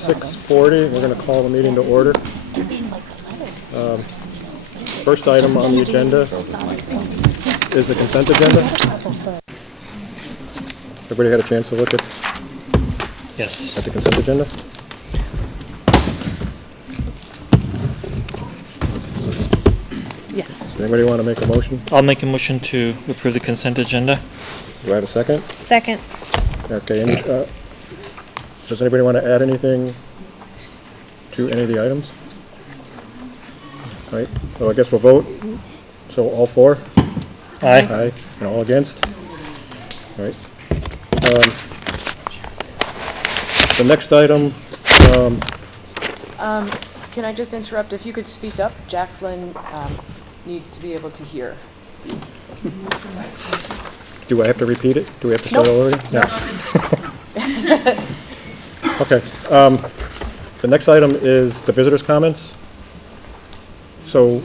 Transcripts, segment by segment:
6:40, we're going to call the meeting to order. First item on the agenda is the consent agenda. Everybody had a chance to look at the consent agenda? Yes. Does anybody want to make a motion? I'll make a motion to approve the consent agenda. Do I have a second? Second. Okay. Does anybody want to add anything to any of the items? All right. So I guess we'll vote. So all four? Aye. Aye. And all against? All right. The next item. Can I just interrupt? If you could speak up, Jacqueline needs to be able to hear. Do I have to repeat it? Do we have to start all over again? No. Okay. The next item is the visitors' comments. So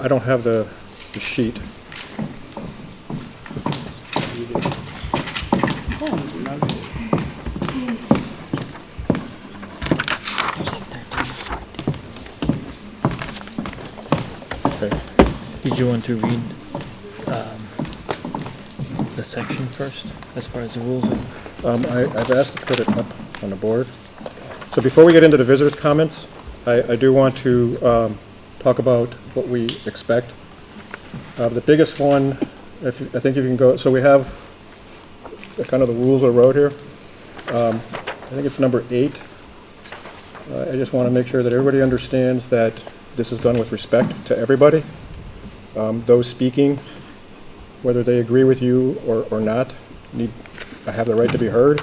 I don't have the sheet. Okay. Did you want to read the section first, as far as the rules are? I've asked to put it up on the board. So before we get into the visitors' comments, I do want to talk about what we expect. The biggest one, I think you can go, so we have kind of the rules of the road here. I think it's number 8. I just want to make sure that everybody understands that this is done with respect to everybody. Those speaking, whether they agree with you or not, have the right to be heard.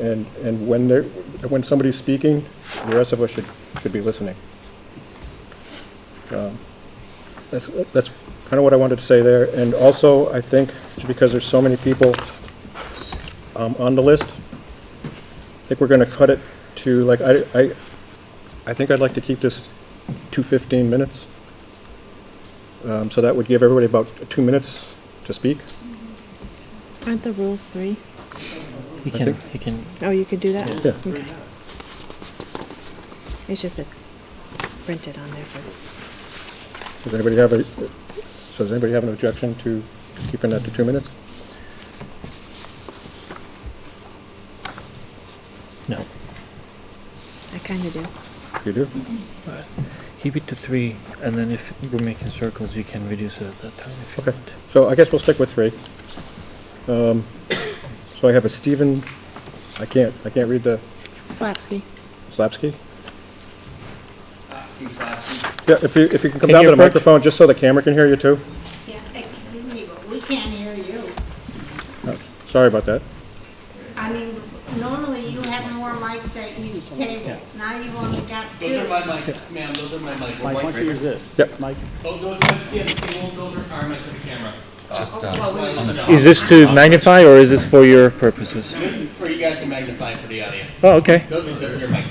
And when somebody's speaking, the rest of us should be listening. That's kind of what I wanted to say there. And also, I think, just because there's so many people on the list, I think we're going to cut it to, like, I think I'd like to keep this to 15 minutes. So that would give everybody about 2 minutes to speak. Aren't the rules 3? He can. Oh, you could do that? Yeah. Okay. It's just it's printed on there. Does anybody have an objection to keeping that to 2 minutes? No. I kind of do. You do? Keep it to 3, and then if we're making circles, you can reduce it at that time if you Okay. want. So I guess we'll stick with 3. So I have a Stephen, I can't read the Slapsky. Slapsky. Yeah, if you can come Can down you to the approach? microphone, just so the camera can hear you too. Yeah, excuse me, but we can't hear you. Sorry about that. I mean, normally you have more mics at each table. Now you've only got 2. Those are my mics, ma'am, those are my mics. Mike, why don't you use this? Yep. Mike? Those mics, yeah, the single, those are our mics for the camera. Is this to magnify, or is this for your purposes? This is for you guys to magnify for the audience. Oh, okay. Those are your mics.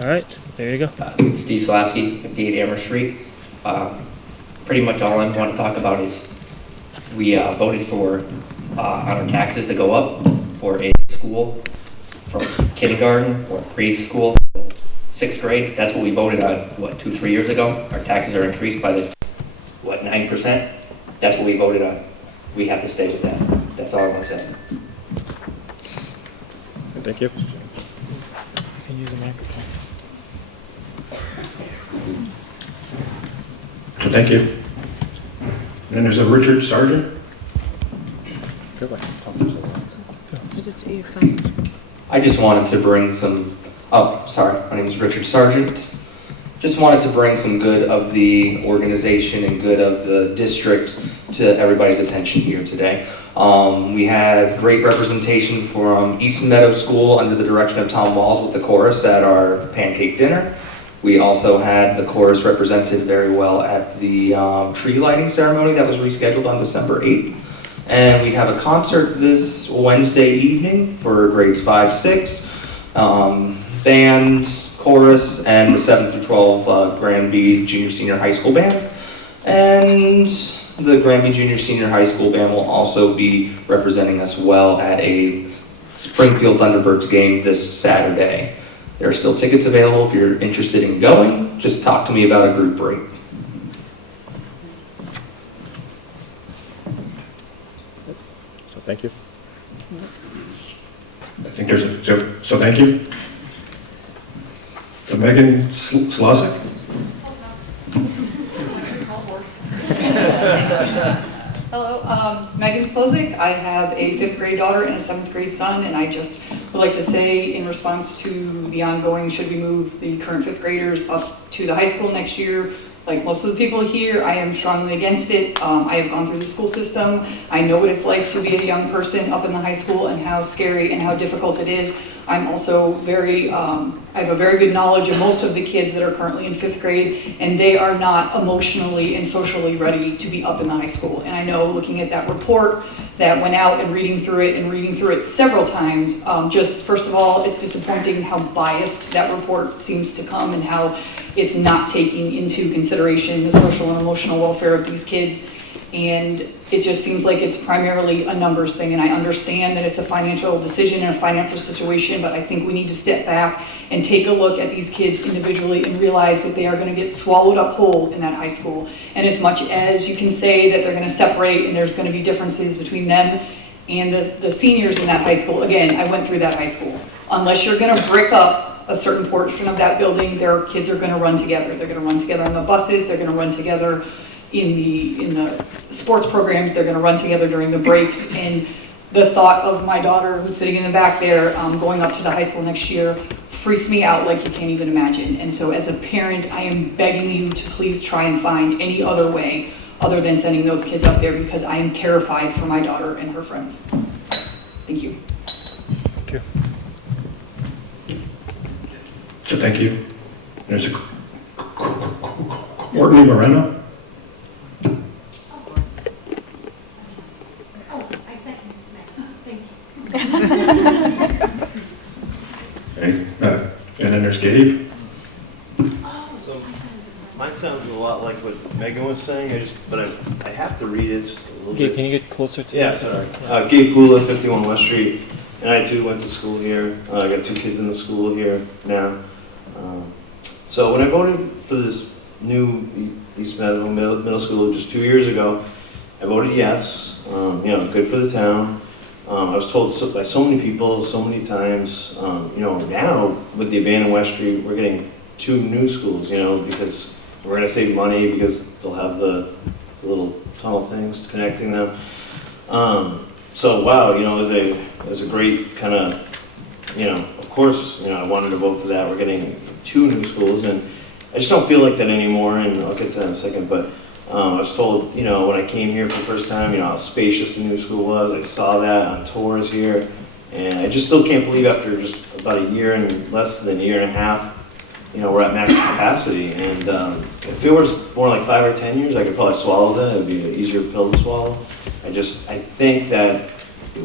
All right. There you go. Steve Slavsky, 58 Amherst Street. Pretty much all I want to talk about is we voted for on our taxes to go up for a school from kindergarten or preschool, 6th grade. That's what we voted on, 2-3 years ago. Our taxes are increased by 9%. That's what we voted on. We have to stay with that. That's all I want to say. Thank you. You can use the microphone. Thank you. And then there's a Richard Sargent. You're fine. I just wanted to bring some, my name is Richard Sargent. Just wanted to bring some good of the organization and good of the district to everybody's attention here today. We had great representation from East Meadow School under the direction of Tom Walls with the chorus at our pancake dinner. We also had the chorus represented very well at the tree lighting ceremony that was rescheduled on December 8th. And we have a concert this Wednesday evening for grades 5-6, band, chorus, and the 7 through 12 Granby Junior Senior High School Band. And the Granby Junior Senior High School Band will also be representing us well at a Springfield Thunderbirds game this Saturday. There are still tickets available if you're interested in going. Just talk to me about a group rate. So thank you. I think there's so thank you. Megan Slosik? Hello, Megan Slozik. I have a 5th grade daughter and a 7th grade son, and I just would like to say in response to the ongoing, should we move the current 5th graders up to the high school next year? Like most of the people here, I am strongly against it. I have gone through the school system. I know what it's like to be a young person up in the high school and how scary and how difficult it is. I'm also I have a very good knowledge of most of the kids that are currently in 5th grade, and they are not emotionally and socially ready to be up in the high school. And I know, looking at that report that went out and reading through it several times, just first of all, it's disappointing how biased that report seems to come and how it's not taking into consideration the social and emotional welfare of these kids. And it just seems like it's primarily a numbers thing, and I understand that it's a financial decision and a financial situation, but I think we need to step back and take a look at these kids individually and realize that they are going to get swallowed up whole in that high school. And as much as you can say that they're going to separate and there's going to be differences between them and the seniors in that high school, again, I went through that high school. Unless you're going to brick up a certain portion of that building, their kids are going to run together. They're going to run together on the buses, they're going to run together in the sports programs, they're going to run together during the breaks. And the thought of my daughter who's sitting in the back there going up to the high school next year freaks me out like you can't even imagine. And so as a parent, I am begging you to please try and find any other way other than sending those kids up there, because I am terrified for my daughter and her friends. Thank you. Thank you. So thank you. There's a Courtney Moreno. Oh, I second that. Thank you. Okay. And then there's Gabe. So mine sounds a lot like what Megan was saying, but I have to read it just a little Okay, bit. can you get closer to Yeah, sorry. Gabe Pula, 51 West Street, and I too went to school here. I got 2 kids in the school here now. So when I voted for this new East Meadow Middle School just 2 years ago, I voted yes. Good for the town. I was told by so many people, so many times, now with the abandoned West Street, we're getting 2 new schools, because we're going to save money because they'll have the little tunnel things connecting them. So wow, it was a great kind of, of course, I wanted to vote for that. We're getting 2 new schools, and I just don't feel like that anymore, and I'll get to that in a second, but I was told, when I came here for the first time, how spacious the new school was. I saw that on tours here, and I just still can't believe after just about a year and less than a year and a half, we're at max capacity. And if it was more like 5 or 10 years, I could probably swallow that. It would be an easier pill to swallow. I think that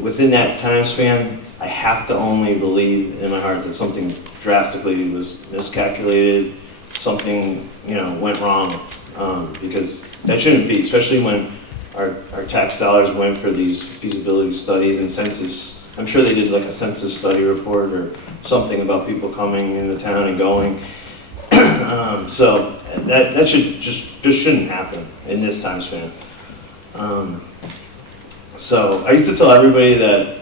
within that time span, I have to only believe in my heart that something drastically was miscalculated, something, went wrong, because that shouldn't be, especially when our tax dollars went for these feasibility studies and census. I'm sure they did like a census study report or something about people coming in the town and going. So that should just shouldn't happen in this time span. So I used to tell everybody that,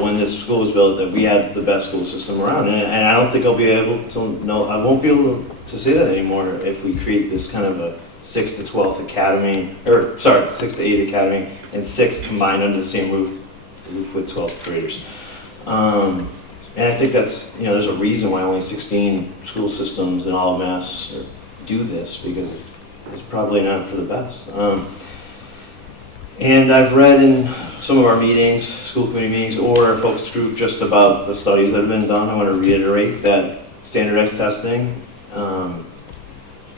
when this school was built, that we had the best school system around, and I don't think I'll be able to, I won't be able to say that anymore if we create this kind of a 6th to 12th academy, 6th to 8th academy, and 6 combined under the same roof with 12th graders. And I think that's, there's a reason why only 16 school systems in all of Mass do this, because it's probably not for the best. And I've read in some of our meetings, school committee meetings, or our focus group, just about the studies that have been done. I want to reiterate that standardized testing,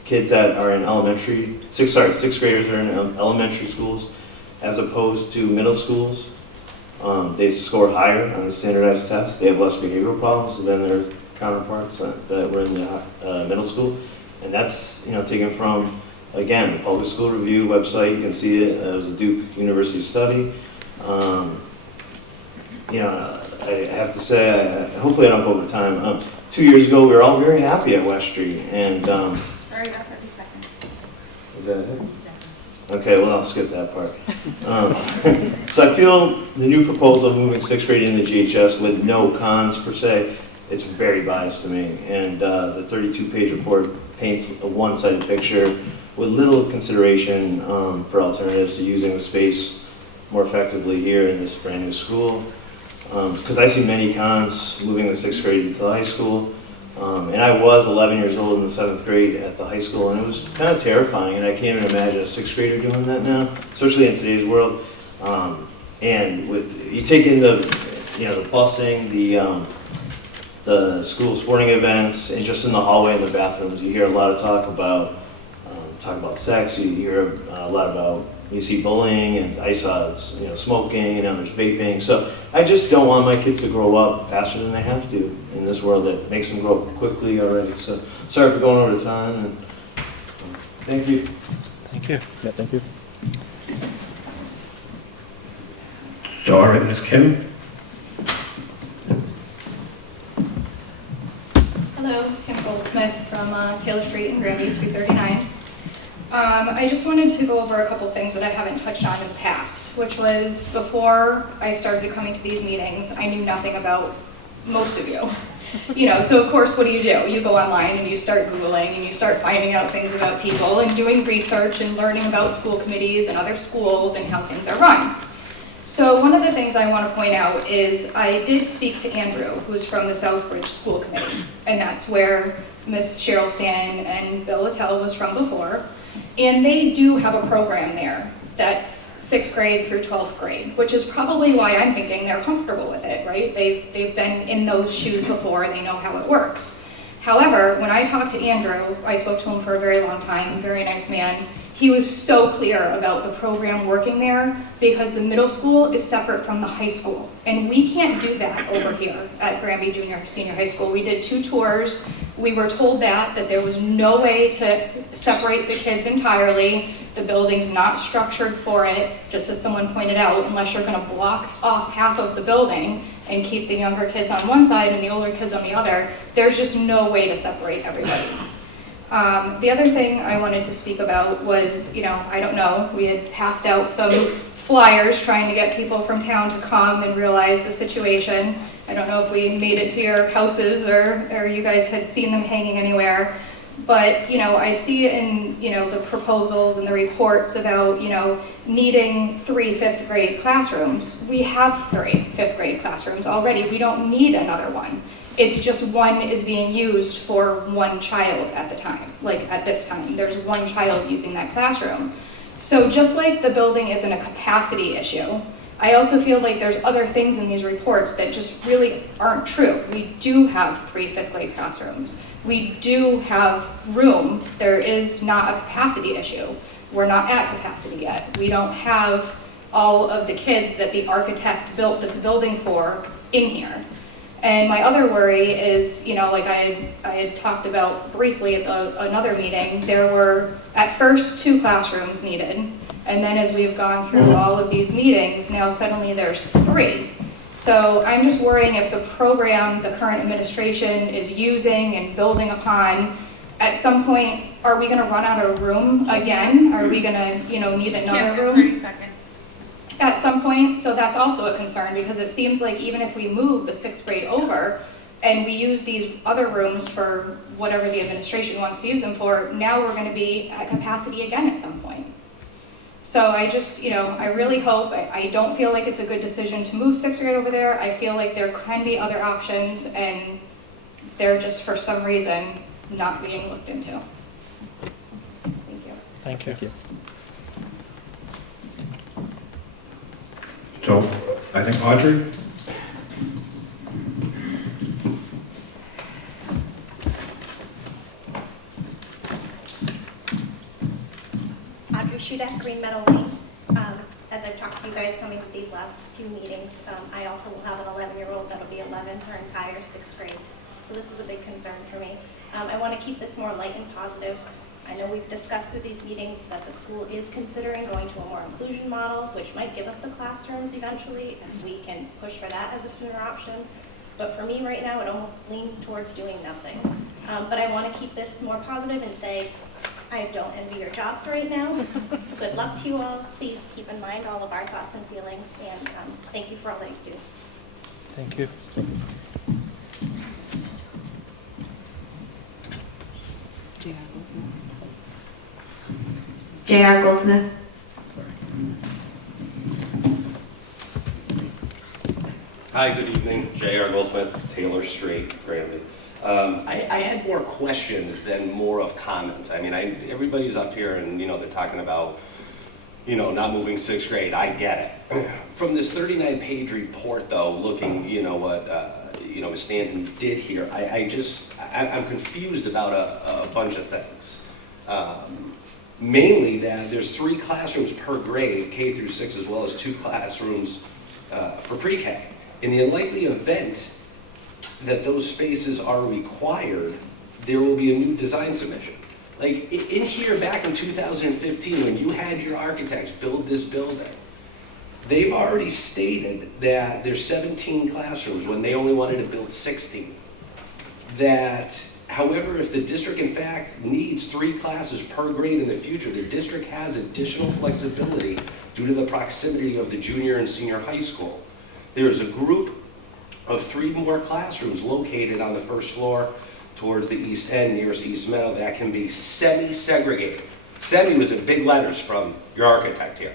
kids that are in sixth graders are in elementary schools as opposed to middle schools, they score higher on the standardized test. They have less behavioral problems than their counterparts that were in the middle school. And that's taken from, again, the Public School Review website. You can see it. It was a Duke University study. I have to say, hopefully I don't go over time. 2 years ago, we were all very happy at West Street, and Sorry, about 30 seconds. is that it? Okay, well, I'll skip that part. So I feel the new proposal of moving 6th grade into GHS with no cons per se, it's very biased to me. And the 32-page report paints a one-sided picture with little consideration for alternatives to using the space more effectively here in this brand new school. Because I see many cons moving the 6th grade into high school. And I was 11 years old in the 7th grade at the high school, and it was kind of terrifying, and I can't even imagine a 6th grader doing that now, especially in today's world. And with, you take in the busing, the school sporting events, and just in the hallway and the bathrooms, you hear a lot of talk about sex. You hear a lot about, you see bullying, and I saw smoking, and now there's vaping. So I just don't want my kids to grow up faster than they have to in this world that makes them grow up quickly already. So sorry for going over the time, and thank you. Thank you. Yeah, thank you. So, all right, Ms. Kim? Hello, Kim Goldsmith from Taylor Street in Granby, 239. I just wanted to go over a couple things that I haven't touched on in the past, which was before I started coming to these meetings, I knew nothing about most of you. So of course, what do? You go online and you start Googling and you start finding out things about people and doing research and learning about school committees and other schools and how things are run. So one of the things I want to point out is I did speak to Andrew, who's from the Southbridge School Committee, and that's where Ms. Cheryl Stan and Bill Littell was from before. And they do have a program there that's 6th grade through 12th grade, which is probably why I'm thinking they're comfortable with it, right? They've been in those shoes before, they know how it works. However, when I talked to Andrew, I spoke to him for a very long time, very nice man, he was so clear about the program working there because the middle school is separate from the high school. And we can't do that over here at Granby Junior Senior High School. We did 2 tours. We were told that there was no way to separate the kids entirely. The building's not structured for it, just as someone pointed out, unless you're gonna block off half of the building and keep the younger kids on one side and the older kids on the other. There's just no way to separate everybody. The other thing I wanted to speak about was, I don't know, we had passed out some flyers trying to get people from town to come and realize the situation. I don't know if we made it to your houses or you guys had seen them hanging anywhere. But, I see in, the proposals and the reports about, needing 3 5th grade classrooms. We have 3 5th grade classrooms already. We don't need another one. It's just one is being used for one child at the time. Like at this time, there's one child using that classroom. So just like the building isn't a capacity issue, I also feel like there's other things in these reports that just really aren't true. We do have 3 5th grade classrooms. We do have room. There is not a capacity issue. We're not at capacity yet. We don't have all of the kids that the architect built this building for in here. And my other worry is, like I had talked about briefly at another meeting, there were at first 2 classrooms needed, and then as we've gone through all of these meetings, now suddenly there's 3. So I'm just worrying if the program the current administration is using and building upon, at some point, are we going to run out of room again? Are we going to, need another room? 30 seconds. At some point, so that's also a concern because it seems like even if we move the 6th grade over and we use these other rooms for whatever the administration wants to use them for, now we're going to be at capacity again at some point. So I just, I really hope, I don't feel like it's a good decision to move 6th grade over there. I feel like there can be other options and they're just for some reason not being looked into. Thank you. Thank you. Thank you. So, I think Audrey? Audrey Shudak, Green Meadow Lane. As I've talked to you guys coming to these last few meetings, I also will have an 11-year-old that'll be 11 her entire 6th grade. So this is a big concern for me. I want to keep this more light and positive. I know we've discussed through these meetings that the school is considering going to a more inclusion model, which might give us the classrooms eventually, and we can push for that as a sooner option. But for me right now, it almost leans towards doing nothing. But I want to keep this more positive and say, I don't envy your jobs right now. Good luck to you all. Please keep in mind all of our thoughts and feelings, and thank you for all that you do. Thank you. J.R. Goldsmith. Hi, good evening. J.R. Goldsmith, Taylor Street, Granby. I had more questions than more of comments. I mean, everybody's up here and, they're talking about, not moving sixth grade. I get it. From this 39-page report, though, looking, what, Ms. Stanton did here, I'm confused about a bunch of things. Mainly that there's 3 classrooms per grade, K through 6, as well as 2 classrooms for pre-K. In the unlikely event that those spaces are required, there will be a new design submission. Like in here back in 2015, when you had your architects build this building, they've already stated that there's 17 classrooms when they only wanted to build 16. That, however, if the district in fact needs 3 classes per grade in the future, the district has additional flexibility due to the proximity of the junior and senior high school. There is a group of 3 more classrooms located on the first floor towards the east end, nearest East Meadow, that can be semi-segregated. Semi was in big letters from your architect here.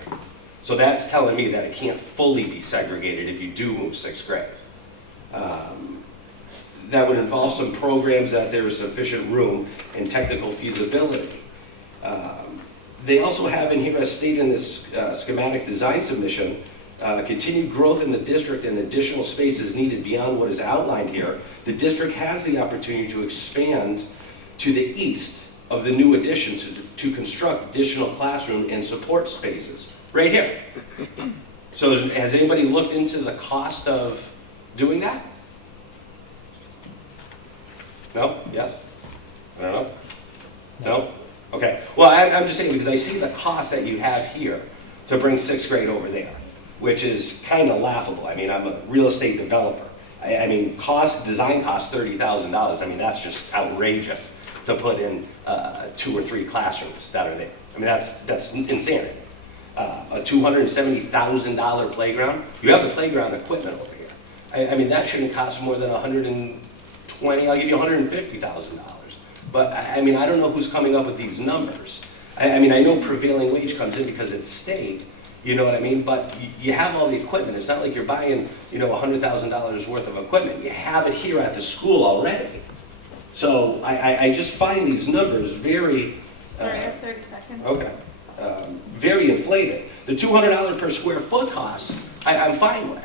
So that's telling me that it can't fully be segregated if you do move 6th grade. That would involve some programs that there is sufficient room and technical feasibility. They also have in here, as stated in this schematic design submission, continued growth in the district and additional spaces needed beyond what is outlined here. The district has the opportunity to expand to the east of the new addition to construct additional classroom and support spaces. Right here. So has anybody looked into the cost of doing that? No? Yes? I don't know? No? Okay. Well, I'm just saying because I see the cost that you have here to bring 6th grade over there, which is kind of laughable. I mean, I'm a real estate developer. I mean, design costs $30,000. I mean, that's just outrageous to put in 2 or 3 classrooms that are there. I mean, that's insanity. A $270,000 playground. You have the playground equipment over here. I mean, that shouldn't cost more than $120,000. I'll give you $150,000. But I mean, I don't know who's coming up with these numbers. I mean, I know prevailing wage comes in because it's state. You know what I mean? But you have all the equipment. It's not like you're buying, $100,000 worth of equipment. You have it here at the school already. So I just find these numbers very... Sorry, I have 30 seconds. Okay. Very inflated. The $200 per square foot cost, I'm fine with.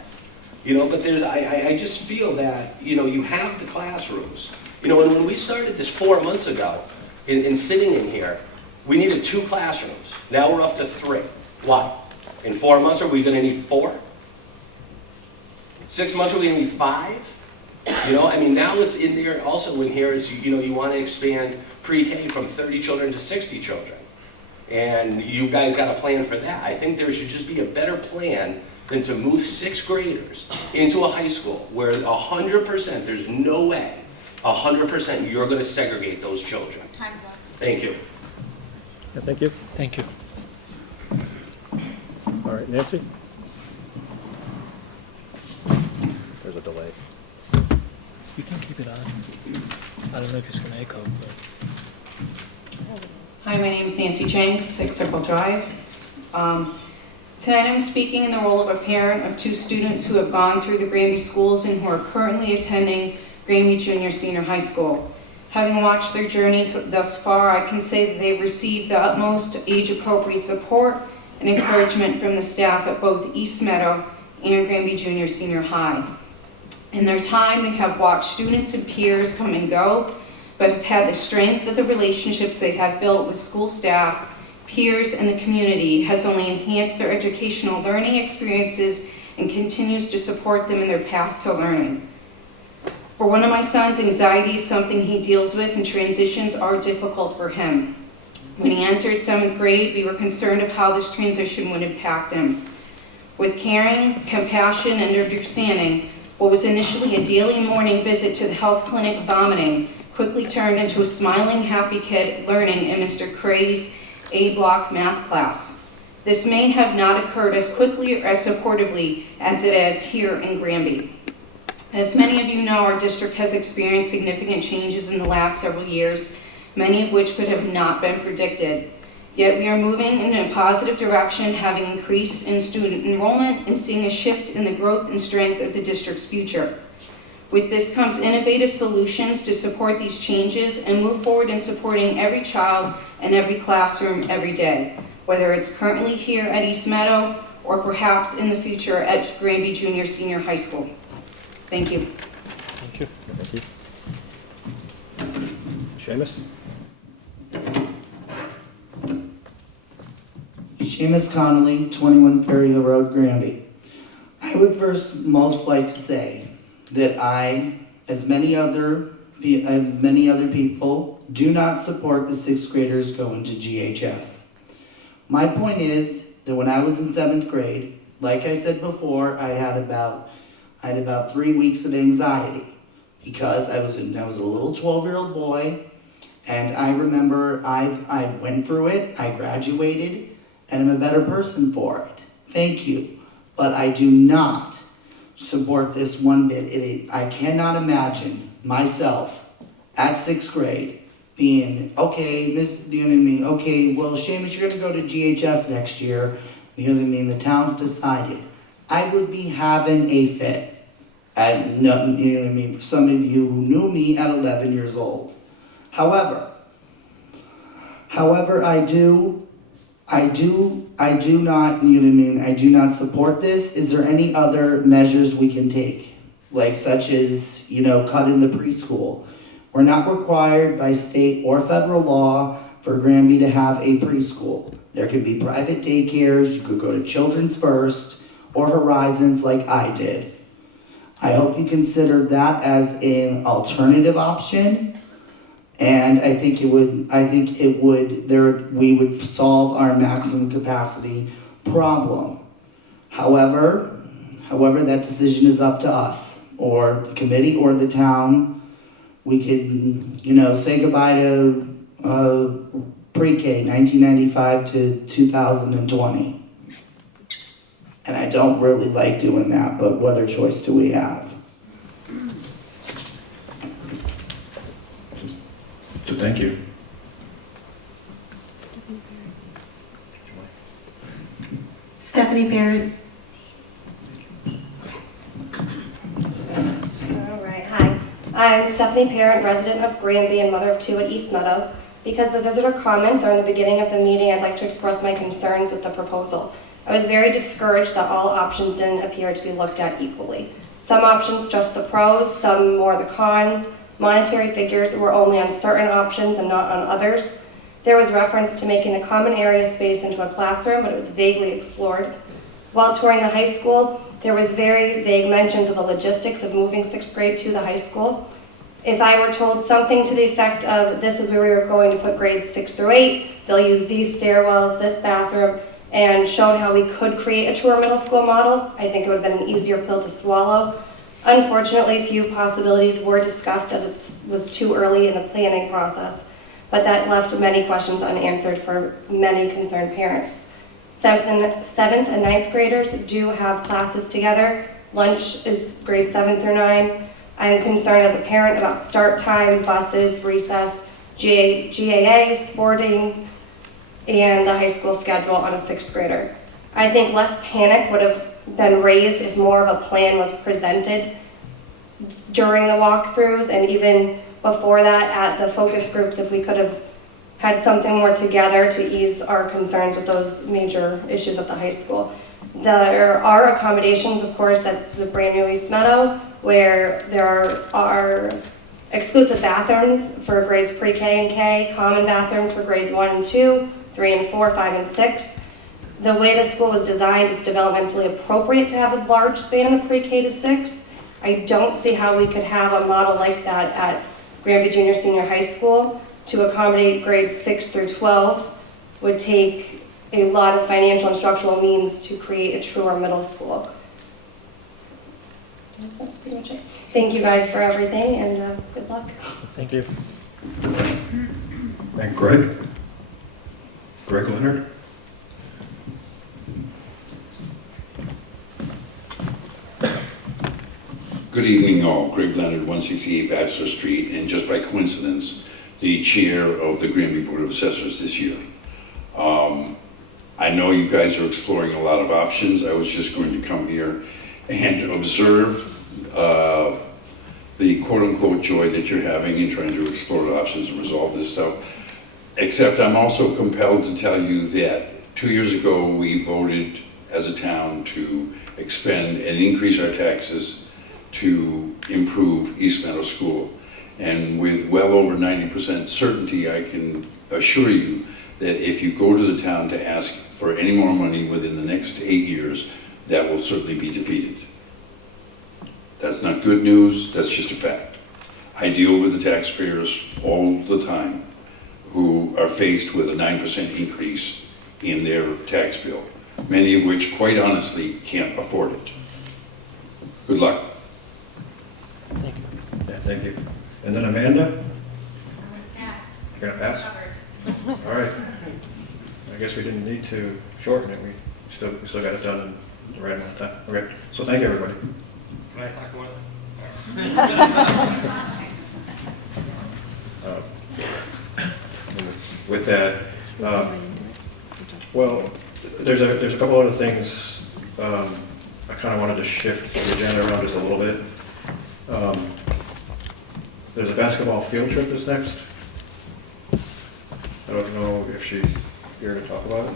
But I just feel that, you have the classrooms. And when we started this 4 months ago, in sitting in here, we needed 2 classrooms. Now we're up to 3. Why? In 4 months, are we going to need 4? 6 months, are we going to need 5? I mean, now it's in there, also in here is, you want to expand pre-K from 30 children to 60 children. And you guys got a plan for that. I think there should just be a better plan than to move 6th graders into a high school where 100%, there's no way, 100% you're going to segregate those children. Time's up. Thank you. Yeah, thank you. Thank you. All right, Nancy? There's a delay. You can keep it on. I don't know if it's going to echo, but... Hi, my name is Nancy Jenks, 6 Circle Drive. Tonight I'm speaking in the role of a parent of 2 students who have gone through the Granby schools and who are currently attending Granby Junior Senior High School. Having watched their journeys thus far, I can say that they've received the utmost age-appropriate support and encouragement from the staff at both East Meadow and Granby Junior Senior High. In their time, they have watched students and peers come and go, but have had the strength of the relationships they have built with school staff, peers, and the community has only enhanced their educational learning experiences and continues to support them in their path to learning. For one of my sons, anxiety is something he deals with, and transitions are difficult for him. When he entered 7th grade, we were concerned of how this transition would impact him. With caring, compassion, and understanding, What was initially a daily and morning visit to the health clinic vomiting quickly turned into a smiling, happy kid learning in Mr. Cray's A-block math class. This may have not occurred as quickly or as supportively as it has here in Granby. As many of you know, our district has experienced significant changes in the last several years, many of which could have not been predicted. Yet we are moving in a positive direction, having increased in student enrollment and seeing a shift in the growth and strength of the district's future. With this comes innovative solutions to support these changes and move forward in supporting every child and every classroom every day, whether it's currently here at East Meadow or perhaps in the future at Granby Junior Senior High School. Thank you. Thank you. Thank you. Seamus? Seamus Connolly, 21 Ferry Hill Road, Granby. I would first most like to say that I, as many other people, do not support the 6th graders going to GHS. My point is that when I was in 7th grade, like I said before, I had about 3 weeks of anxiety because I was a little 12-year-old boy, and I remember I went through it, I graduated, and I'm a better person for it. Thank you. But I do not support this one bit. I cannot imagine myself at 6th grade being, okay, okay, well, Seamus, you're gonna go to GHS next year. You know what I mean? The town's decided. I would be having a fit. And you know what I mean? For some of you who knew me at 11 years old. However, I do not, you know what I mean? I do not support this. Is there any other measures we can take? Like such as, cut in the preschool. We're not required by state or federal law for Granby to have a preschool. There could be private daycares, you could go to Children's First or Horizons like I did. I hope you consider that as an alternative option. And I think we would solve our maximum capacity problem. However, that decision is up to us, or the committee, or the town. We could, say goodbye to pre-K, 1995 to 2020. And I don't really like doing that, but what other choice do we have? So thank you. Stephanie Parent. All right, hi. I'm Stephanie Parent, resident of Granby and mother of 2 at East Meadow. Because the visitor comments are in the beginning of the meeting, I'd like to express my concerns with the proposal. I was very discouraged that all options didn't appear to be looked at equally. Some options stressed the pros, some more the cons. Monetary figures were only on certain options and not on others. There was reference to making the common area space into a classroom, but it was vaguely explored. While touring the high school, there was very vague mentions of the logistics of moving 6th grade to the high school. If I were told something to the effect of, this is where we were going to put grades 6 through 8, they'll use these stairwells, this bathroom, and shown how we could create a true middle school model, I think it would have been an easier pill to swallow. Unfortunately, few possibilities were discussed as it was too early in the planning process, but that left many questions unanswered for many concerned parents. 7th and 9th graders do have classes together. Lunch is grades 7 through 9. I'm concerned as a parent about start time, buses, recess, GAA, sporting, and the high school schedule on a 6th grader. I think less panic would have been raised if more of a plan was presented during the walkthroughs, and even before that at the focus groups, if we could have had something more together to ease our concerns with those major issues at the high school. There are accommodations, of course, at the brand new East Meadow, where there are exclusive bathrooms for grades pre-K and K, common bathrooms for grades 1 and 2, 3 and 4, 5 and 6. The way the school was designed is developmentally appropriate to have a large span of pre-K to 6. I don't see how we could have a model like that at Granby Junior Senior High School. To accommodate grades 6 through 12 would take a lot of financial and structural means to create a truer middle school. That's pretty much it. Thank you guys for everything, and good luck. Thank you. And Greg? Greg Leonard? Good evening all, Greg Leonard, 168 Bachelor Street, and just by coincidence, the chair of the Granby Board of Assessors this year. I know you guys are exploring a lot of options. I was just going to come here and observe the quote-unquote joy that you're having in trying to explore options and resolve this stuff. Except I'm also compelled to tell you that 2 years ago, we voted as a town to expend and increase our taxes to improve East Meadow School. And with well over 90% certainty, I can assure you that if you go to the town to ask for any more money within the next 8 years, that will certainly be defeated. That's not good news, that's just a fact. I deal with the taxpayers all the time who are faced with a 9% increase in their tax bill, many of which, quite honestly, can't afford it. Good luck. Thank you. Yeah, thank you. And then Amanda? I'm gonna pass. You're gonna pass? All right. I guess we didn't need to shorten it. We still got it done in the right amount of time. Okay. So thank you, everybody. Can I talk more? With that, well, there's a couple other things I kind of wanted to shift the agenda around just a little bit. There's a basketball field trip is next. I don't know if she's here to talk about it.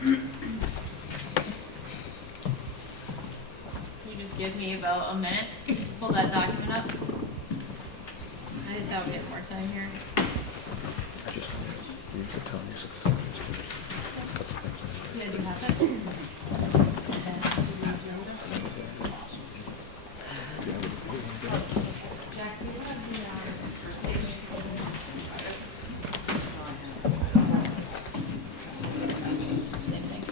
Can you just give me about a minute to pull that document up? I just thought we had more time here. I just want to tell you Yeah, do you have it? Jack, do you have the first page? Same thing.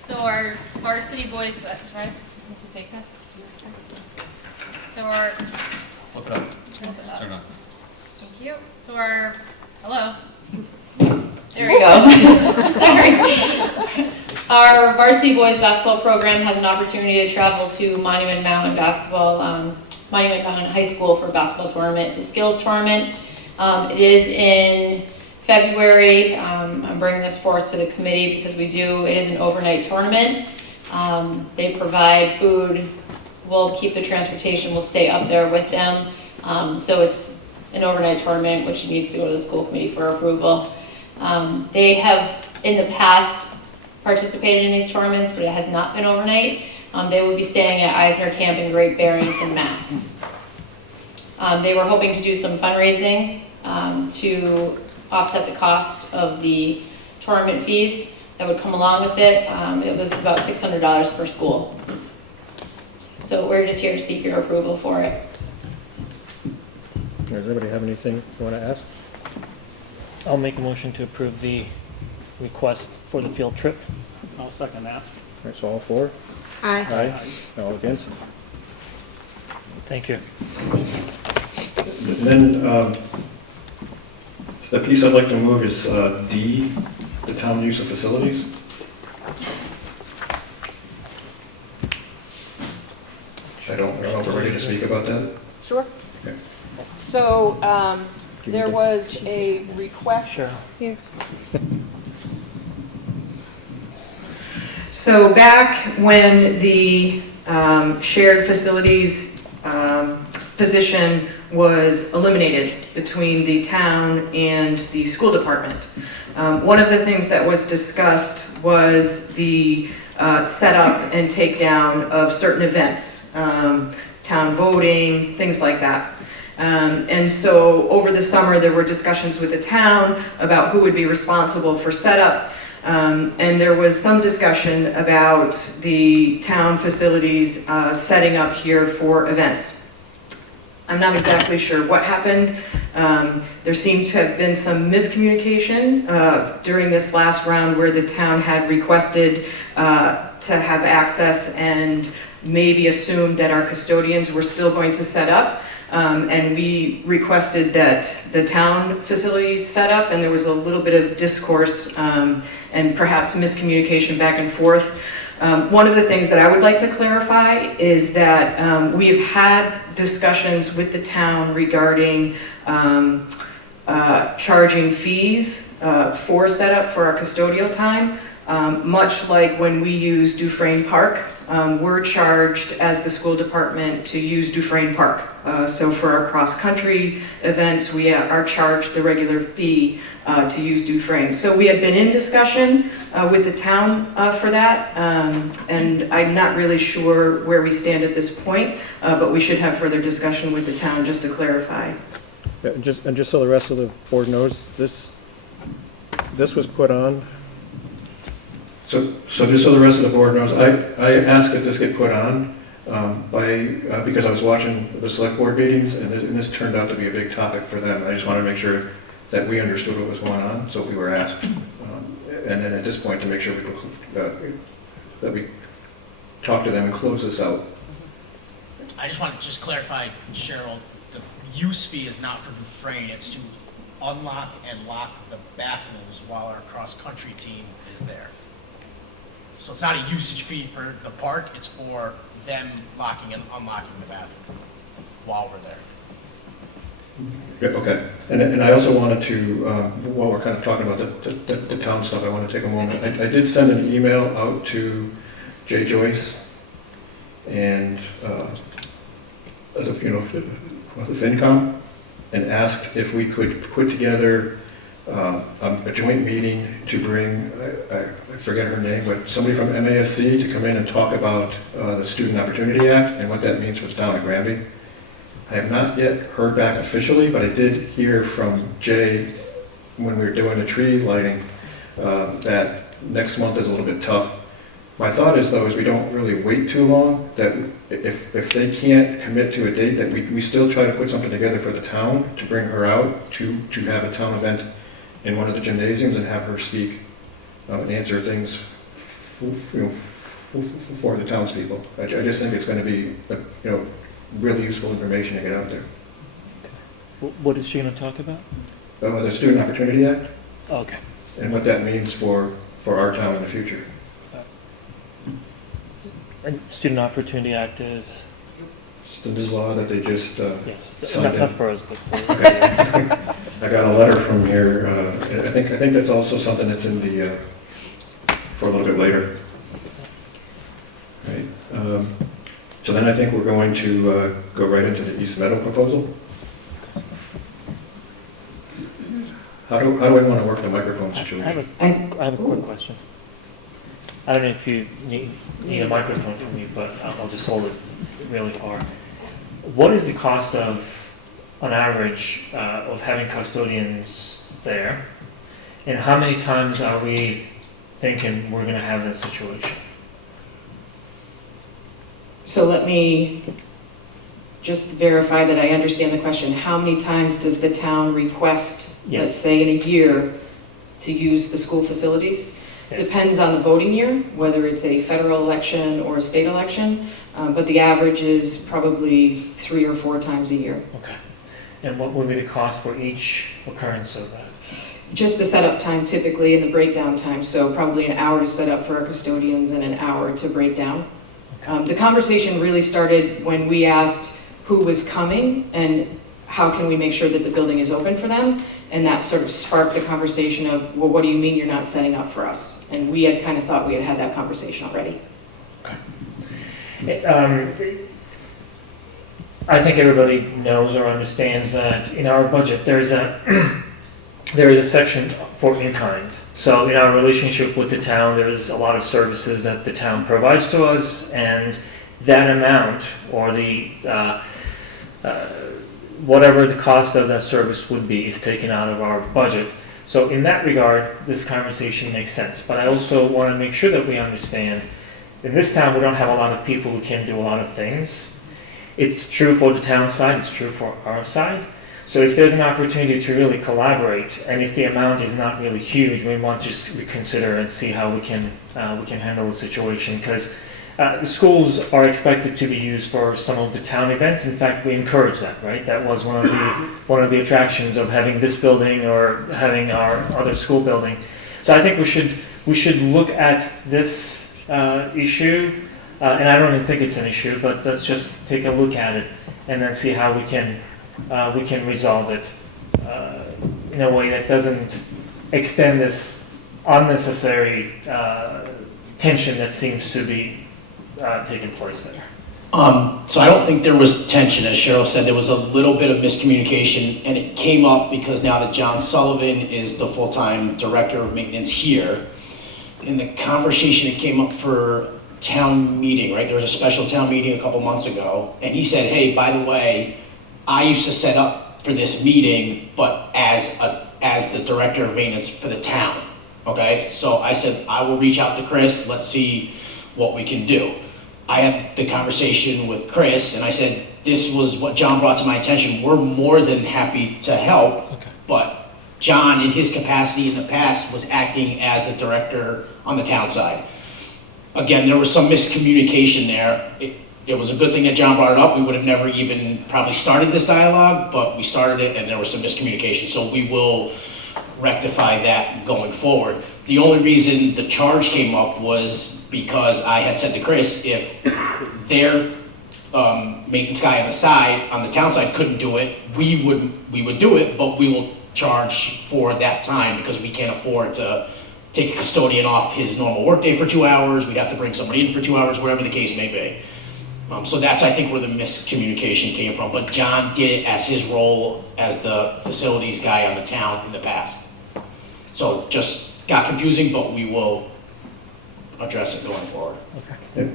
So our varsity boys, right? I have to take this. So our. Flip it up. Turn it on. Thank you. So our, hello. There we go. Sorry. Our varsity boys basketball program has an opportunity to travel to Monument Mountain Monument Mountain High School for a basketball tournament. It's a skills tournament. It is in February. I'm bringing this forth to the committee because it is an overnight tournament. They provide food. We'll keep the transportation. We'll stay up there with them. So it's an overnight tournament, which needs to go to the school committee for approval. They have in the past participated in these tournaments, but it has not been overnight. They will be staying at Eisner Camp in Great Barrington, Mass. They were hoping to do some fundraising to offset the cost of the tournament fees that would come along with it. It was about $600 per school. So we're just here to seek your approval for it. Does anybody have anything you want to ask? I'll make a motion to approve the request for the field trip. I'll second that. All right, so all four? Aye. Aye. All against? Thank you. And then the piece I'd like to move is D, the town use of facilities. I don't know if we're ready to speak about that. Sure. Okay. So there was a request. Sure. Here. So back when the shared facilities position was eliminated between the town and the school department, one of the things that was discussed was the setup and takedown of certain events, town voting, things like that. And so over the summer there were discussions with the town about who would be responsible for setup. And there was some discussion about the town facilities setting up here for events. I'm not exactly sure what happened. There seemed to have been some miscommunication during this last round where the town had requested to have access and maybe assumed that our custodians were still going to set up. And we requested that the town facilities set up, and there was a little bit of discourse and perhaps miscommunication back and forth. One of the things that I would like to clarify is that we've had discussions with the town regarding charging fees for setup for our custodial time. Much like when we use Dufresne Park, we're charged as the school department to use Dufresne Park. So for our cross-country events, we are charged the regular fee to use Dufresne. So we had been in discussion with the town for that, and I'm not really sure where we stand at this point, but we should have further discussion with the town just to clarify. Yeah, and just so the rest of the board knows, this was put on. So just so the rest of the board knows, I asked that this get put on because I was watching the select board meetings, and this turned out to be a big topic for them. I just wanted to make sure that we understood what was going on, so if we were asked, and then at this point to make sure that we talk to them and close this out. I just want to just clarify, Cheryl, the use fee is not for Dufresne, it's to unlock and lock the bathrooms while our cross-country team is there. So it's not a usage fee for the park, it's for them locking and unlocking the bathroom while we're there. Yeah, okay. And I also wanted to, while we're kind of talking about the town stuff, I want to take a moment. I did send an email out to Jay Joyce and the FinCom and asked if we could put together a joint meeting to bring, I forget her name, but somebody from MASC to come in and talk about the Student Opportunity Act and what that means for the town of Granby. I have not yet heard back officially, but I did hear from Jay when we were doing the tree lighting that next month is a little bit tough. My thought is, though, is we don't really wait too long, that if they can't commit to a date, that we still try to put something together for the town to bring her out to have a town event in one of the gymnasiums and have her speak and answer things for the townspeople. I just think it's going to be really useful information to get out there. What is she going to talk about? The Student Opportunity Act. Okay. And what that means for our town in the future. And Student Opportunity Act is? It's the new law that they just yes. signed. Not for us, but for okay. I got a letter from here. I think that's also something that's in the for a little bit later. Right. So then I think we're going to go right into the East Meadow proposal. How do I want to work the microphone situation? I have a quick question. I don't know if you need a microphone from me, but I'll just hold it really far. What is the cost of, on average, of having custodians there? And how many times are we thinking we're going to have that situation? So let me just verify that I understand the question. How many times does the town request, yes, let's say in a year, to use the school facilities? Yes. Depends on the voting year, whether it's a federal election or a state election, but the average is probably 3 or 4 times a year. Okay. And what would be the cost for each occurrence of that? Just the setup time typically and the breakdown time. So probably an hour to set up for our custodians and an hour to break down. The conversation really started when we asked who was coming and how can we make sure that the building is open for them, and that sort of sparked the conversation of, well, what do you mean you're not setting up for us? And we had kind of thought we had had that conversation already. Okay. I think everybody knows or understands that in our budget there is a section for in-kind. So in our relationship with the town, there's a lot of services that the town provides to us, and that amount, or the whatever the cost of that service would be, is taken out of our budget. So in that regard, this conversation makes sense. But I also want to make sure that we understand, in this town we don't have a lot of people who can do a lot of things. It's true for the town side, it's true for our side. So if there's an opportunity to really collaborate, and if the amount is not really huge, we want to just reconsider and see how we can handle the situation, because the schools are expected to be used for some of the town events. In fact, we encourage that, right? That was one of the attractions of having this building or having our other school building. So I think we should look at this issue, and I don't even think it's an issue, but let's just take a look at it and then see how we can resolve it in a way that doesn't extend this unnecessary tension that seems to be taking place there. So I don't think there was tension, as Cheryl said. There was a little bit of miscommunication, and it came up because now that John Sullivan is the full-time director of maintenance here, in the conversation it came up for town meeting, right? There was a special town meeting a couple months ago, and he said, hey, by the way, I used to set up for this meeting, but as the director of maintenance for the town, okay? So I said, I will reach out to Chris, let's see what we can do. I had the conversation with Chris, and I said, this was what John brought to my attention. We're more than happy to help, but John, in his capacity in the past, was acting as the director on the town side. Again, there was some miscommunication there. It was a good thing that John brought it up. We would have never even probably started this dialogue, but we started it and there was some miscommunication. So we will rectify that going forward. The only reason the charge came up was because I had said to Chris, if their maintenance guy on the town side couldn't do it, we would do it, but we will charge for that time because we can't afford to take a custodian off his normal workday for 2 hours. We'd have to bring somebody in for 2 hours, whatever the case may be. So that's, I think, where the miscommunication came from. But John did it as his role as the facilities guy on the town in the past. So just got confusing, but we will address it going forward. Okay.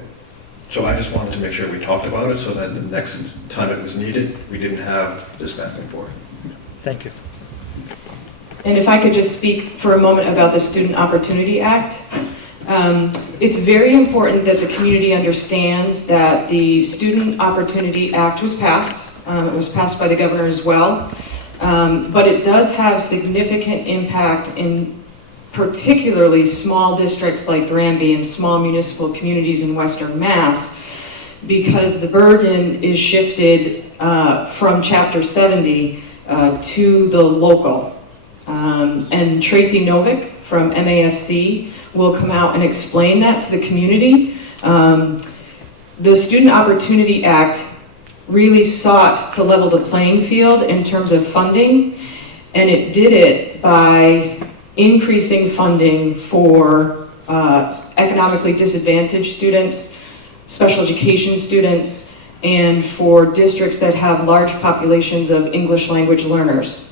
So I just wanted to make sure we talked about it so that the next time it was needed, we didn't have this back and forth. Thank you. And if I could just speak for a moment about the Student Opportunity Act. It's very important that the community understands that the Student Opportunity Act was passed. It was passed by the governor as well. But it does have significant impact in particularly small districts like Granby and small municipal communities in Western Mass, because the burden is shifted from Chapter 70 to the local. And Tracy Novick from MASC will come out and explain that to the community. The Student Opportunity Act really sought to level the playing field in terms of funding, and it did it by increasing funding for economically disadvantaged students, special education students, and for districts that have large populations of English language learners.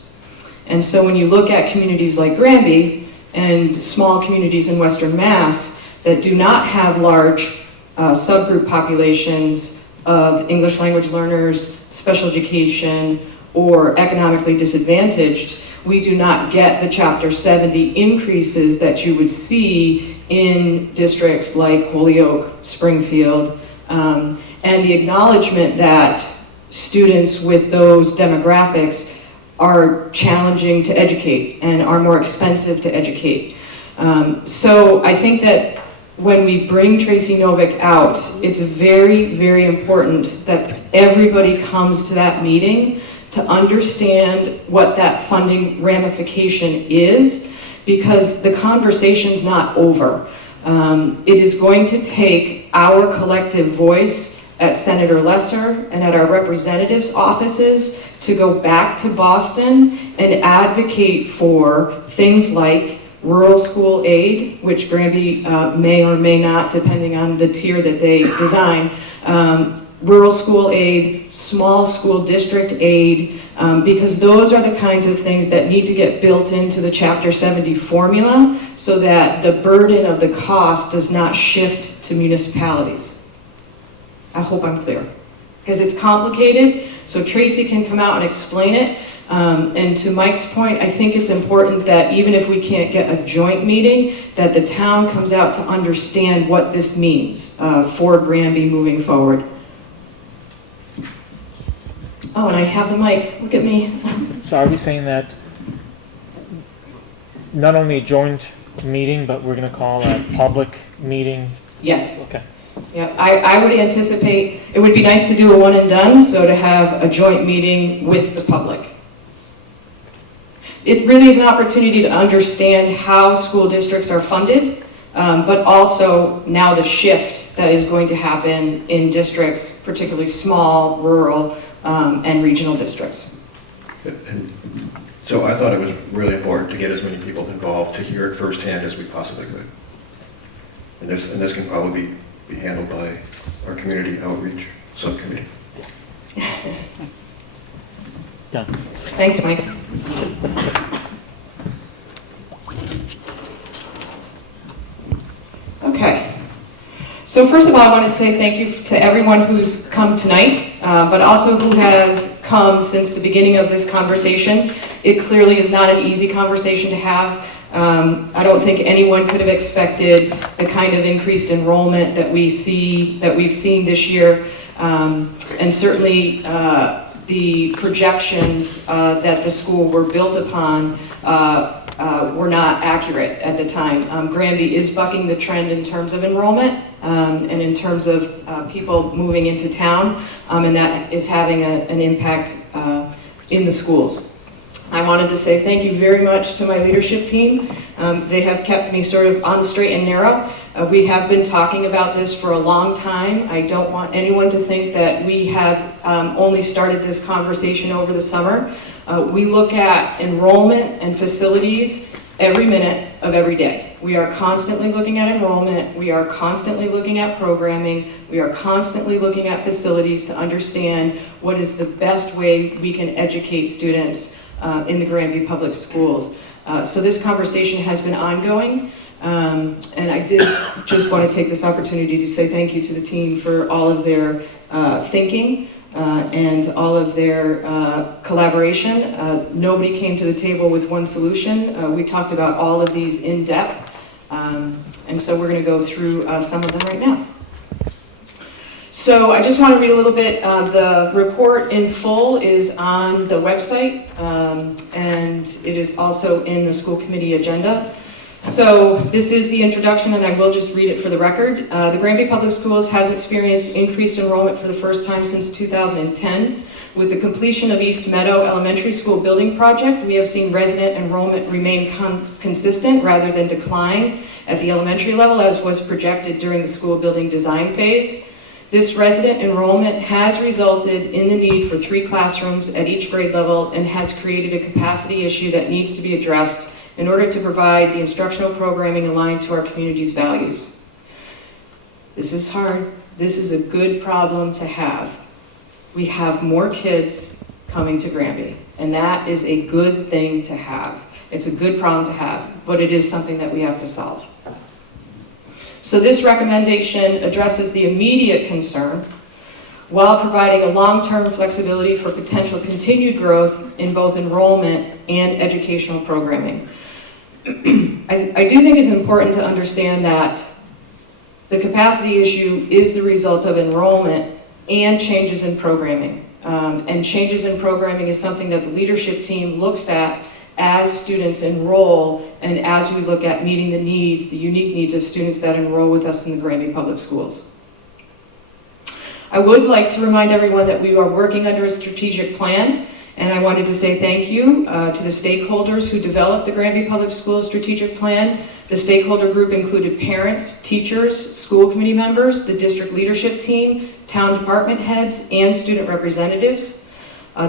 And so when you look at communities like Granby and small communities in Western Mass that do not have large subgroup populations of English language learners, special education, or economically disadvantaged, we do not get the Chapter 70 increases that you would see in districts like Holyoke, Springfield, and the acknowledgement that students with those demographics are challenging to educate and are more expensive to educate. So I think that when we bring Tracy Novick out, it's very, very important that everybody comes to that meeting to understand what that funding ramification is, because the conversation's not over. It is going to take our collective voice at Senator Lesser and at our representatives' offices to go back to Boston and advocate for things like rural school aid, which Granby may or may not, depending on the tier that they design, rural school aid, small school district aid, because those are the kinds of things that need to get built into the Chapter 70 formula so that the burden of the cost does not shift to municipalities. I hope I'm clear, because it's complicated, so Tracy can come out and explain it. And to Mike's point, I think it's important that even if we can't get a joint meeting, that the town comes out to understand what this means for Granby moving forward. Oh, and I have the mic. Look at me. So are we saying that not only a joint meeting, but we're going to call a public meeting? Yes. Okay. Yeah, I would anticipate, it would be nice to do a one and done, so to have a joint meeting with the public. It really is an opportunity to understand how school districts are funded, but also now the shift that is going to happen in districts, particularly small, rural, and regional districts. And so I thought it was really important to get as many people involved to hear it firsthand as we possibly could. And this can probably be handled by our community outreach subcommittee. Done. Thanks, Mike. Okay. So first of all, I want to say thank you to everyone who's come tonight, but also who has come since the beginning of this conversation. It clearly is not an easy conversation to have. I don't think anyone could have expected the kind of increased enrollment that we've seen this year, and certainly the projections that the school were built upon were not accurate at the time. Granby is bucking the trend in terms of enrollment and in terms of people moving into town, and that is having an impact in the schools. I wanted to say thank you very much to my leadership team. They have kept me sort of on the straight and narrow. We have been talking about this for a long time. I don't want anyone to think that we have only started this conversation over the summer. We look at enrollment and facilities every minute of every day. We are constantly looking at enrollment. We are constantly looking at programming. We are constantly looking at facilities to understand what is the best way we can educate students in the Granby Public Schools. So this conversation has been ongoing, and I did just want to take this opportunity to say thank you to the team for all of their thinking and all of their collaboration. Nobody came to the table with one solution. We talked about all of these in depth, and so we're going to go through some of them right now. So I just want to read a little bit. The report in full is on the website, and it is also in the school committee agenda. So this is the introduction, and I will just read it for the record. The Granby Public Schools has experienced increased enrollment for the first time since 2010. With the completion of East Meadow Elementary School building project, we have seen resident enrollment remain consistent rather than decline at the elementary level, as was projected during the school building design phase. This resident enrollment has resulted in the need for 3 classrooms at each grade level and has created a capacity issue that needs to be addressed in order to provide the instructional programming aligned to our community's values. This is hard. This is a good problem to have. We have more kids coming to Granby, and that is a good thing to have. It's a good problem to have, but it is something that we have to solve. So this recommendation addresses the immediate concern while providing a long-term flexibility for potential continued growth in both enrollment and educational programming. I do think it's important to understand that the capacity issue is the result of enrollment and changes in programming. And changes in programming is something that the leadership team looks at as students enroll and as we look at meeting the needs, the unique needs of students that enroll with us in the Granby Public Schools. I would like to remind everyone that we are working under a strategic plan, and I wanted to say thank you to the stakeholders who developed the Granby Public Schools strategic plan. The stakeholder group included parents, teachers, school committee members, the district leadership team, town department heads, and student representatives.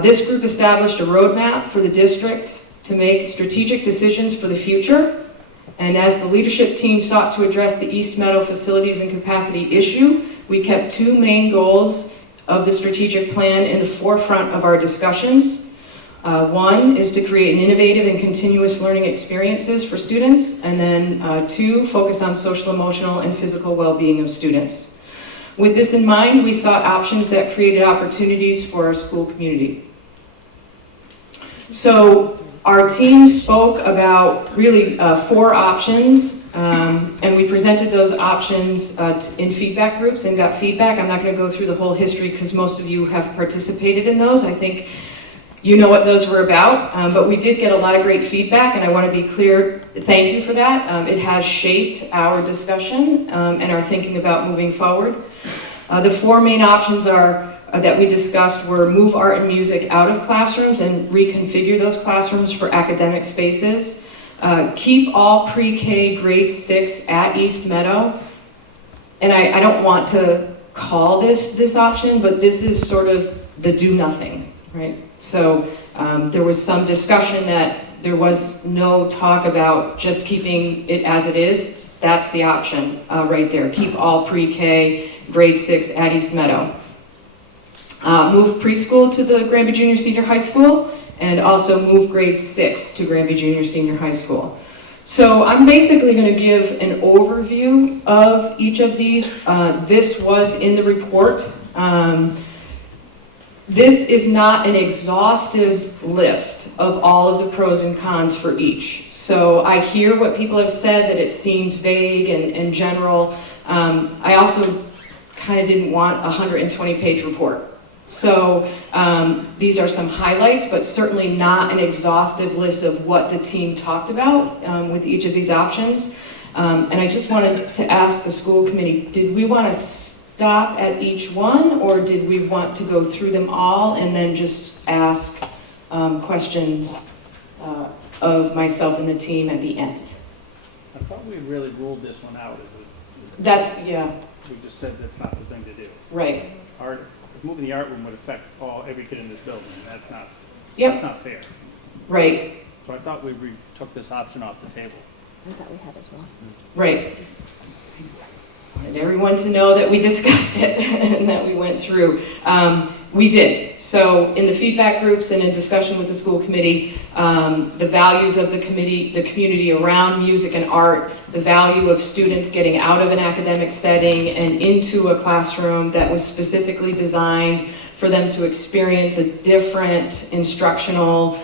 This group established a roadmap for the district to make strategic decisions for the future. And as the leadership team sought to address the East Meadow facilities and capacity issue, we kept 2 main goals of the strategic plan in the forefront of our discussions. One is to create an innovative and continuous learning experiences for students, and then 2, focus on social, emotional, and physical well-being of students. With this in mind, we sought options that created opportunities for our school community. So our team spoke about really 4 options And we presented those options in feedback groups and got feedback. I'm not going to go through the whole history because most of you have participated in those. I think you know what those were about, but we did get a lot of great feedback, and I want to be clear, thank you for that. It has shaped our discussion and our thinking about moving forward. The four main options that we discussed were move art and music out of classrooms and reconfigure those classrooms for academic spaces. Keep all pre-K grade 6 at East Meadow. And I don't want to call this option, but this is sort of the do nothing, right? So there was some discussion that there was no talk about just keeping it as it is. That's the option right there. Keep all pre-K grade 6 at East Meadow. Move preschool to the Granby Junior Senior High School, and also move grade 6 to Granby Junior Senior High School. So I'm basically going to give an overview of each of these. This was in the report. This is not an exhaustive list of all of the pros and cons for each. So I hear what people have said, that it seems vague and general. I also kind of didn't want a 120-page report. So these are some highlights, but certainly not an exhaustive list of what the team talked about with each of these options. And I just wanted to ask the school committee, did we want to stop at each one, or did we want to go through them all and then just ask questions of myself and the team at the end? I thought we really ruled this one out Yeah. We just said that's not the thing to do. Right. Moving the art room would affect every kid in this building, and that's not fair. Right. So I thought we took this option off the table. I thought we had as well. Right. Wanted everyone to know that we discussed it and that we went through. We did. So in the feedback groups and in discussion with the school committee, the values of the community around music and art, the value of students getting out of an academic setting and into a classroom that was specifically designed for them to experience a different instructional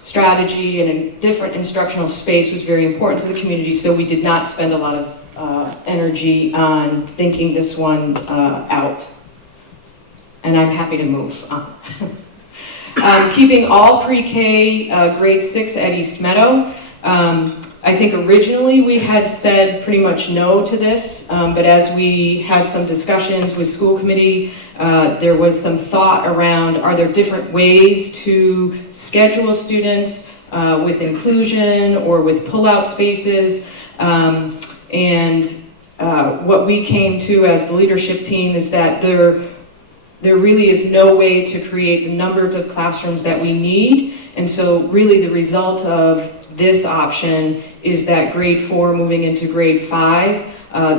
strategy and a different instructional space was very important to the community. So we did not spend a lot of energy on thinking this one out. And I'm happy to move on. Keeping all pre-K grade 6 at East Meadow. I think originally we had said pretty much no to this, but as we had some discussions with school committee, there was some thought around, are there different ways to schedule students with inclusion or with pull-out spaces? What we came to as the leadership team is that there really is no way to create the numbers of classrooms that we need. And so really the result of this option is that grade 4 moving into grade 5,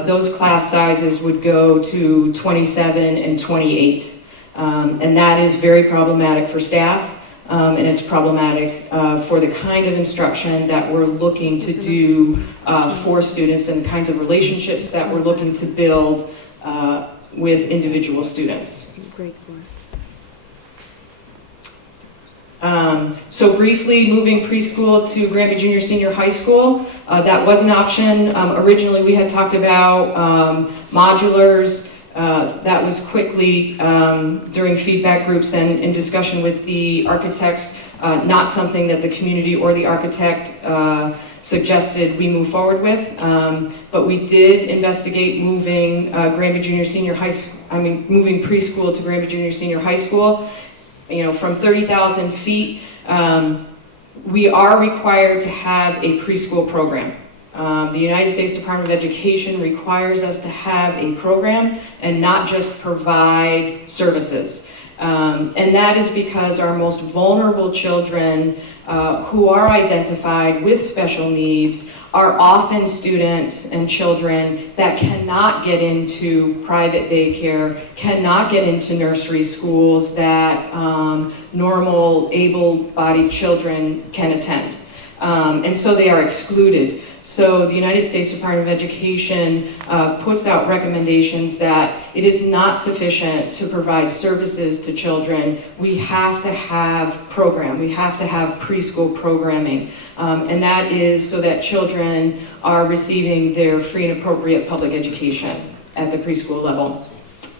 those class sizes would go to 27 and 28. And that is very problematic for staff. And it's problematic for the kind of instruction that we're looking to do for students and the kinds of relationships that we're looking to build with individual students. Grade 4. So briefly, moving preschool to Granby Junior Senior High School, that was an option. Originally we had talked about modulars. That was quickly, during feedback groups and in discussion with the architects, not something that the community or the architect suggested we move forward with. But we did investigate moving Granby Junior Senior High School, moving preschool to Granby Junior Senior High School. You know, from 30,000 feet, we are required to have a preschool program. The United States Department of Education requires us to have a program and not just provide services. And that is because our most vulnerable children who are identified with special needs are often students and children that cannot get into private daycare, cannot get into nursery schools that normal able-bodied children can attend. And so they are excluded. So the United States Department of Education puts out recommendations that it is not sufficient to provide services to children. We have to have we have to have preschool programming. And that is so that children are receiving their free and appropriate public education at the preschool level,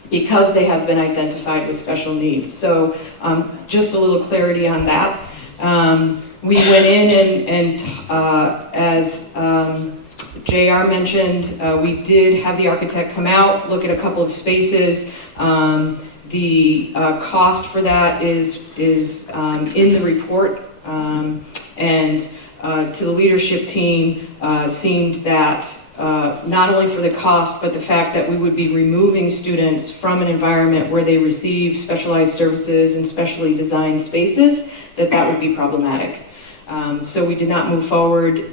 because they have been identified with special needs. So just a little clarity on that. We went in and as JR mentioned, we did have the architect come out, look at a couple of spaces. The cost for that is in the report. And to the leadership team, seemed that not only for the cost, but the fact that we would be removing students from an environment where they receive specialized services and specially designed spaces, that would be problematic. So we did not move forward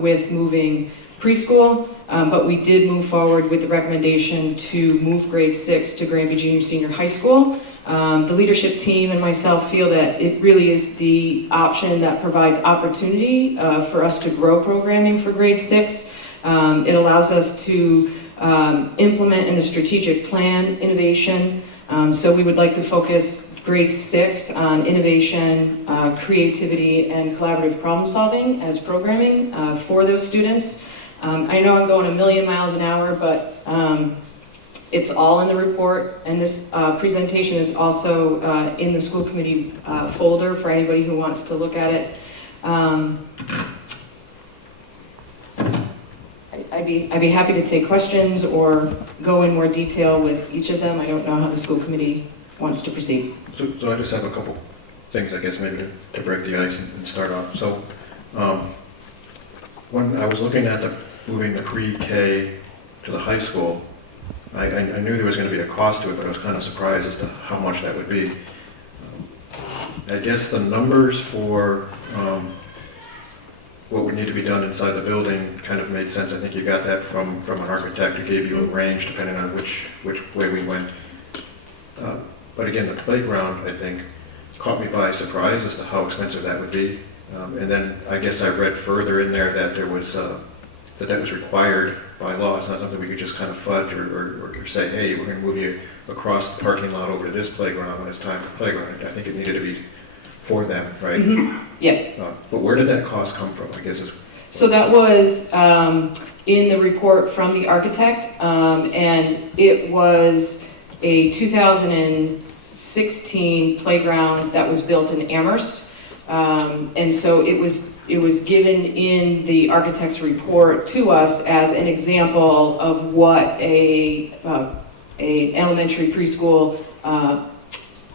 with moving preschool, but we did move forward with the recommendation to move grade 6 to Granby Junior Senior High School. The leadership team and myself feel that it really is the option that provides opportunity for us to grow programming for grade 6. It allows us to implement in the strategic plan innovation. So we would like to focus grade 6 on innovation, creativity, and collaborative problem solving as programming for those students. I know I'm going a million miles an hour, but it's all in the report, and this presentation is also in the school committee folder for anybody who wants to look at it. I'd be happy to take questions or go in more detail with each of them. I don't know how the school committee wants to proceed. So I just have a couple things, I guess, maybe to break the ice and start off. So when I was looking at moving the pre-K to the high school, I knew there was going to be a cost to it, but I was kind of surprised as to how much that would be. I guess the numbers for what would need to be done inside the building kind of made sense. I think you got that from an architect who gave you a range depending on which way we went. But again, the playground, I think, caught me by surprise as to how expensive that would be. And then I guess I read further in there that there was that was required by law. It's not something we could just kind of fudge or say, hey, we're going to move you across the parking lot over to this playground when it's time for playground. I think it needed to be for them, right? Mm-hmm. Yes. But where did that cost come from, I guess? So that was in the report from the architect, and it was a 2016 playground that was built in Amherst. And so it was given in the architect's report to us as an example of what a elementary preschool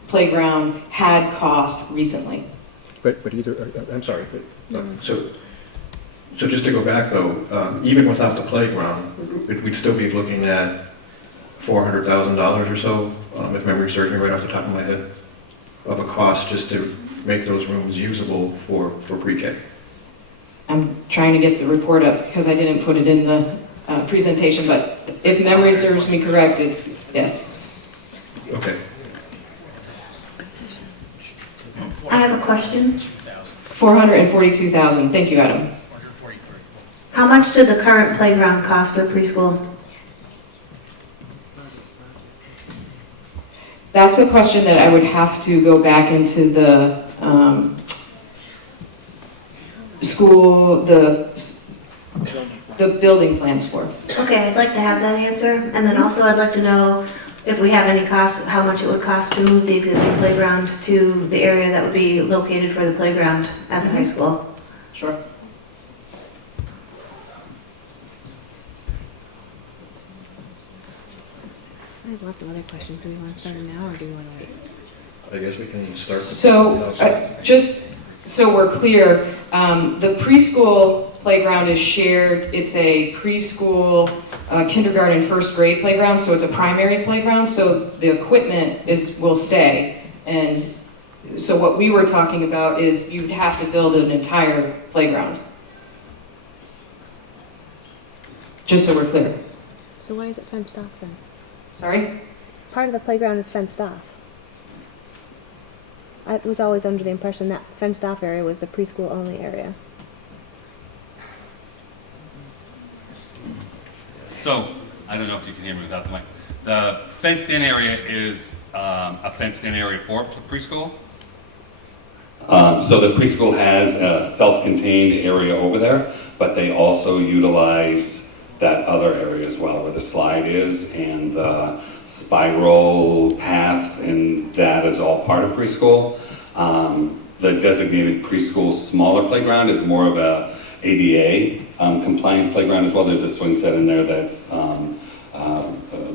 playground had cost recently. But either, I'm sorry. So just to go back though, even without the playground, we'd still be looking at $400,000 or so, if memory serves me right off the top of my head, of a cost just to make those rooms usable for pre-K. I'm trying to get the report up because I didn't put it in the presentation, but if memory serves me correct, it's yes. Okay. I have a question. 442,000. Thank you, Adam. How much did the current playground cost for preschool? That's a question that I would have to go back into the school, the building plans for. Okay, I'd like to have that answer. And then also I'd like to know if we have any cost, how much it would cost to move the existing playground to the area that would be located for the playground at the high school. Sure. I have lots of other questions. Do we want to start them now or do we want to wait? I guess we can start. So just so we're clear, the preschool playground is shared. It's a preschool, kindergarten, first grade playground, so it's a primary playground, so the equipment will stay. And so what we were talking about is you'd have to build an entire playground. Just so we're clear. So why is it fenced off then? Sorry? Part of the playground is fenced off. I was always under the impression that fenced off area was the preschool only area. So, I don't know if you can hear me without the mic. The fenced-in area is a fenced-in area for preschool? So the preschool has a self-contained area over there, but they also utilize that other area as well, where the slide is and the spiral paths, and that is all part of preschool. The designated preschool smaller playground is more of a ADA compliant playground as well. There's a swing set in there that's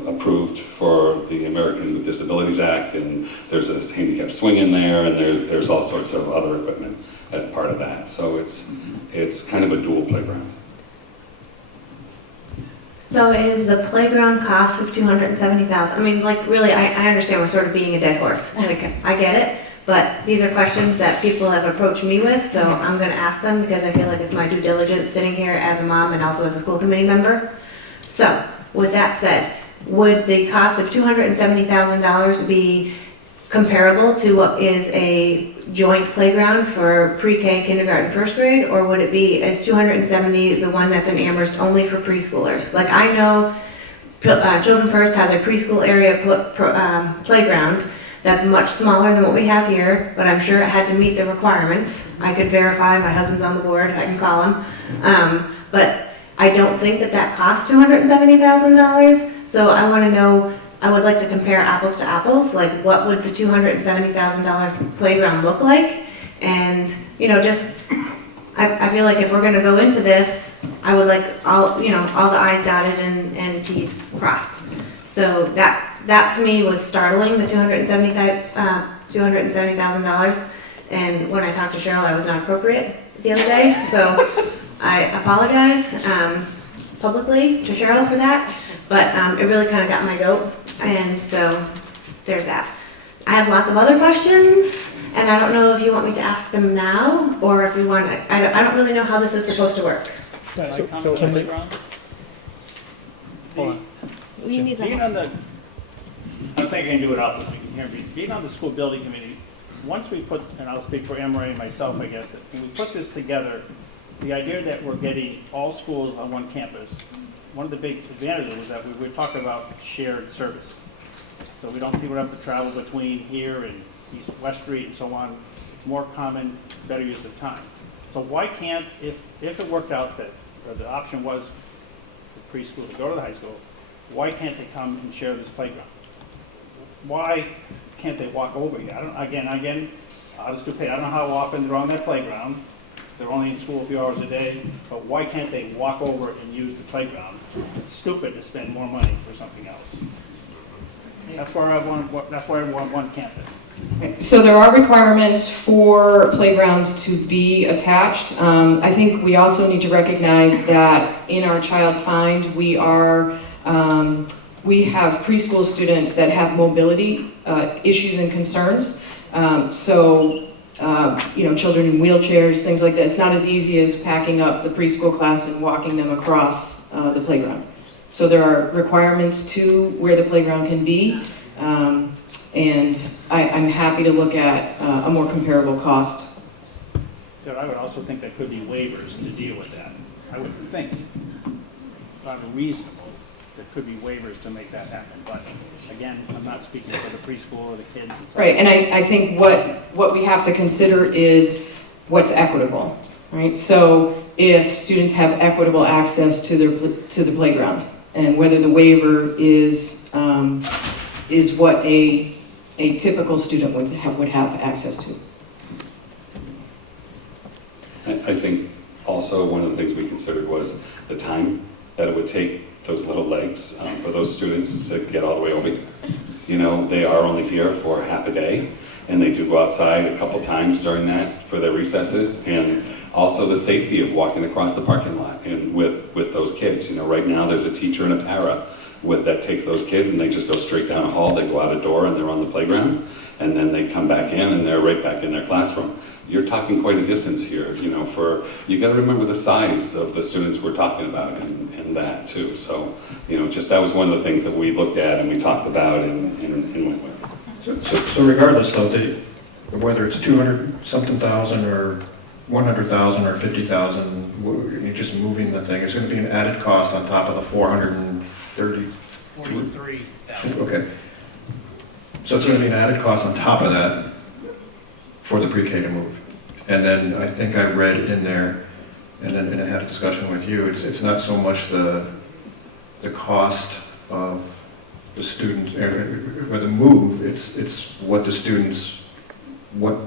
approved for the American with Disabilities Act, and there's a handicap swing in there, and there's all sorts of other equipment as part of that. So it's kind of a dual playground. So is the playground cost of $270,000? I mean, like, really, I understand we're sort of beating a dead horse. Like, I get it, but these are questions that people have approached me with, so I'm going to ask them because I feel like it's my due diligence sitting here as a mom and also as a school committee member. So, with that said, would the cost of $270,000 be comparable to what is a joint playground for pre-K, kindergarten, first grade, or would it be as $270 the one that's in Amherst only for preschoolers? Like, I know Children First has a preschool area playground that's much smaller than what we have here, but I'm sure it had to meet the requirements. I could verify, my husband's on the board, I can call him. But I don't think that costs $270,000, so I want to know, I would like to compare apples to apples, like what would the $270,000 playground look like? And, you know, just, I feel like if we're gonna go into this, I would like all the I's dotted and T's crossed. So that to me was startling, the $270,000. And when I talked to Cheryl, I was not appropriate the other day, so I apologize publicly to Cheryl for that. But it really kind of got my goat, and so there's that. I have lots of other questions, and I don't know if you want me to ask them now, or if you want, I don't really know how this is supposed to work. So can we? Hold on. Being on the, I think I can do it out this week here. Being on the school building committee, once we put, and I'll speak for Emery and myself, I guess, that when we put this together, the idea that we're getting all schools on one campus, one of the big advantages is that we would talk about shared services. So people don't have to travel between here and East West Street and so on. It's more common, better use of time. So why can't, if it worked out that, or the option was for preschool to go to the high school, why can't they come and share this playground? Why can't they walk over here? Again, I'll just do pay. I don't know how often they're on that playground. They're only in school a few hours a day, but why can't they walk over and use the playground? It's stupid to spend more money for something else. That's why I want one campus. So there are requirements for playgrounds to be attached. I think we also need to recognize that in our child find, we have preschool students that have mobility issues and concerns. Children in wheelchairs, things like that. It's not as easy as packing up the preschool class and walking them across the playground. So there are requirements to where the playground can be, and I'm happy to look at a more comparable cost. So I would also think there could be waivers to deal with that. I would think, reasonable, there could be waivers to make that happen. But again, I'm not speaking for the preschool or the kids. And right, and I think what we have to consider is what's equitable, right? So if students have equitable access to the playground, and whether the waiver is what a typical student would have access to. I think also one of the things we considered was the time that it would take those little legs for those students to get all the way over here. You know, they are only here for half a day, and they do go outside a couple times during that for their recesses, and also the safety of walking across the parking lot and with those kids. You know, right now there's a teacher and a para that takes those kids, and they just go straight down a hall, they go out a door and they're on the playground, and then they come back in and they're right back in their classroom. You're talking quite a distance here, you know, you gotta remember the size of the students we're talking about and that too. So, you know, just that was one of the things that we looked at and we talked about and went with. So regardless though, whether it's 200-something thousand or 100,000 or 50,000, you're just moving the thing, it's going to be an added cost on top of the 430. 43,000. Okay. So it's going to be an added cost on top of that for the pre-K to move. And then I think I read in there, and I had a discussion with you, it's not so much the cost of the students, or the move, it's what the students, what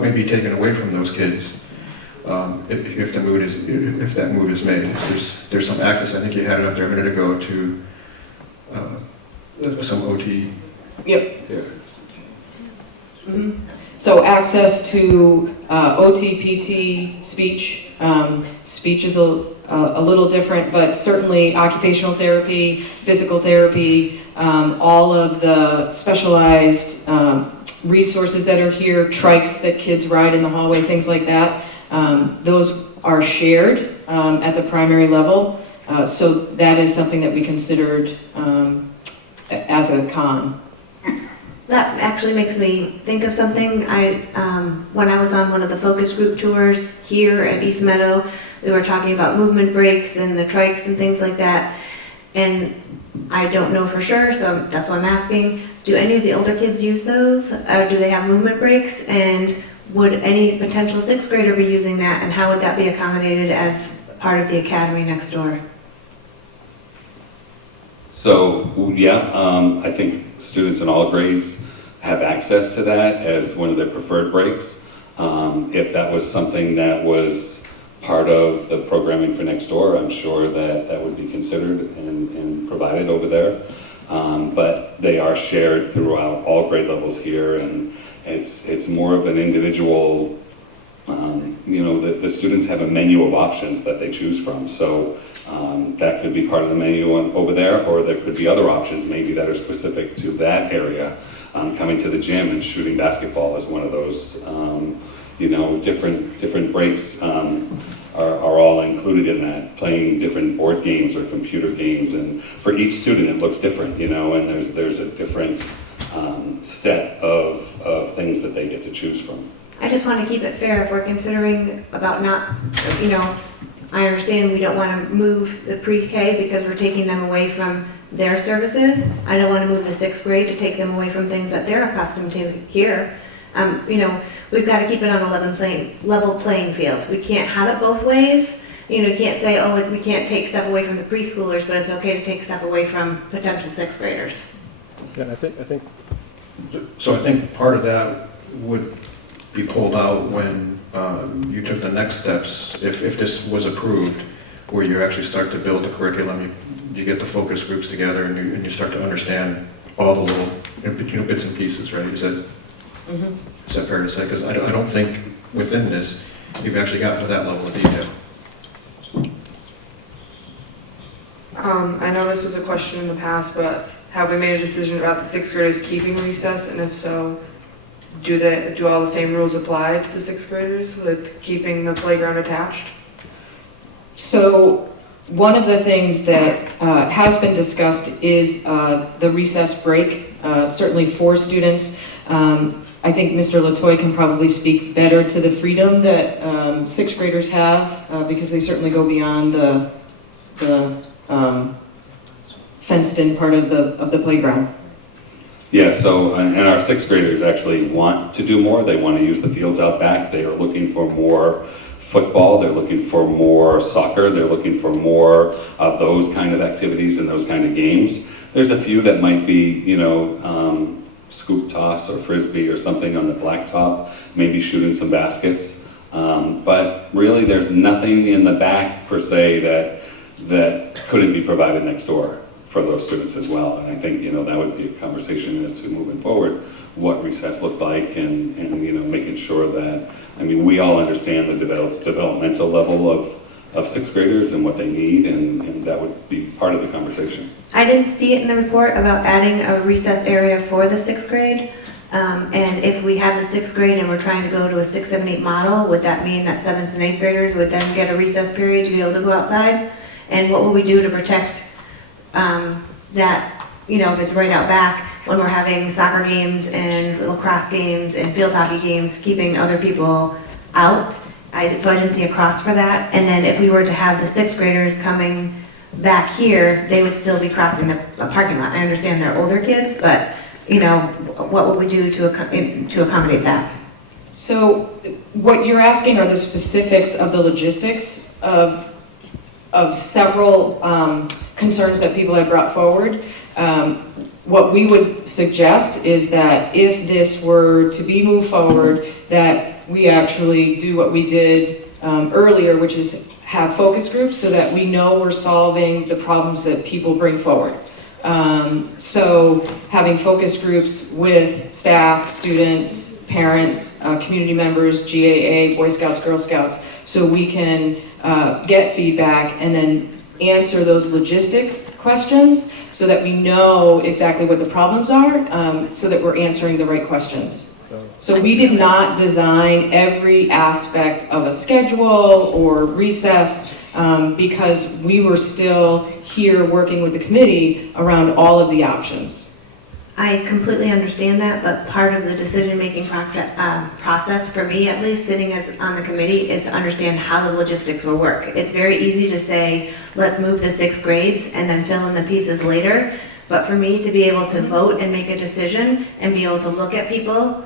may be taken away from those kids if that move is made. There's some access, I think you had it up there a minute ago, to some OT. Yep. Yeah. Mm-hmm. So access to OT, PT, speech. Speech is a little different, but certainly occupational therapy, physical therapy, all of the specialized resources that are here, trikes that kids ride in the hallway, things like that. Those are shared at the primary level. So that is something that we considered as a con. That actually makes me think of something. When I was on one of the focus group tours here at East Meadow, we were talking about movement breaks and the trikes and things like that. And I don't know for sure, so that's why I'm asking, do any of the older kids use those? Do they have movement breaks? And would any potential sixth grader be using that? And how would that be accommodated as part of the academy next door? So, yeah, I think students in all grades have access to that as one of their preferred breaks. If that was something that was part of the programming for next door, I'm sure that that would be considered and provided over there. But they are shared throughout all grade levels here, and it's more of an individual, you know, the students have a menu of options that they choose from. So that could be part of the menu over there, or there could be other options maybe that are specific to that area. Coming to the gym and shooting basketball is one of those. You know, different breaks are all included in that. Playing different board games or computer games, and for each student it looks different, you know, and there's a different set of things that they get to choose from. I just want to keep it fair if we're considering about not, you know, I understand we don't want to move the pre-K because we're taking them away from their services. I don't want to move the sixth grade to take them away from things that they're accustomed to here. You know, we've got to keep it on a level playing field. We can't have it both ways. You know, you can't say, oh, we can't take stuff away from the preschoolers, but it's okay to take stuff away from potential sixth graders. Yeah, I think. So I think part of that would be pulled out when you took the next steps, if this was approved, where you actually start to build the curriculum, you get the focus groups together, and you start to understand all the little, you know, bits and pieces, right? Is that fair to say? Because I don't think within this you've actually gotten to that level of detail. I know this was a question in the past, but have we made a decision about the sixth graders keeping recess? And if so, do all the same rules apply to the sixth graders with keeping the playground attached? So one of the things that has been discussed is the recess break, certainly for students. I think Mr. Latoy can probably speak better to the freedom that sixth graders have because they certainly go beyond the fenced-in part of the playground. Yeah, so, and our sixth graders actually want to do more. They want to use the fields out back. They are looking for more football. They're looking for more soccer. They're looking for more of those kind of activities and those kind of games. There's a few that might be, you know, scoop toss or frisbee or something on the blacktop, maybe shooting some baskets. But really there's nothing in the back per se that couldn't be provided next door for those students as well. And I think, you know, that would be a conversation as to moving forward, what recess looked like, and you know, making sure that, I mean, we all understand the developmental level of sixth graders and what they need, and that would be part of the conversation. I didn't see it in the report about adding a recess area for the sixth grade. And if we have the sixth grade and we're trying to go to a 6, 7, 8 model, would that mean that 7th and 8th graders would then get a recess period to be able to go outside? And what will we do to protect that, you know, if it's right out back when we're having soccer games and lacrosse games and field hockey games, keeping other people out So I didn't see a cross for that. And then if we were to have the sixth graders coming back here, they would still be crossing a parking lot. I understand they're older kids, but, you know, what would we do to accommodate that? So what you're asking are the specifics of the logistics of several concerns that people have brought forward. What we would suggest is that if this were to be moved forward, that we actually do what we did earlier, which is have focus groups so that we know we're solving the problems that people bring forward. So having focus groups with staff, students, parents, community members, GAA, Boy Scouts, Girl Scouts, so we can get feedback and then answer those logistic questions so that we know exactly what the problems are, so that we're answering the right questions. So we did not design every aspect of a schedule or recess because we were still here working with the committee around all of the options. I completely understand that, but part of the decision-making process, for me at least, sitting on the committee, is to understand how the logistics will work. It's very easy to say, let's move the 6th grades and then fill in the pieces later, but for me to be able to vote and make a decision and be able to look at people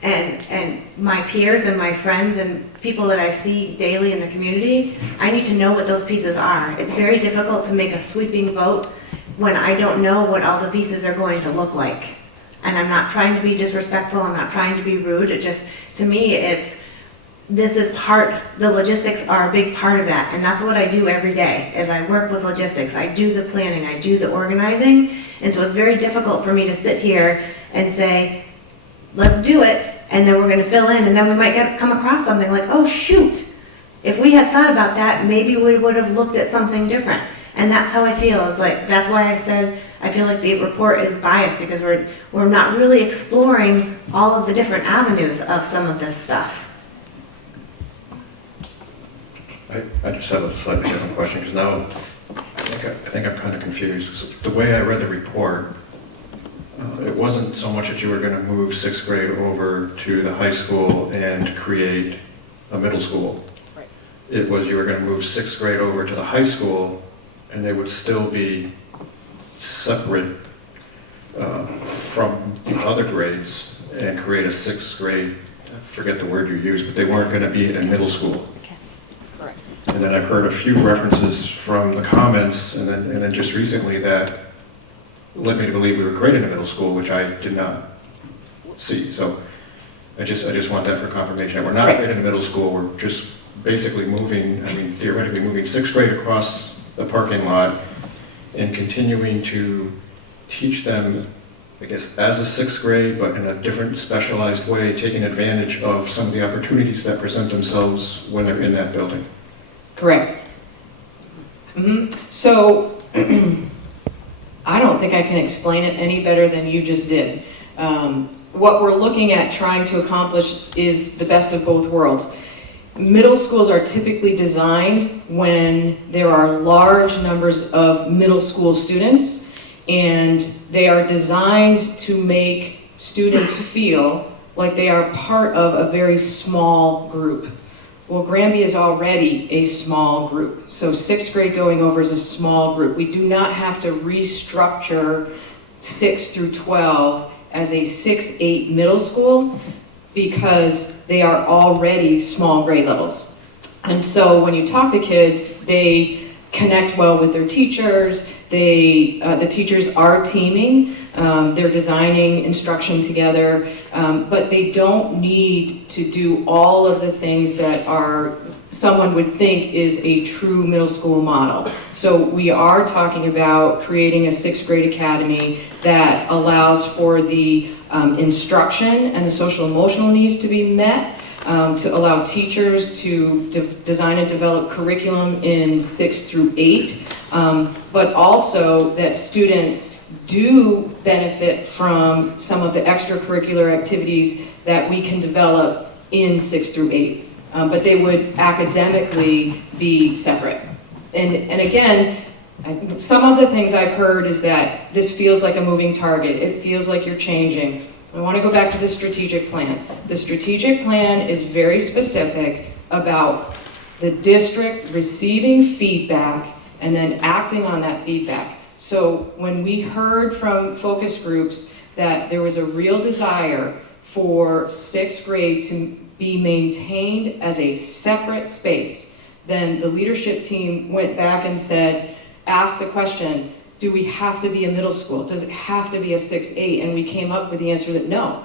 and my peers and my friends and people that I see daily in the community, I need to know what those pieces are. It's very difficult to make a sweeping vote when I don't know what all the pieces are going to look like. And I'm not trying to be disrespectful, I'm not trying to be rude, it just, to me, this is the logistics are a big part of that, and that's what I do every day, is I work with logistics, I do the planning, I do the organizing, and so it's very difficult for me to sit here and say, let's do it, and then we're gonna fill in, and then we might come across something like, oh shoot, if we had thought about that, maybe we would have looked at something different. And that's how I feel, that's why I said, I feel like the report is biased, because we're not really exploring all of the different avenues of some of this stuff. I just have a slightly different question, because now I think I'm kind of confused. 'Cause the way I read the report, it wasn't so much that you were going to move 6th grade over to the high school and create a middle school. Right. It was you were going to move 6th grade over to the high school, and they would still be separate from the other grades and create a 6th grade, I forget the word you used, but they weren't going to be in middle school. Correct. And then I've heard a few references from the comments, and then just recently that led me to believe we were creating a middle school, which I did not see. So I just want that for confirmation. We're not creating a middle school, we're just basically theoretically moving 6th grade across the parking lot and continuing to teach them, I guess, as a 6th grade, but in a different specialized way, taking advantage of some of the opportunities that present themselves when they're in that building. Correct. So I don't think I can explain it any better than you just did. What we're looking at trying to accomplish is the best of both worlds. Middle schools are typically designed when there are large numbers of middle school students, and they are designed to make students feel like they are part of a very small group. Well, Granby is already a small group, so 6th grade going over is a small group. We do not have to restructure 6 through 12 as a 6-8 middle school, because they are already small grade levels. And so when you talk to kids, they connect well with their teachers. The teachers are teaming. They're designing instruction together, but they don't need to do all of the things that someone would think is a true middle school model. So we are talking about creating a 6th grade academy that allows for the instruction and the social emotional needs to be met, to allow teachers to design and develop curriculum in 6 through 8, but also that students do benefit from some of the extracurricular activities that we can develop in 6 through 8. But they would academically be separate. And again, some of the things I've heard is that this feels like a moving target. It feels like you're changing. I want to go back to the strategic plan. The strategic plan is very specific about the district receiving feedback and then acting on that feedback. So when we heard from focus groups that there was a real desire for 6th grade to be maintained as a separate space, then the leadership team went back and said, asked the question, do we have to be a middle school? Does it have to be a 6-8? And we came up with the answer that no,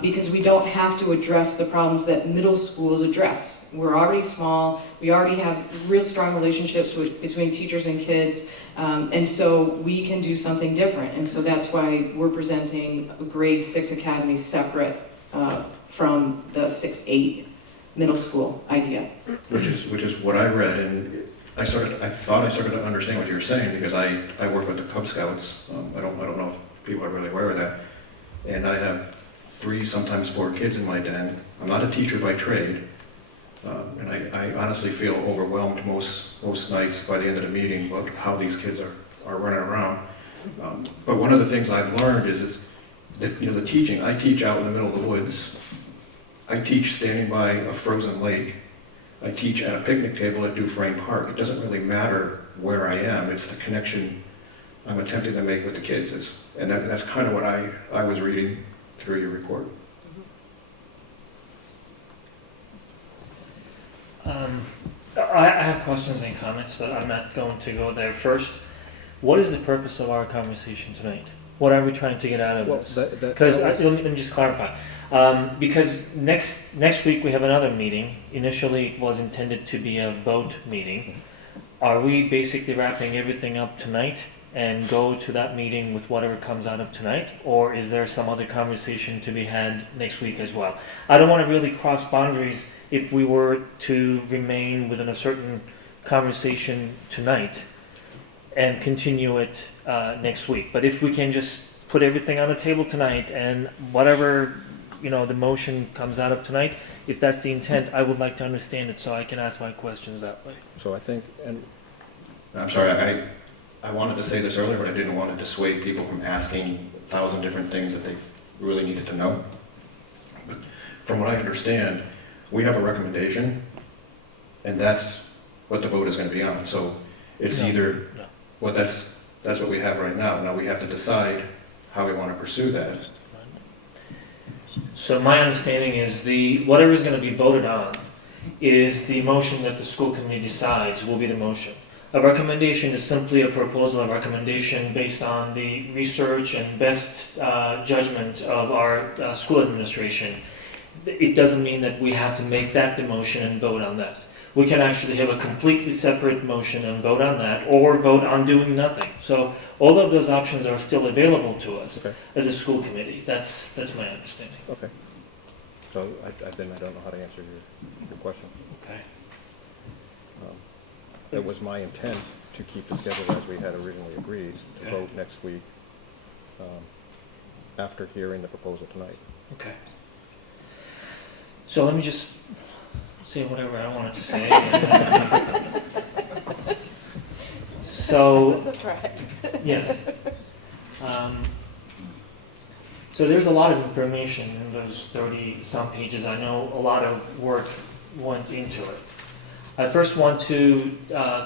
because we don't have to address the problems that middle schools address. We're already small, we already have real strong relationships between teachers and kids, and so we can do something different. And so that's why we're presenting grade 6 academies separate from the 6-8 middle school idea. Which is what I read, and I thought I started to understand what you were saying, because I work with the Cub Scouts. I don't know if people are really aware of that. And I have 3, sometimes 4 kids in my den. I'm not a teacher by trade, and I honestly feel overwhelmed most nights by the end of the meeting about how these kids are running around. But one of the things I've learned is that, the teaching. I teach out in the middle of the woods. I teach standing by a frozen lake. I teach at a picnic table at Dufresne Park. It doesn't really matter where I am. It's the connection I'm attempting to make with the kids. And that's kind of what I was reading through your report. I have questions and comments, but I'm not going to go there first. What is the purpose of our conversation tonight? What are we trying to get out of this? Because let me just clarify. Because next week we have another meeting. Initially it was intended to be a vote meeting. Are we basically wrapping everything up tonight and go to that meeting with whatever comes out of tonight? Or is there some other conversation to be had next week as well? I don't want to really cross boundaries if we were to remain within a certain conversation tonight and continue it next week. But if we can just put everything on the table tonight and whatever the motion comes out of tonight, if that's the intent, I would like to understand it so I can ask my questions that way. So I think, and I'm sorry, I wanted to say this earlier, but I didn't want to dissuade people from asking 1,000 different things that they really needed to know. But from what I understand, we have a recommendation, and that's what the vote is going to be on. So it's well, that's what we have right now. Now we have to decide how we want to pursue that. So my understanding is whatever is going to be voted on is the motion that the school committee decides will be the motion. A recommendation is simply a proposal, a recommendation based on the research and best judgment of our school administration. It doesn't mean that we have to make that the motion and vote on that. We can actually have a completely separate motion and vote on that, or vote on doing nothing. So all of those options are still available to us as a school committee. That's my understanding. Okay. So then I don't know how to answer your question. Okay. It was my intent to keep the schedule as we had originally agreed, to vote next week after hearing the proposal tonight. Okay. So let me just say whatever I wanted to say. So, it's a surprise. Yes. So there's a lot of information in those 30-some pages. I know a lot of work went into it. I first want to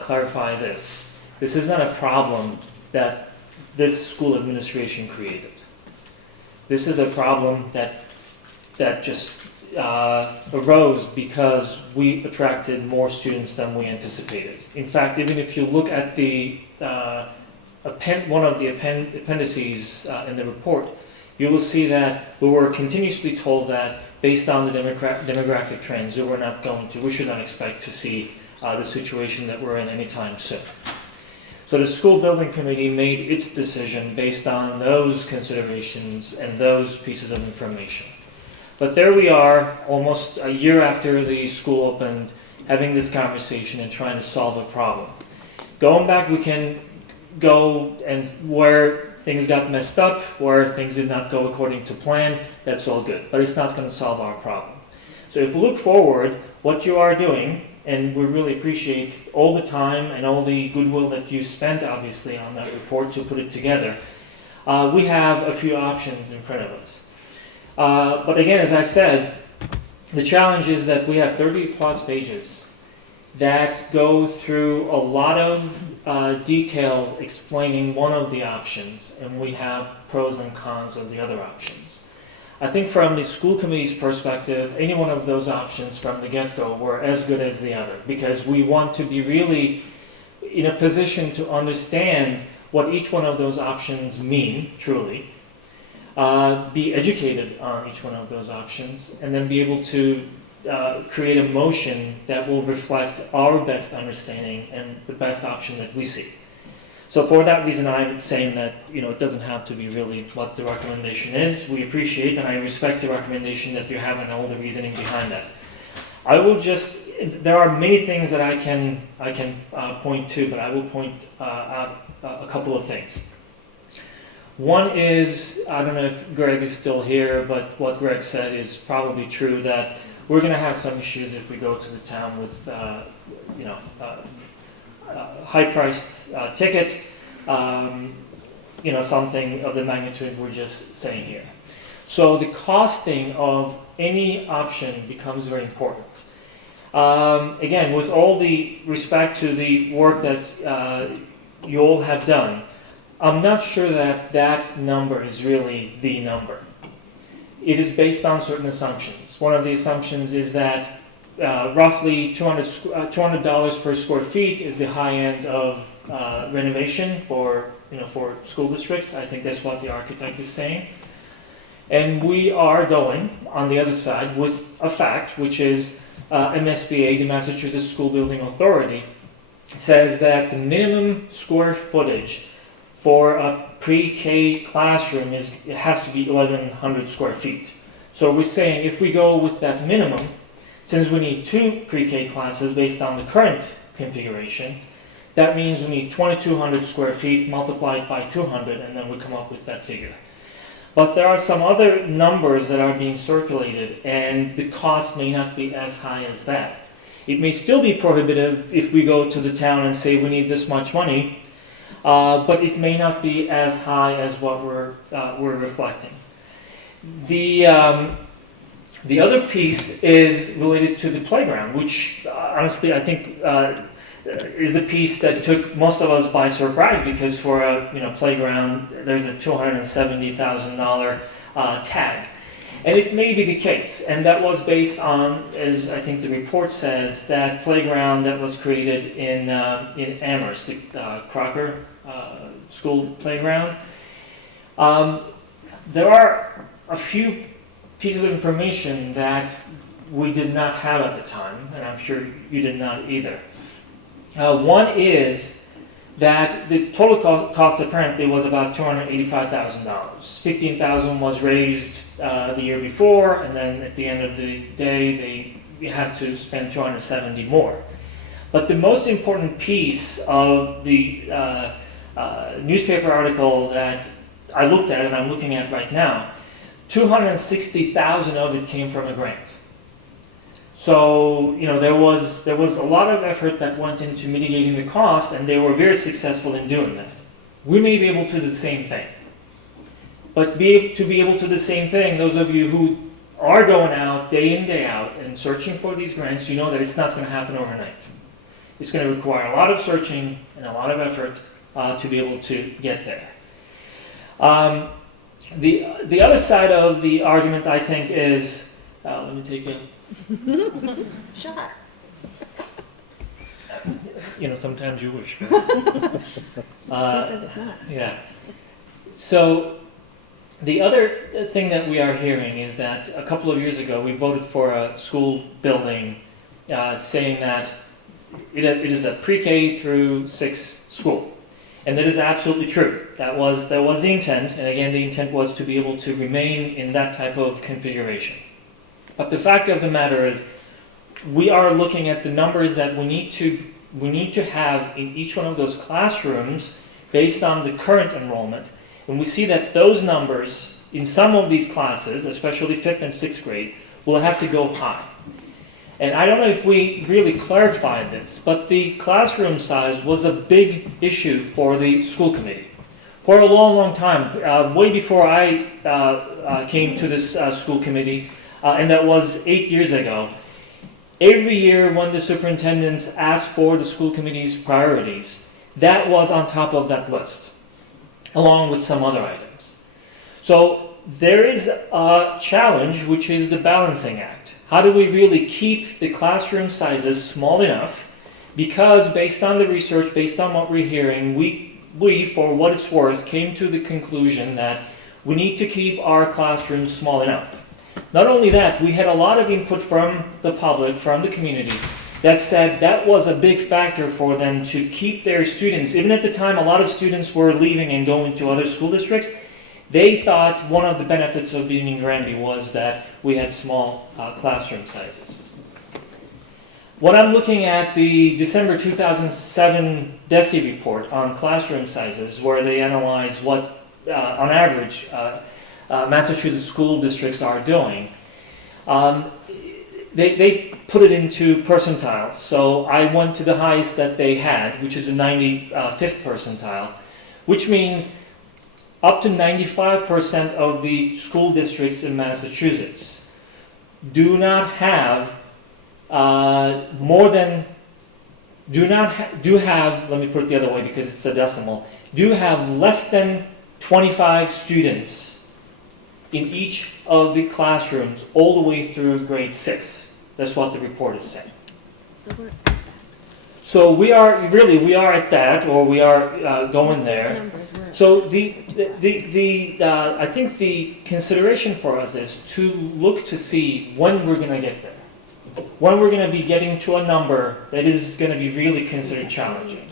clarify this. This is not a problem that this school administration created. This is a problem that just arose because we attracted more students than we anticipated. In fact, even if you look at the one of the appendices in the report, you will see that we were continuously told that based on the demographic trends, we should not expect to see the situation that we're in anytime soon. So the school building committee made its decision based on those considerations and those pieces of information. But there we are, almost a year after the school opened, having this conversation and trying to solve a problem. Going back, we can go and where things got messed up, where things did not go according to plan, that's all good. But it's not going to solve our problem. So if we look forward, what you are doing, and we really appreciate all the time and all the goodwill that you spent, obviously, on that report to put it together, we have a few options in front of us. But again, as I said, the challenge is that we have 30+ pages that go through a lot of details explaining one of the options, and we have pros and cons of the other options. I think from the school committee's perspective, any one of those options from the get-go were as good as the other, because we want to be really in a position to understand what each one of those options mean, truly, be educated on each one of those options, and then be able to create a motion that will reflect our best understanding and the best option that we see. So for that reason, I'm saying that it doesn't have to be really what the recommendation is. We appreciate and I respect the recommendation that you have and all the reasoning behind that. I will just, there are many things that I can point to, but I will point out a couple of things. One is, I don't know if Greg is still here, but what Greg said is probably true, that we're going to have some issues if we go to the town with, high-priced ticket, something of the magnitude we're just saying here. So the costing of any option becomes very important. Again, with all the respect to the work that you all have done, I'm not sure that that number is really the number. It is based on certain assumptions. One of the assumptions is that roughly $200 per square feet is the high end of renovation for school districts. I think that's what the architect is saying. And we are going on the other side with a fact, which is MSBA, the Massachusetts School Building Authority, says that the minimum square footage for a pre-K classroom has to be 1,100 square feet. So we're saying if we go with that minimum, since we need 2 pre-K classes based on the current configuration, that means we need 2,200 square feet multiplied by 200, and then we come up with that figure. But there are some other numbers that are being circulated, and the cost may not be as high as that. It may still be prohibitive if we go to the town and say we need this much money, but it may not be as high as what we're reflecting. The other piece is related to the playground, which honestly I think is the piece that took most of us by surprise, because for a playground there's a $270,000 tag. And it may be the case, and that was based on, as I think the report says, that playground that was created in Amherst, the Crocker school playground. There are a few pieces of information that we did not have at the time, and I'm sure you did not either. One is that the total cost apparently was about $285,000. $15,000 was raised the year before, and then at the end of the day they had to spend $270 more. But the most important piece of the newspaper article that I looked at and I'm looking at right now, $260,000 of it came from a grant. So there was a lot of effort that went into mitigating the cost, and they were very successful in doing that. We may be able to do the same thing, but to be able to do the same thing, those of you who are going out day in, day out and searching for these grants, you know that it's not going to happen overnight. It's going to require a lot of searching and a lot of effort to be able to get there. The other side of the argument, I think, is, let me take a shot. Sometimes you wish. Who says it's not? Yeah. So the other thing that we are hearing is that a couple of years ago we voted for a school building saying that it is a pre-K through 6 school. And that is absolutely true. That was the intent, and again the intent was to be able to remain in that type of configuration. But the fact of the matter is, we are looking at the numbers that we need to have in each one of those classrooms based on the current enrollment, and we see that those numbers in some of these classes, especially 5th and 6th grade, will have to go high. And I don't know if we really clarified this, but the classroom size was a big issue for the school committee. For a long, long time, way before I came to this school committee, and that was 8 years ago. Every year when the superintendents asked for the school committee's priorities, that was on top of that list, along with some other items. So there is a challenge, which is the balancing act. How do we really keep the classroom sizes small enough? Because based on the research, based on what we're hearing, we, for what it's worth, came to the conclusion that we need to keep our classrooms small enough. Not only that, we had a lot of input from the public, from the community, that said that was a big factor for them to keep their students. Even at the time, a lot of students were leaving and going to other school districts. They thought one of the benefits of being in Granby was that we had small classroom sizes. When I'm looking at the December 2007 DESE report on classroom sizes, where they analyze what, on average, Massachusetts school districts are doing, they put it into percentiles. So I went to the highest that they had, which is a 95th percentile, which means up to 95% of the school districts in Massachusetts do not have let me put it the other way because it's a decimal, do have less than 25 students in each of the classrooms all the way through grade 6. That's what the report is saying. So we are at that, or we are going there. So I think the consideration for us is to look to see when we're going to get there. When we're going to be getting to a number that is going to be really considered challenging.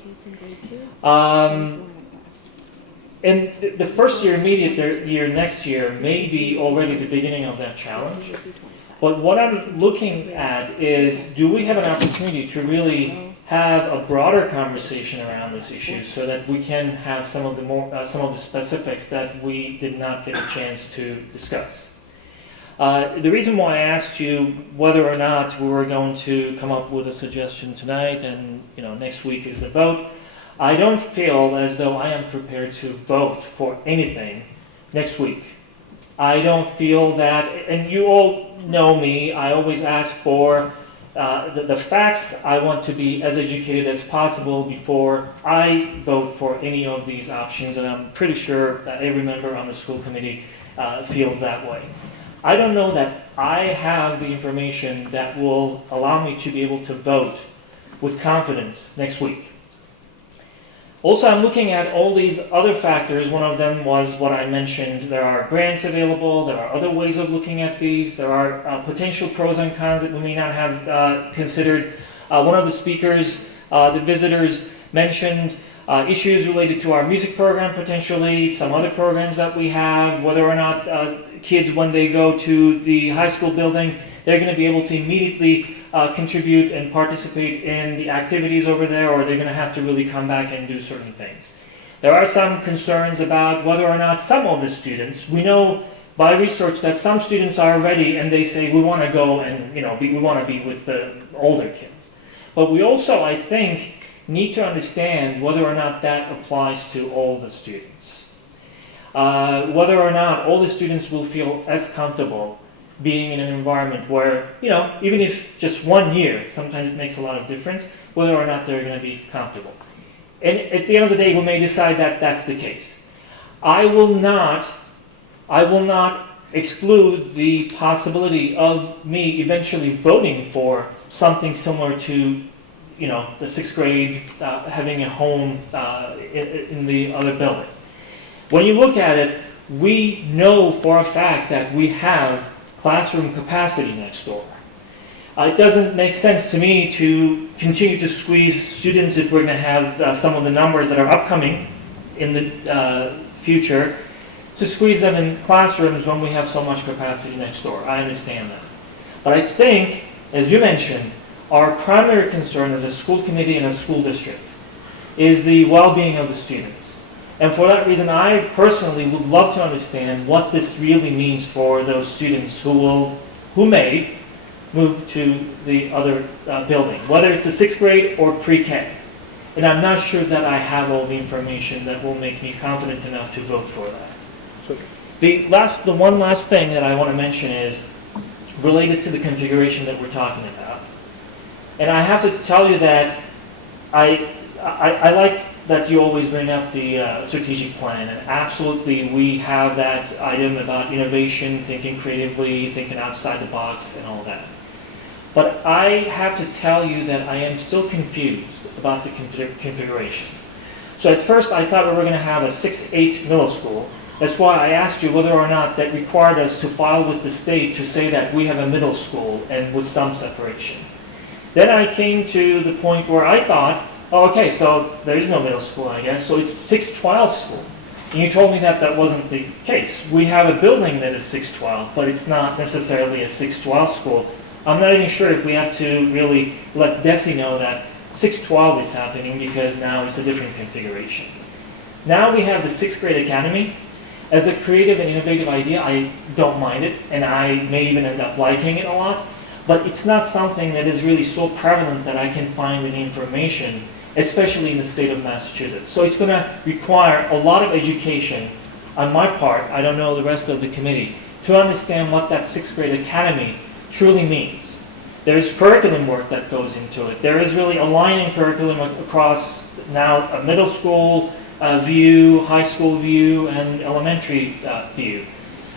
And the first year, immediate year, next year, may be already the beginning of that challenge. But what I'm looking at is, do we have an opportunity to really have a broader conversation around this issue so that we can have some of the specifics that we did not get a chance to discuss? The reason why I asked you whether or not we were going to come up with a suggestion tonight and next week is the vote, I don't feel as though I am prepared to vote for anything next week. I don't feel that, and you all know me, I always ask for the facts. I want to be as educated as possible before I vote for any of these options, and I'm pretty sure that every member on the school committee feels that way. I don't know that I have the information that will allow me to be able to vote with confidence next week. Also, I'm looking at all these other factors. One of them was what I mentioned. There are grants available. There are other ways of looking at these. There are potential pros and cons that we may not have considered. One of the speakers, the visitors, mentioned issues related to our music program potentially, some other programs that we have, whether or not kids, when they go to the high school building, they're going to be able to immediately contribute and participate in the activities over there, or they're going to have to really come back and do certain things. There are some concerns about whether or not some of the students, we know by research that some students are ready and they say we want to go and we want to be with the older kids. But we also, I think, need to understand whether or not that applies to all the students. Whether or not all the students will feel as comfortable being in an environment where, even if just 1 year, sometimes it makes a lot of difference, whether or not they're going to be comfortable. And at the end of the day, we may decide that that's the case. I will not exclude the possibility of me eventually voting for something similar to, the 6th grade having a home in the other building. When you look at it, we know for a fact that we have classroom capacity next door. It doesn't make sense to me to continue to squeeze students if we're going to have some of the numbers that are upcoming in the future, to squeeze them in classrooms when we have so much capacity next door. I understand that. But I think, as you mentioned, our primary concern as a school committee and a school district is the well-being of the students. And for that reason, I personally would love to understand what this really means for those students who may move to the other building, whether it's the 6th grade or pre-K. And I'm not sure that I have all the information that will make me confident enough to vote for that. The one last thing that I want to mention is, related to the configuration that we're talking about. And I have to tell you that I like that you always bring up the strategic plan, and absolutely we have that item about innovation, thinking creatively, thinking outside the box, and all that. But I have to tell you that I am still confused about the configuration. So at first I thought we were going to have a 6-8 middle school. That's why I asked you whether or not that required us to file with the state to say that we have a middle school and with some separation. Then I came to the point where I thought, oh, okay, so there is no middle school, I guess, so it's 6-12 school. And you told me that that wasn't the case. We have a building that is 6-12, but it's not necessarily a 6-12 school. I'm not even sure if we have to really let Desi know that 6-12 is happening because now it's a different configuration. Now we have the 6th grade academy. As a creative and innovative idea, I don't mind it, and I may even end up liking it a lot, but it's not something that is really so prevalent that I can find any information, especially in the state of Massachusetts. So it's going to require a lot of education on my part, I don't know the rest of the committee, to understand what that 6th grade academy truly means. There's curriculum work that goes into it. There is really aligning curriculum across now a middle school view, high school view, and elementary view.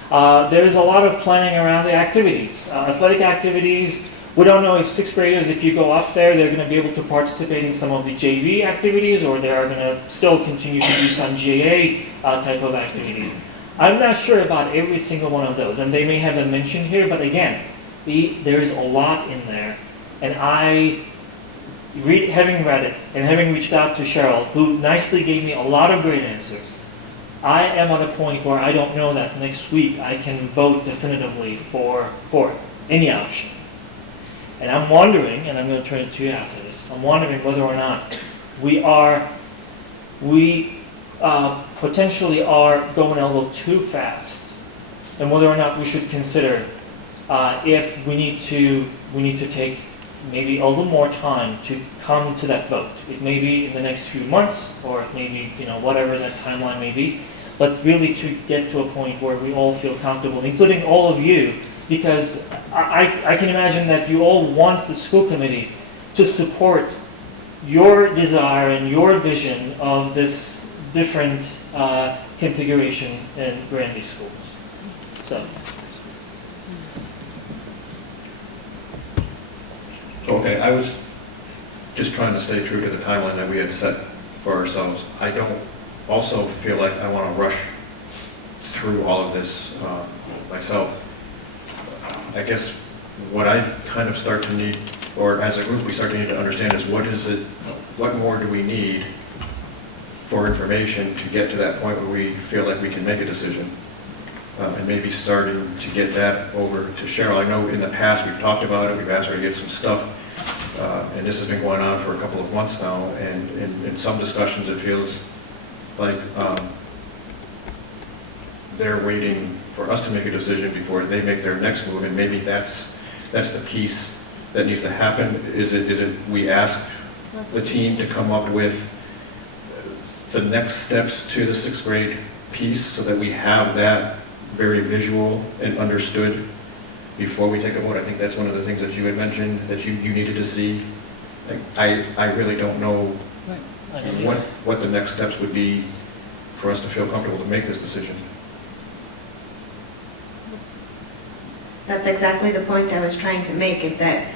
There's a lot of planning around the activities, athletic activities. We don't know if 6th graders, if you go up there, they're going to be able to participate in some of the JV activities, or they're going to still continue to do some GA type of activities. I'm not sure about every single one of those, and they may have been mentioned here, but again, there's a lot in there, and having read it and having reached out to Cheryl, who nicely gave me a lot of great answers, I am at a point where I don't know that next week I can vote definitively for any option. And I'm wondering, and I'm going to turn it to you after this, I'm wondering whether or not we potentially are going a little too fast, and whether or not we should consider if we need to take maybe a little more time to come to that vote. It may be in the next few months, or it may be, whatever that timeline may be, but really to get to a point where we all feel comfortable, including all of you, because I can imagine that you all want the school committee to support your desire and your vision of this different configuration in Granby schools. So. Okay, I was just trying to stay true to the timeline that we had set for ourselves. I don't also feel like I want to rush through all of this myself. I guess what I kind of start to need, or as a group we start to need to understand, is what more do we need for information to get to that point where we feel like we can make a decision? And maybe starting to get that over to Cheryl. I know in the past we've talked about it, we've asked her to get some stuff, and this has been going on for a couple of months now, and in some discussions it feels like they're waiting for us to make a decision before they make their next move, and maybe that's the piece that needs to happen. Is it we ask the team to come up with the next steps to the 6th grade piece so that we have that very visual and understood before we take a vote? I think that's one of the things that you had mentioned that you needed to see. I really don't know what the next steps would be for us to feel comfortable to make this decision. That's exactly the point I was trying to make, is that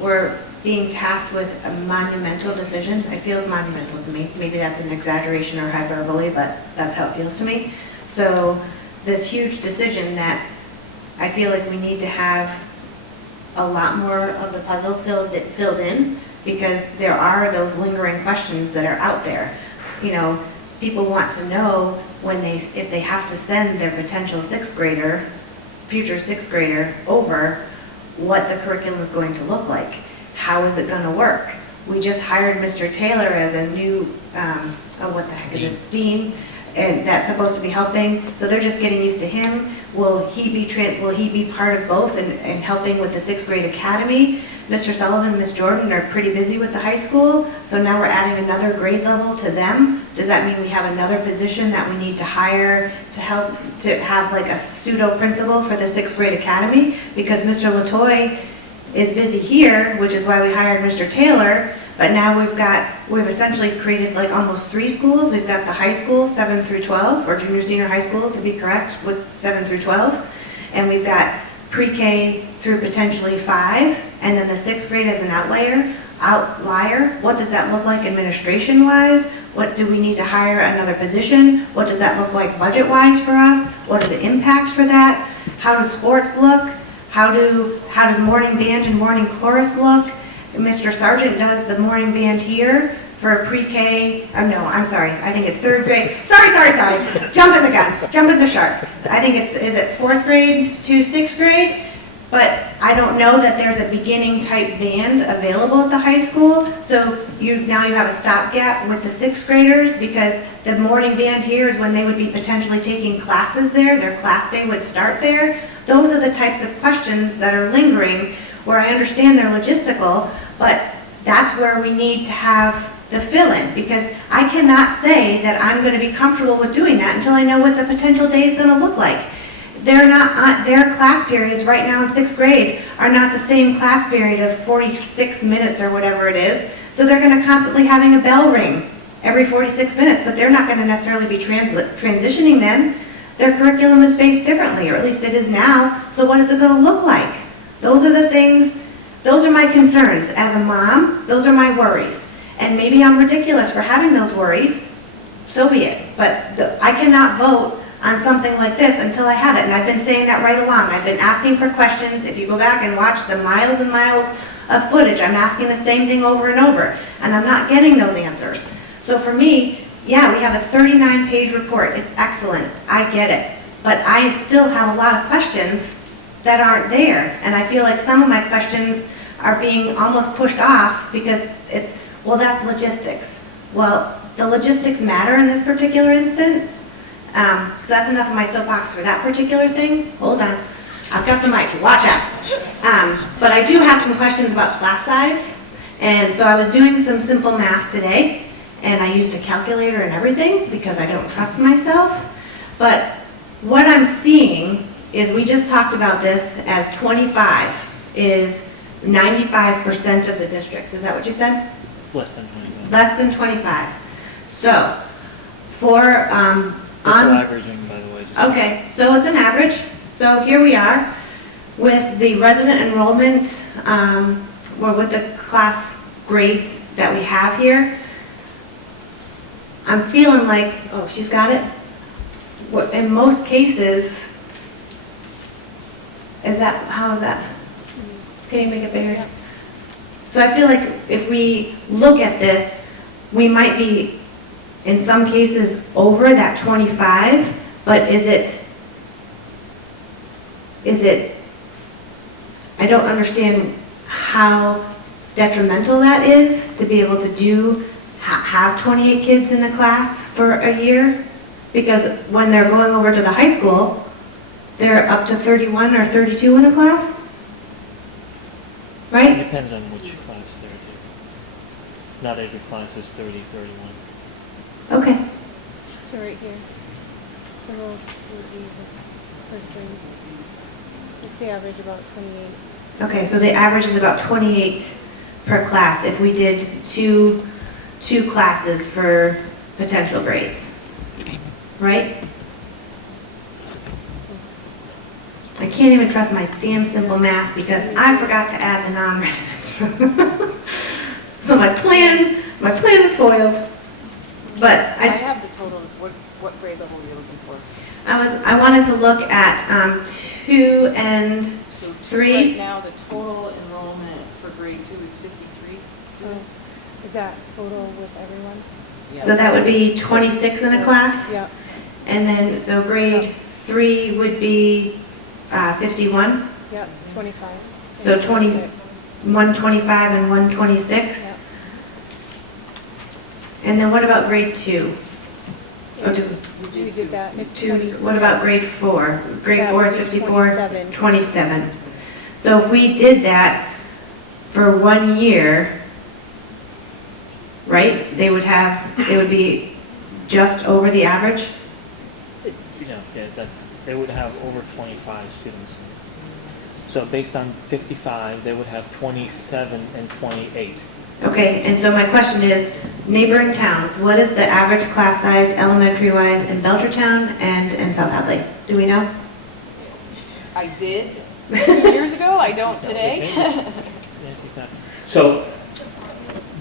we're being tasked with a monumental decision. It feels monumental to me. Maybe that's an exaggeration or hyperbole, but that's how it feels to me. So this huge decision that I feel like we need to have a lot more of the puzzle filled in, because there are those lingering questions that are out there. People want to know if they have to send their potential 6th grader, future 6th grader, over what the curriculum is going to look like. How is it going to work? We just hired Mr. Taylor as a new, what the heck is it, dean, and that's supposed to be helping. So they're just getting used to him. Will he be part of both and helping with the 6th grade academy? Mr. Sullivan and Ms. Jordan are pretty busy with the high school, so now we're adding another grade level to them. Does that mean we have another position that we need to hire to help to have like a pseudo principal for the 6th grade academy? Because Mr. Latoy is busy here, which is why we hired Mr. Taylor, but now we've essentially created like almost 3 schools. We've got the high school, 7 through 12, or junior senior high school to be correct, with 7 through 12. And we've got pre-K through potentially 5, and then the 6th grade as an outlier. What does that look like administration-wise? What do we need to hire another position? What does that look like budget-wise for us? What are the impacts for that? How do sports look? How does morning band and morning chorus look? Mr. Sargent does the morning band here for a pre-K, I'm sorry, I think it's 3rd grade. Sorry. Jumping the gun, jumping the shark. I think is it 4th grade to 6th grade? But I don't know that there's a beginning type band available at the high school. So now you have a stopgap with the 6th graders, because the morning band here is when they would be potentially taking classes there. Their class day would start there. Those are the types of questions that are lingering, where I understand they're logistical, but that's where we need to have the fill-in, because I cannot say that I'm going to be comfortable with doing that until I know what the potential day is going to look like. Their class periods right now in 6th grade are not the same class period of 46 minutes or whatever it is, so they're going to constantly having a bell ring every 46 minutes, but they're not going to necessarily be transitioning then. Their curriculum is based differently, or at least it is now, so what is it going to look like? Those are the things, those are my concerns. As a mom, those are my worries. And maybe I'm ridiculous for having those worries, so be it. But I cannot vote on something like this until I have it, and I've been saying that right along. I've been asking for questions. If you go back and watch the miles and miles of footage, I'm asking the same thing over and over, and I'm not getting those answers. So for me, yeah, we have a 39-page report. It's excellent. I get it. But I still have a lot of questions that aren't there, and I feel like some of my questions are being almost pushed off because it's, well, that's logistics. Well, the logistics matter in this particular instance. So that's enough of my soapbox for that particular thing. Hold on. I've got the mic. Watch out. But I do have some questions about class size. And so I was doing some simple math today, and I used a calculator and everything because I don't trust myself. But what I'm seeing is, we just talked about this as 25 is 95% of the districts. Is that what you said? Less than 25. Less than 25. So, for Also averaging, by the way. Okay, so it's an average. So here we are with the resident enrollment, or with the class grades that we have here. I'm feeling like, oh, she's got it? In most cases, how is that? Can you make it bigger? So I feel like if we look at this, we might be, in some cases, over that 25, but is it, I don't understand how detrimental that is to be able to have 28 kids in a class for a year, because when they're going over to the high school, they're up to 31 or 32 in a class, right? It depends on which class they're taking. Not every class is 30, 31. Okay. So right here, the rules would be this first grade. It's the average about 28. Okay, so the average is about 28 per class if we did two classes for potential grades, right? I can't even trust my damn simple math because I forgot to add the non-residents. So my plan is foiled. But I have the total. What grade level were you looking for? I wanted to look at 2 and 3. Right now, the total enrollment for grade 2 is 53 students. Is that total with everyone? So that would be 26 in a class? Yeah. And then, so grade 3 would be 51? Yep, 25. So 125 and 126? Yep. And then what about grade 2? We did that. It's 26. What about grade 4? Grade 4 is 54? 27. So if we did that, for 1 year, right? They would be just over the average? That they would have over 25 students. So based on 55, they would have 27 and 28. Okay, and so my question is, neighboring towns, what is the average class size elementary-wise in Belchertown and in South Hadley? Do we know? I did 2 years ago, I don't today. So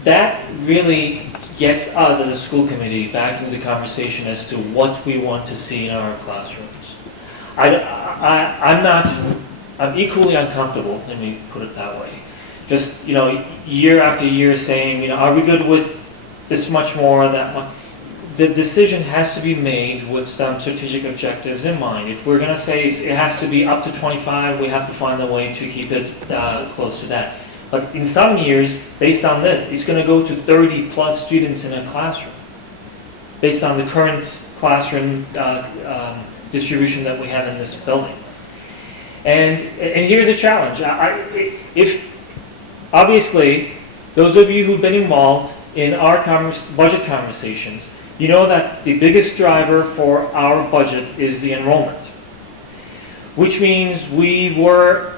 that really gets us as a school committee back into the conversation as to what we want to see in our classrooms. I'm equally uncomfortable, let me put it that way. Just, year after year saying, are we good with this much more, that much? The decision has to be made with some strategic objectives in mind. If we're going to say it has to be up to 25, we have to find a way to keep it close to that. But in some years, based on this, it's going to go to 30 plus students in a classroom, based on the current classroom distribution that we have in this building. And here's a challenge. If obviously, those of you who've been involved in our budget conversations, you know that the biggest driver for our budget is the enrollment, which means we were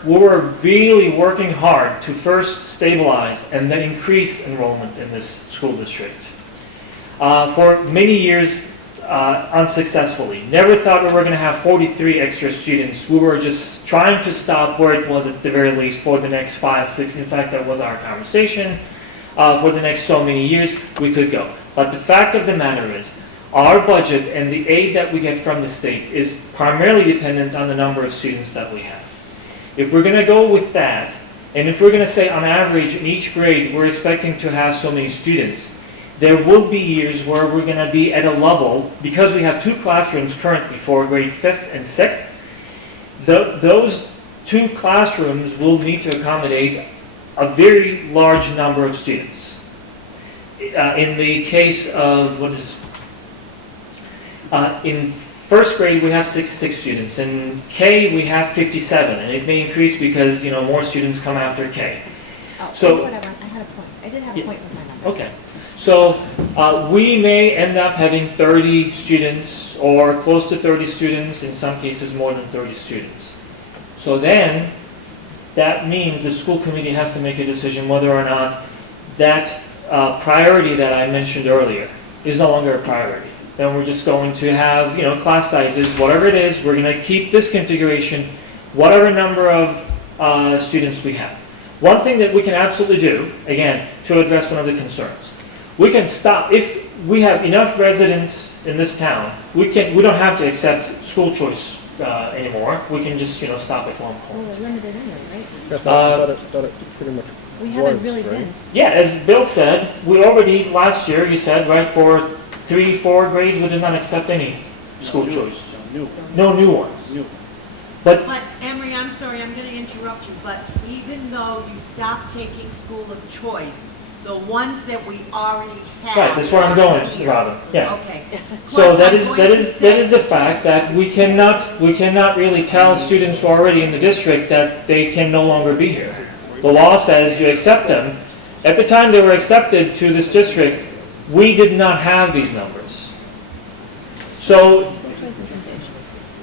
really working hard to first stabilize and then increase enrollment in this school district. For many years, unsuccessfully. Never thought we were going to have 43 extra students. We were just trying to stop where it was at the very least for the next 5, 6. In fact, that was our conversation. For the next so many years, we could go. But the fact of the matter is, our budget and the aid that we get from the state is primarily dependent on the number of students that we have. If we're going to go with that, and if we're going to say on average in each grade we're expecting to have so many students, there will be years where we're going to be at a level, because we have 2 classrooms currently for grade 5th and 6th, those 2 classrooms will need to accommodate a very large number of students. In the case of, in first grade we have 66 students, in K we have 57, and it may increase because more students come after K. Oh, so whatever, I had a point. I did have a point with my numbers. Okay. So we may end up having 30 students or close to 30 students, in some cases more than 30 students. So then that means the school committee has to make a decision whether or not that priority that I mentioned earlier is no longer a priority. Then we're just going to have, class sizes, whatever it is, we're going to keep this configuration, whatever number of students we have. One thing that we can absolutely do, again, to address one of the concerns, we can stop, if we have enough residents in this town, we don't have to accept school choice anymore. We can just, stop at one point. Well, we're limited anyway, right? Yes, I thought it pretty much We haven't was, really right? been. Yeah, as Bill said, we already, last year, you said, right, for 3, 4 grades, we did not accept any school choice. No new ones. But Emery, I'm sorry, I'm going to interrupt you, but even though you stopped taking school of choice, the ones that we already have. Right, that's where I'm going, here. Robin. Yeah. Okay. So Plus, that I'm is a fact that we cannot really tell students who are already in the district that they can no longer be here. The law says you accept them. At the time they were accepted to this district, we did not have these numbers. So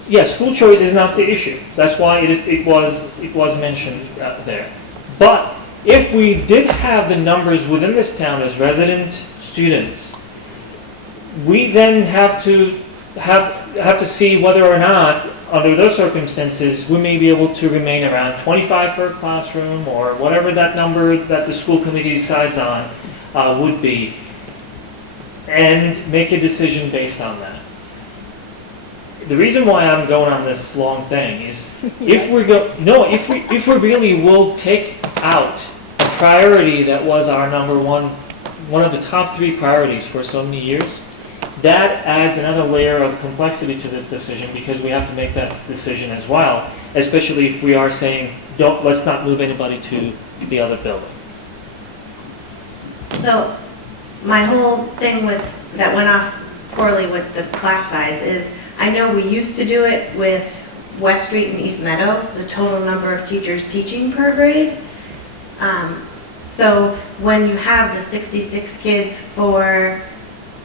yes, school choice is not the issue. That's why it was mentioned there. But if we did have the numbers within this town as resident students, we then have to see whether or not, under those circumstances, we may be able to remain around 25 per classroom or whatever that number that the school committee decides on would be, and make a decision based on that. The reason why I'm going on this long thing is if we really will take out a priority that was our number one of the top 3 priorities for so many years, that adds another layer of complexity to this decision, because we have to make that decision as well, especially if we are saying, let's not move anybody to the other building. So my whole thing that went off poorly with the class size is, I know we used to do it with West Street and East Meadow, the total number of teachers teaching per grade. So when you have the 66 kids for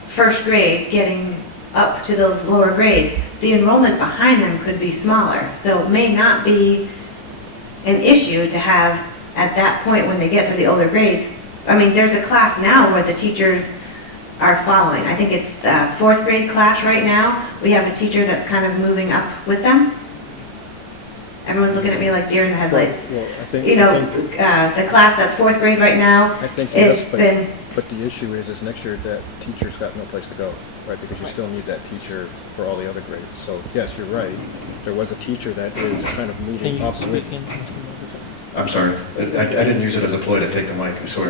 first grade getting up to those lower grades, the enrollment behind them could be smaller. So it may not be an issue to have at that point when they get to the older grades. I mean, there's a class now where the teachers are following. I think it's the fourth grade class right now. We have a teacher that's kind of moving up with them. Everyone's looking at me like deer in the headlights. Well, I think, You know, the class that's fourth grade right now, I think it's yes, been, but the issue is next year that teacher's got no place to go, right? Because you still need that teacher for all the other grades. So yes, you're right. There was a teacher that is kind of moving up with. I'm sorry, I didn't use it as a ploy to take the mic, I swear.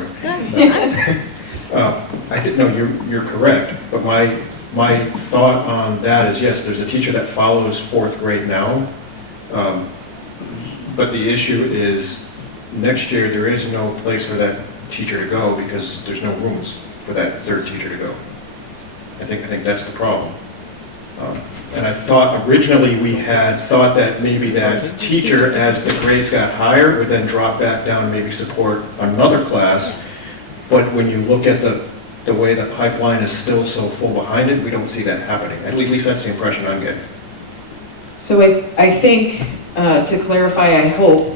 I think, no, you're correct, but my thought on that is, yes, there's a teacher that follows fourth grade now, but the issue is, next year, there is no place for that teacher to go because there's no rooms for that third teacher to go. I think that's the problem. And I thought originally we had thought that maybe that teacher, as the grades got higher, would then drop back down and maybe support another class. But when you look at the way the pipeline is still so full behind it, we don't see that happening. At least that's the impression I'm getting. So I think, to clarify, I hope,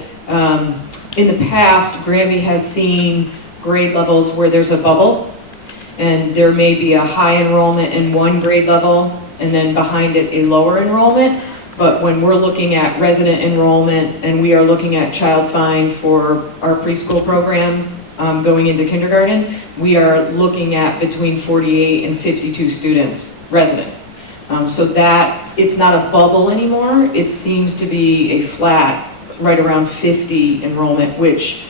in the past, Granby has seen grade levels where there's a bubble, and there may be a high enrollment in one grade level, and then behind it a lower enrollment. But when we're looking at resident enrollment, and we are looking at child find for our preschool program going into kindergarten, we are looking at between 48 and 52 students, resident. So that, it's not a bubble anymore, it seems to be a flat, right around 50 enrollment, which,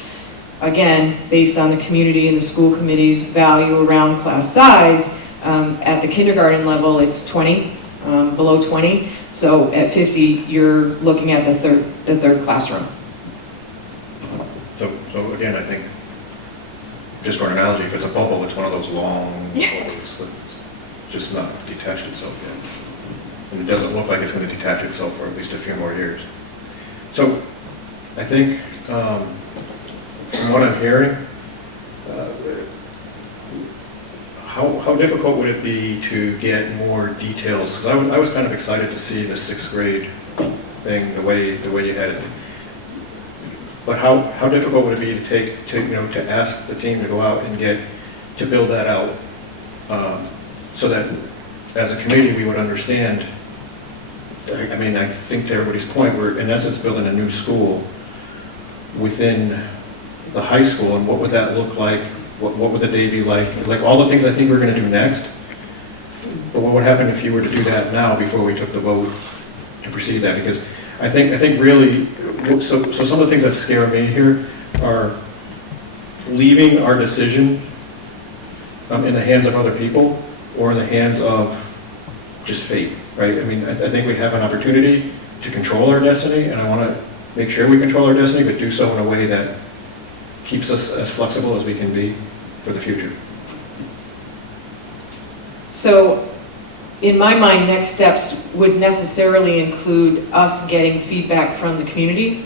again, based on the community and the school committee's value around class size, at the kindergarten level, it's 20, below 20. So at 50, you're looking at the third classroom. So again, I think, just for an analogy, if it's a bubble, it's one of those long bubbles that's just not detached itself yet. And it doesn't look like it's going to detach itself for at least a few more years. So I think, from what I'm hearing, how difficult would it be to get more details? Because I was kind of excited to see the sixth grade thing, the way you had it. But how difficult would it be to ask the team to go out and to build that out, so that as a committee we would understand. I mean, I think to everybody's point, we're in essence building a new school within the high school, and what would that look like? What would the day be like? Like all the things I think we're going to do next. But what would happen if you were to do that now before we took the vote to proceed that? Because I think really, so some of the things that scare me here are leaving our decision in the hands of other people or in the hands of just fate, right? I mean, I think we have an opportunity to control our destiny, and I want to make sure we control our destiny, but do so in a way that keeps us as flexible as we can be for the future. So in my mind, next steps would necessarily include us getting feedback from the community,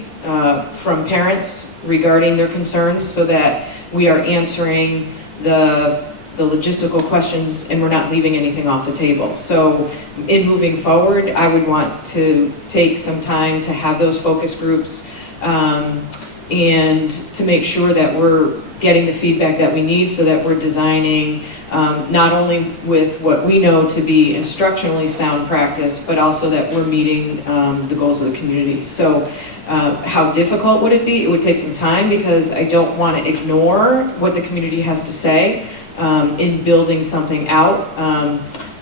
from parents regarding their concerns, so that we are answering the logistical questions and we're not leaving anything off the table. So in moving forward, I would want to take some time to have those focus groups and to make sure that we're getting the feedback that we need so that we're designing not only with what we know to be instructionally sound practice, but also that we're meeting the goals of the community. So how difficult would it be? It would take some time because I don't want to ignore what the community has to say in building something out.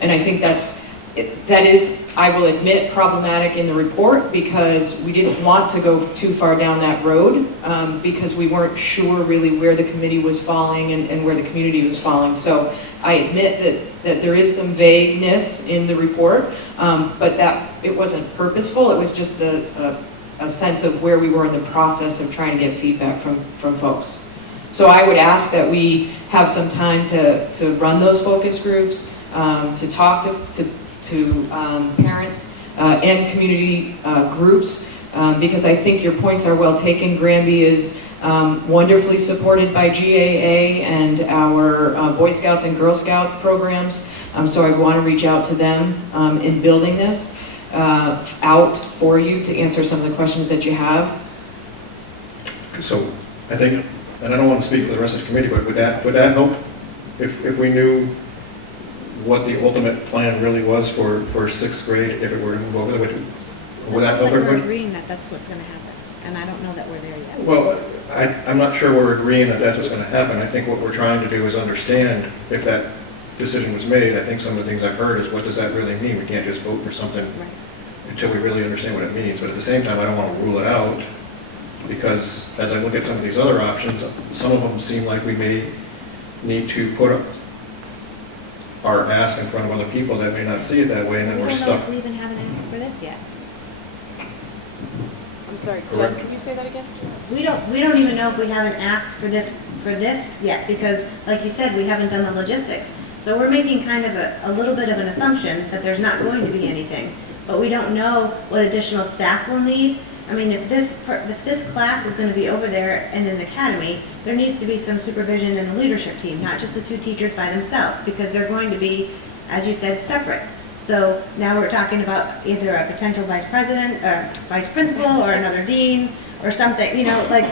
And I think that is, I will admit, problematic in the report because we didn't want to go too far down that road because we weren't sure really where the committee was falling and where the community was falling. So I admit that there is some vagueness in the report, but that it wasn't purposeful. It was just a sense of where we were in the process of trying to get feedback from folks. So I would ask that we have some time to run those focus groups, to talk to parents and community groups, because I think your points are well taken. Granby is wonderfully supported by GAA and our Boy Scouts and Girl Scout programs. So I want to reach out to them in building this out for you to answer some of the questions that you have. So I think, and I don't want to speak for the rest of the committee, but would that help if we knew what the ultimate plan really was for sixth grade if it were to move over? Would that help We're everybody? agreeing that that's what's going to happen, and I don't know that we're there yet. Well, I'm not sure we're agreeing that that's what's going to happen. I think what we're trying to do is understand if that decision was made. I think some of the things I've heard is, what does that really mean? We can't just vote for something until we really understand what it means. But at the same time, I don't want to rule it out, because as I look at some of these other options, some of them seem like we may need to put our ask in front of other people that may not see it that way, and then we're We don't know stuck. if we even have an ask for this yet. I'm sorry, Correct. Jen, can you say that again? We don't even know if we have an ask for this yet, because like you said, we haven't done the logistics. So we're making kind of a little bit of an assumption that there's not going to be anything, but we don't know what additional staff we'll need. I mean, if this class is going to be over there in an academy, there needs to be some supervision and a leadership team, not just the two teachers by themselves, because they're going to be, as you said, separate. So now we're talking about either a potential vice president or vice principal or another dean or something, you know, like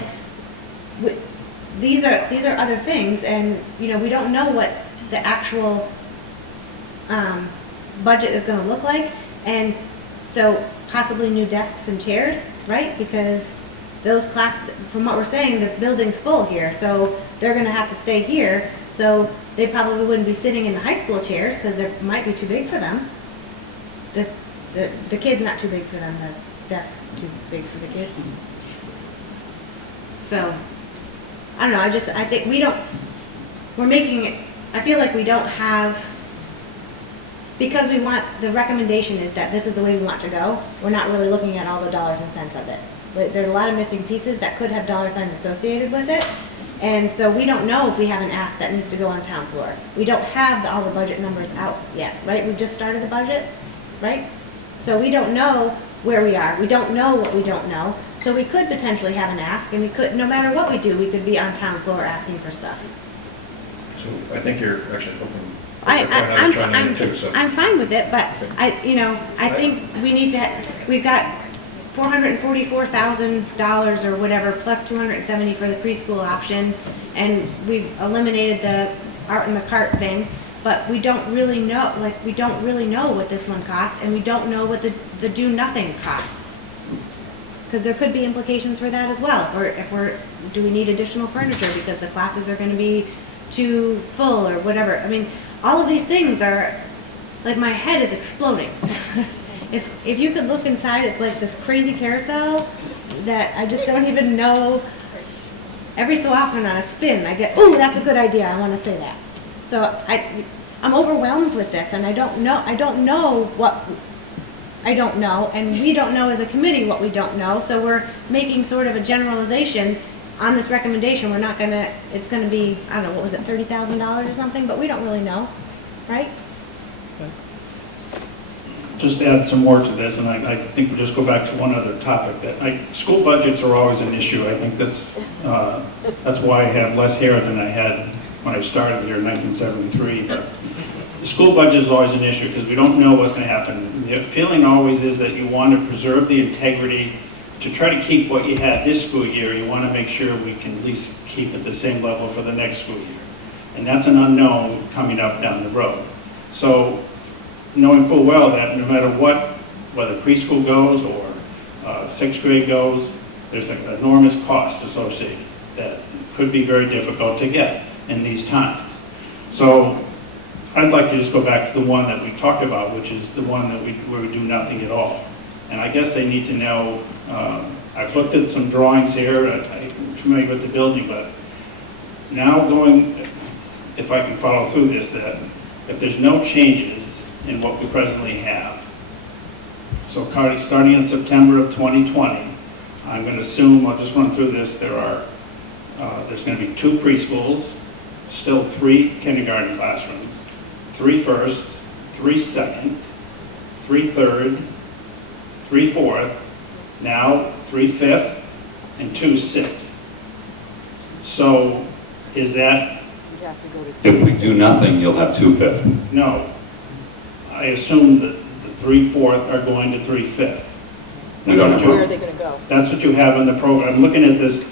these are other things, and you know, we don't know what the actual budget is going to look like, and so possibly new desks and chairs, right? Because those from what we're saying, the building's full here, so they're going to have to stay here. So they probably wouldn't be sitting in the high school chairs because they might be too big for them. The kid's not too big for them, the desk's too big for the kids. So, I don't know, I think we're making it, I feel like we don't have, because the recommendation is that this is the way we want to go, we're not really looking at all the dollars and cents of it. But there's a lot of missing pieces that could have dollar signs associated with it. And so we don't know if we have an ask that needs to go on town floor. We don't have all the budget numbers out yet, right? We've just started the budget, right? So we don't know where we are. We don't know what we don't know. So we could potentially have an ask, and we could, no matter what we do, we could be on town floor asking for stuff. So I think you're actually hoping. I'm fine with it, but I think we need to, we've got $444,000 or whatever, plus $270 for the preschool option, and we've eliminated the art in the cart thing, but we don't really know, what this one costs, and we don't know what the do nothing costs. Because there could be implications for that as well. Do we need additional furniture because the classes are going to be too full or whatever? I mean, all of these things are, like, my head is exploding. If you could look inside, it's like this crazy carousel that I just don't even know. Every so often on a spin, I get, oh, that's a good idea, I want to say that. So I'm overwhelmed with this, and I don't know what I don't know, and we don't know as a committee what we don't know, so we're making sort of a generalization on this recommendation. It's gonna be, I don't know, what was it, $30,000 or something, but we don't really know, right? Just add some more to this, and I think we'll just go back to one other topic. School budgets are always an issue. I think that's why I have less hair than I had when I started here in 1973. But the school budget is always an issue because we don't know what's going to happen. The feeling always is that you want to preserve the integrity to try to keep what you had this school year. You want to make sure we can at least keep at the same level for the next school year. And that's an unknown coming up down the road. So knowing full well that no matter what, whether preschool goes or sixth grade goes, there's an enormous cost associated that could be very difficult to get in these times. So I'd like to just go back to the one that we talked about, which is the one that where we do nothing at all. And I guess they need to know, I've looked at some drawings here, I'm familiar with the building, but now if I can follow through this, that if there's no changes in what we presently have, so starting in September of 2020, I'm going to assume, I'll just run through this, there's going to be 2 preschools, still 3 kindergarten classrooms, 3 first, 3 second, 3 third, 3 fourth, now 3 fifth, and 2 sixth. So is that, You have to go to. If we do nothing, you'll have 2/5. no, I assume that the 3/4 are going to 3/5. We don't have Where are to. they gonna go? That's what you have in the program. I'm looking at this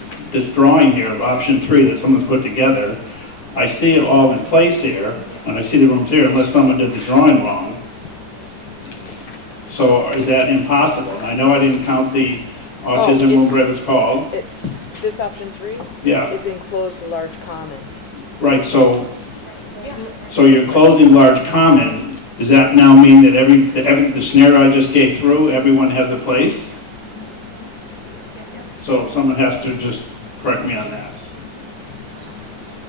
drawing here of option 3 that someone's put together. I see it all in place here, and I see the rooms here, unless someone did the drawing wrong. So is that impossible? And I know I didn't count the autism room, whatever it's called. It's, this option 3? Yeah. Is enclosed large common. Right, so you're closing large common. Does that now mean that the scenario I just gave through, everyone has a place? So someone has to just correct me on that.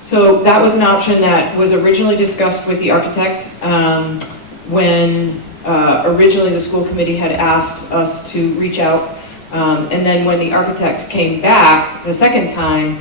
So that was an option that was originally discussed with the architect when originally the school committee had asked us to reach out. And then when the architect came back the second time,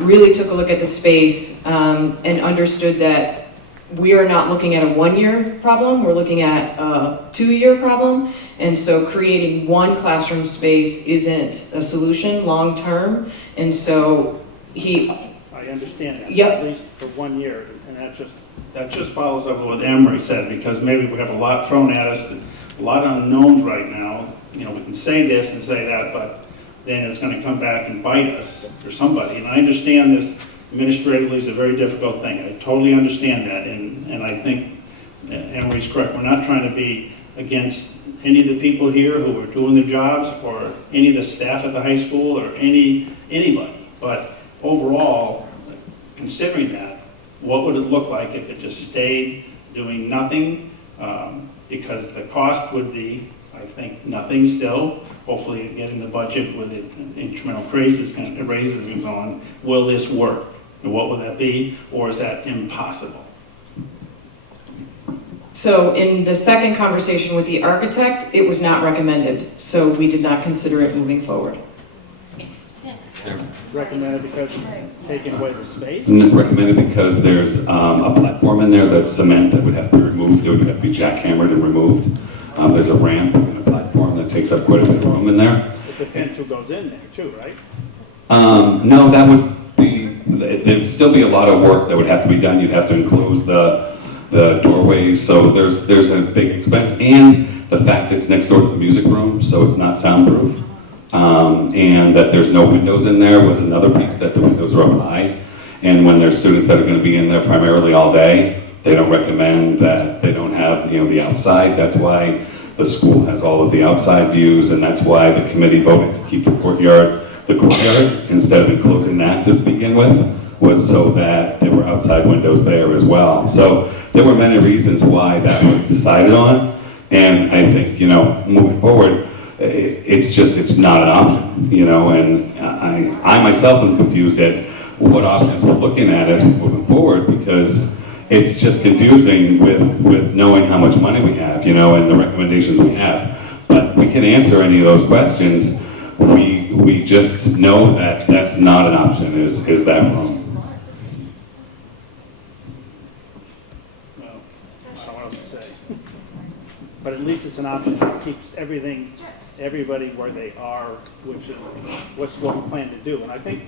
really took a look at the space and understood that we are not looking at a 1-year problem, we're looking at a 2-year problem. And so creating one classroom space isn't a solution long-term. And so I understand that, Yep. at least for 1 year, and that just follows up with what Emery said, because maybe we have a lot thrown at us, a lot of unknowns right now. You know, we can say this and say that, but then it's going to come back and bite us or somebody. And I understand this administratively is a very difficult thing. I totally understand that, and I think Emery's correct. We're not trying to be against any of the people here who are doing their jobs, or any of the staff at the high school, or anybody. But overall, considering that, what would it look like if it just stayed doing nothing? Because the cost would be, I think, nothing still. Hopefully get in the budget with incremental raises and so on. Will this work? And what would that be? Or is that impossible? So in the second conversation with the architect, it was not recommended. So we did not consider it moving forward. Recommended because it's taking away the space? Recommended because there's a platform in there that's cement that would have to be removed. It would have to be jackhammered and removed. There's a ramp and a platform that takes up quite a bit of room in there. The potential goes in there too, right? No, that would be, there'd still be a lot of work that would have to be done. You'd have to enclose the doorways, so there's a big expense. And the fact it's next door to the music room, so it's not soundproof. And that there's no windows in there was another piece, that the windows are up high. And when there's students that are going to be in there primarily all day, they don't recommend that they don't have, the outside. That's why the school has all of the outside views, and that's why the committee voted to keep the courtyard instead of enclosing that to begin with, was so that there were outside windows there as well. So there were many reasons why that was decided on, and I think, moving forward, it's not an option, and I myself am confused at what options we're looking at as we're moving forward, because it's just confusing with knowing how much money we have, and the recommendations we have. But we can answer any of those questions. We just know that that's not an option, is that room. Well, someone else to say. But at least it's an option that keeps everybody where they are, which is what we plan to do. And I think,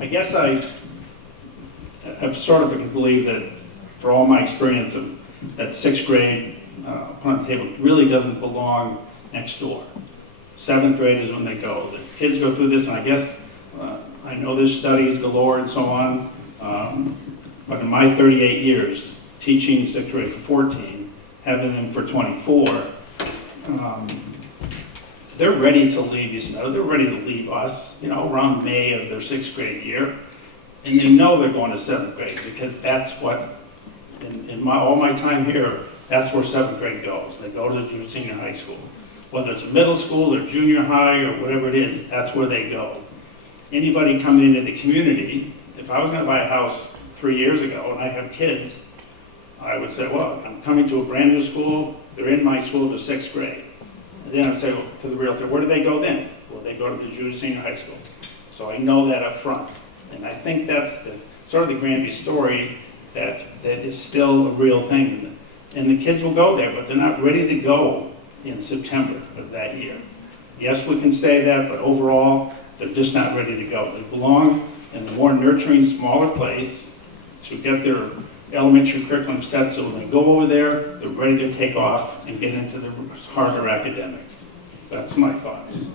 I guess I sort of believe that for all my experience of that 6th grade put on the table really doesn't belong next door. 7th grade is when they go. The kids go through this, and I guess I know there's studies galore and so on, but in my 38 years teaching 6th grade for 14, having them for 24, they're ready to leave East Meadow. They're ready to leave us, around May of their 6th grade year. And they know they're going to 7th grade, because that's what, in all my time here, that's where 7th grade goes. They go to the senior high school. Whether it's a middle school or junior high or whatever it is, that's where they go. Anybody coming into the community, if I was going to buy a house 3 years ago and I have kids, I would say, well, I'm coming to a brand new school. They're in my school to 6th grade. And then I'd say to the realtor, where do they go then? Well, they go to the junior senior high school. So I know that up front. And I think that's sort of the Granby story that is still a real thing. And the kids will go there, but they're not ready to go in September of that year. Yes, we can say that, but overall, they're just not ready to go. They belong and the more nurturing, smaller place to get their elementary curriculum set, so when they go over there, they're ready to take off and get into the harder academics. That's my thoughts.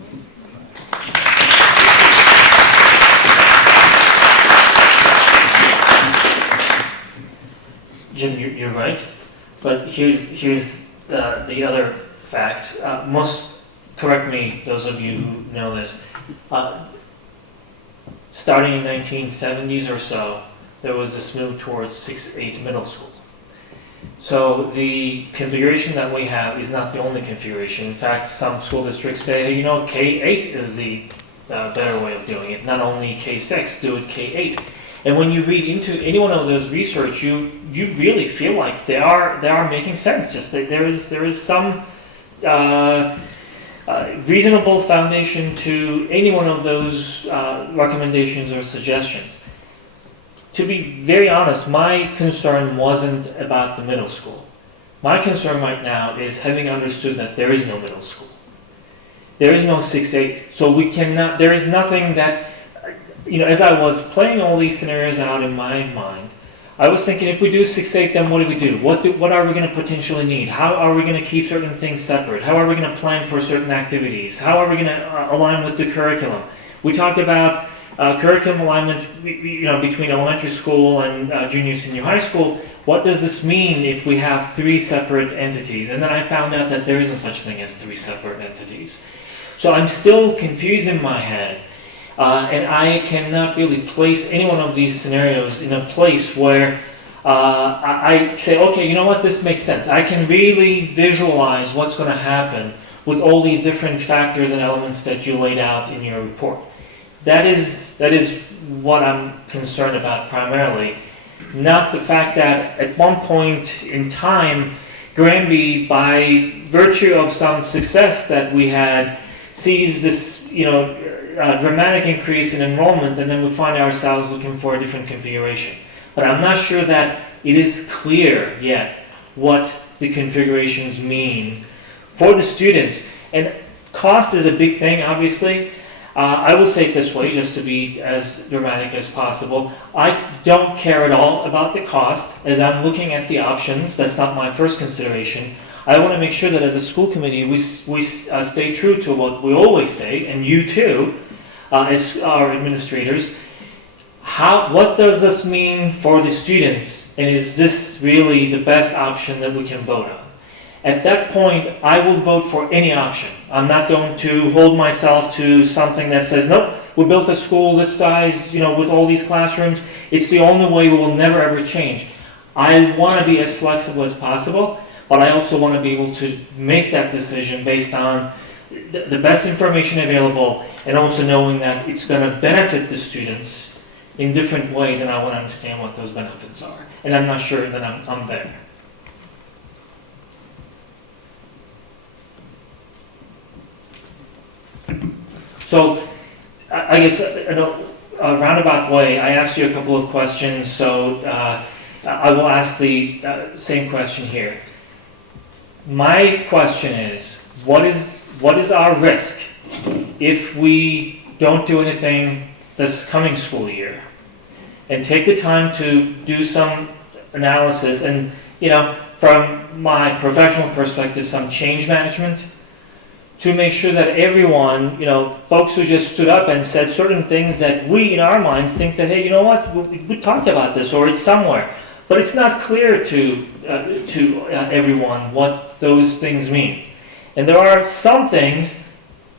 Jim, you're right, but here's the other fact. Correct me, those of you who know this. Starting in 1970s or so, there was this move towards 6-8 middle school. So the configuration that we have is not the only configuration. In fact, some school districts say, hey, you know, K-8 is the better way of doing it. Not only K-6, do it K-8. And when you read into any one of those research, you really feel like they are making sense. Just that there is some reasonable foundation to any one of those recommendations or suggestions. To be very honest, my concern wasn't about the middle school. My concern right now is having understood that there is no middle school. There is no 6-8. So we cannot, there is nothing that, you know, as I was playing all these scenarios out in my mind, I was thinking, if we do 6-8, then what do we do? What are we going to potentially need? How are we going to keep certain things separate? How are we going to plan for certain activities? How are we going to align with the curriculum? We talked about curriculum alignment, you know, between elementary school and junior, senior high school. What does this mean if we have 3 separate entities? And then I found out that there isn't such thing as 3 separate entities. So I'm still confused in my head. And I cannot really place any one of these scenarios in a place where I say, okay, you know what, this makes sense. I can really visualize what's going to happen with all these different factors and elements that you laid out in your report. That is what I'm concerned about primarily, not the fact that at one point in time, Granby, by virtue of some success that we had, sees this, you know, dramatic increase in enrollment, and then we find ourselves looking for a different configuration. But I'm not sure that it is clear yet what the configurations mean for the students. And cost is a big thing, obviously. I will say it this way, just to be as dramatic as possible. I don't care at all about the cost as I'm looking at the options. That's not my first consideration. I want to make sure that as a school committee, we stay true to what we always say, and you too, as our administrators. What does this mean for the students, and is this really the best option that we can vote on? At that point, I will vote for any option. I'm not going to hold myself to something that says, nope, we built a school this size, you know, with all these classrooms. It's the only way, we will never ever change. I want to be as flexible as possible, but I also want to be able to make that decision based on the best information available, and also knowing that it's going to benefit the students in different ways, and I want to understand what those benefits are. And I'm not sure that I'm there. So, I guess in a roundabout way, I asked you a couple of questions, so I will ask the same question here. My question is, what is our risk if we don't do anything this coming school year? And take the time to do some analysis and, you know, from my professional perspective, some change management, to make sure that everyone, you know, folks who just stood up and said certain things that we in our minds think that, hey, you know what, we talked about this, or it's somewhere. But it's not clear to everyone what those things mean. And there are some things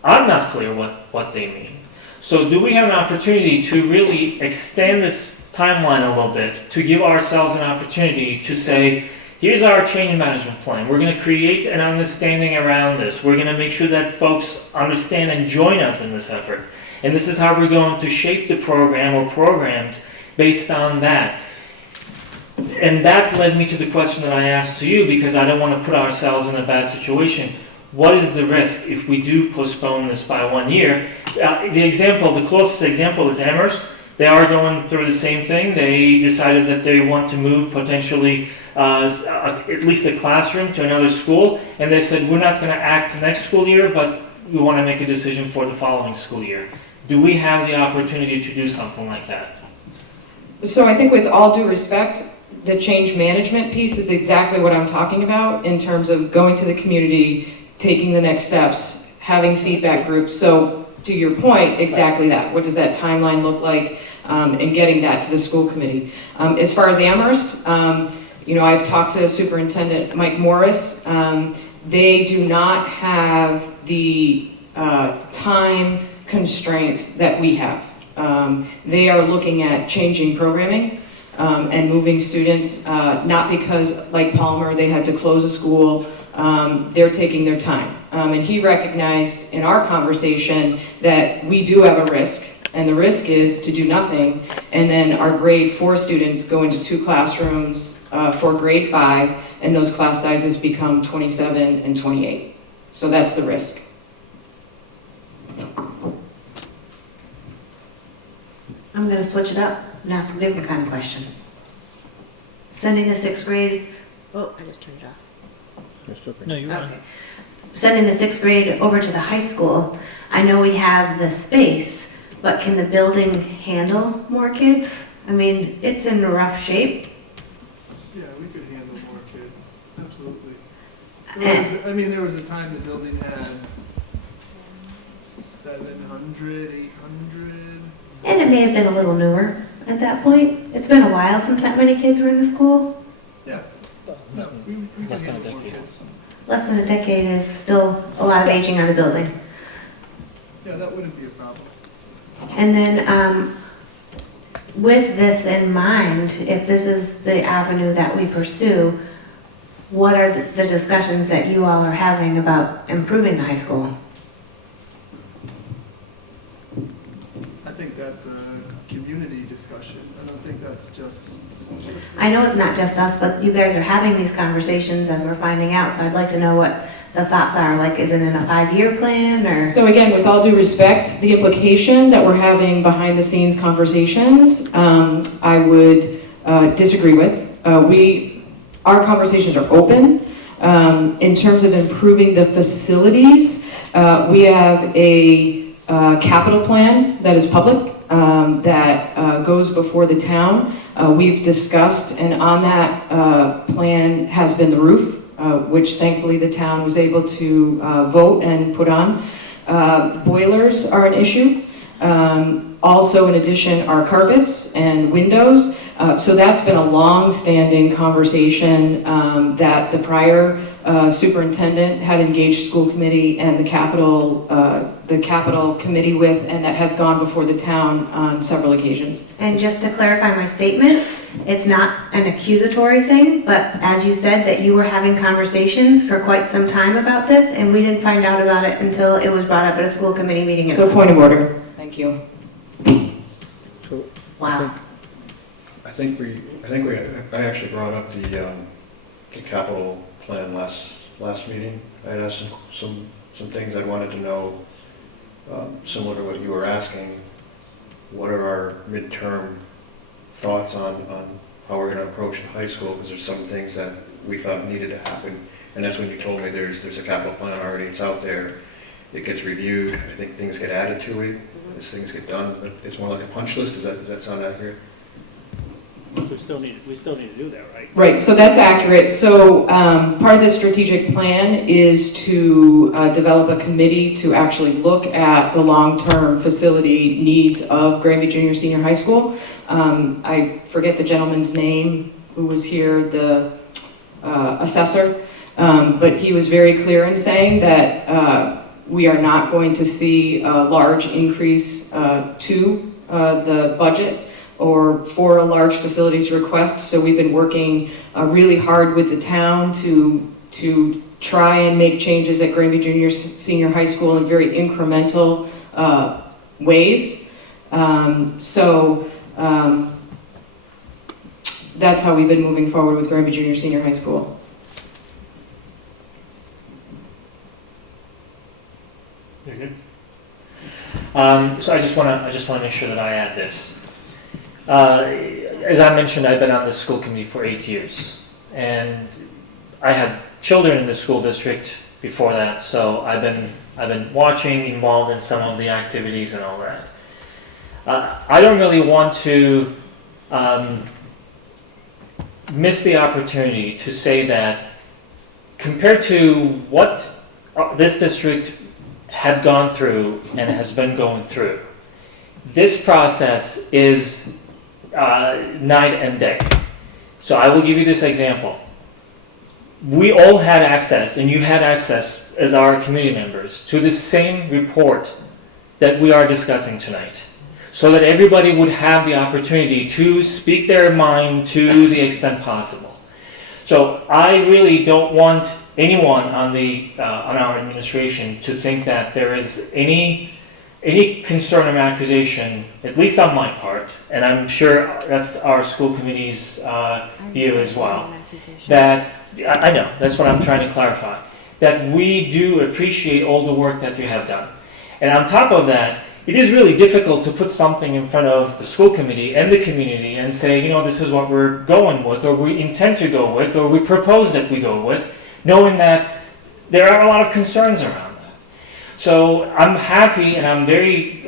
I'm not clear what they mean. So do we have an opportunity to really extend this timeline a little bit, to give ourselves an opportunity to say, here's our change management plan. We're going to create an understanding around this. We're going to make sure that folks understand and join us in this effort. And this is how we're going to shape the program or programs based on that. And that led me to the question that I asked to you, because I don't want to put ourselves in a bad situation. What is the risk if we do postpone this by 1 year? The closest example is Amherst. They are going through the same thing. They decided that they want to move potentially at least a classroom to another school, and they said, we're not going to act next school year, but we want to make a decision for the following school year. do we have the opportunity to do something like that? So I think with all due respect, the change management piece is exactly what I'm talking about in terms of going to the community, taking the next steps, having feedback groups. So to your point, exactly that. What does that timeline look like, and getting that to the school committee. As far as Amherst, you know, I've talked to Superintendent Mike Morris. They do not have the time constraint that we have. They are looking at changing programming and moving students, not because, like Palmer, they had to close a school. They're taking their time. And he recognized in our conversation that we do have a risk, and the risk is to do nothing, and then our grade 4 students go into 2 classrooms for grade 5, and those class sizes become 27 and 28. So that's the risk. I'm gonna switch it up and ask a different kind of question. Sending the 6th grade, oh, I just turned it off. No, you're right. Okay. Sending the 6th grade over to the high school, I know we have the space, but can the building handle more kids? I mean, it's in rough shape. Yeah, we could handle more kids, absolutely. And- There was a time the building had 700, 800. And it may have been a little newer at that point. It's been a while since that many kids were in the school. Yeah. No, we Less could than a handle more decade. kids. Less than a decade is still a lot of aging on the building. Yeah, that wouldn't be a problem. And then, with this in mind, if this is the avenue that we pursue, what are the discussions that you all are having about improving the high school? I think that's a community discussion. I don't think that's just. I know it's not just us, but you guys are having these conversations as we're finding out, so I'd like to know what the thoughts are. Like, is it in a 5-year plan, or? So again, with all due respect, the implication that we're having behind the scenes conversations, I would disagree with. Our conversations are open. In terms of improving the facilities, we have a capital plan that is public, that goes before the town. We've discussed, and on that plan has been the roof, which thankfully the town was able to vote and put on. Boilers are an issue. Also, in addition, are carpets and windows. So that's been a long-standing conversation that the prior superintendent had engaged school committee and the capital committee with, and that has gone before the town on several occasions. And just to clarify my statement, it's not an accusatory thing, but as you said, that you were having conversations for quite some time about this, and we didn't find out about it until it was brought up at a school committee meeting. So point of order. Thank you. So Wow. I actually brought up the capital plan last meeting. I had asked some things I wanted to know, similar to what you were asking. What are our midterm thoughts on how we're going to approach the high school? Because there's some things that we thought needed to happen, and that's when you told me there's a capital plan already. It's out there. It gets reviewed. I think things get added to it as things get done. But it's more like a punch list. Does that sound accurate? We still need to do that, right? Right, so that's accurate. So part of the strategic plan is to develop a committee to actually look at the long-term facility needs of Granby Junior Senior High School. I forget the gentleman's name who was here, the assessor, but he was very clear in saying that we are not going to see a large increase to the budget or for a large facilities request. So we've been working really hard with the town to try and make changes at Granby Junior Senior High School in very incremental ways. That's how we've been moving forward with Granby Junior Senior High School. Very good. So I just want to make sure that I add this. As I mentioned, I've been on the school committee for 8 years, and I had children in the school district before that, so I've been watching, involved in some of the activities and all that. I don't really want to miss the opportunity to say that compared to what this district had gone through and has been going through, this process is night and day. So I will give you this example. We all had access, and you had access as our community members, to the same report that we are discussing tonight, so that everybody would have the opportunity to speak their mind to the extent possible. So I really don't want anyone on our administration to think that there is any concern or accusation, at least on my part, and I'm sure that's our school committee's view as well, that, I know, that's what I'm trying to clarify, that we do appreciate all the work that you have done. And on top of that, it is really difficult to put something in front of the school committee and the community and say, you know, this is what we're going with, or we intend to go with, or we propose that we go with, knowing that there are a lot of concerns around that. So I'm happy and I'm very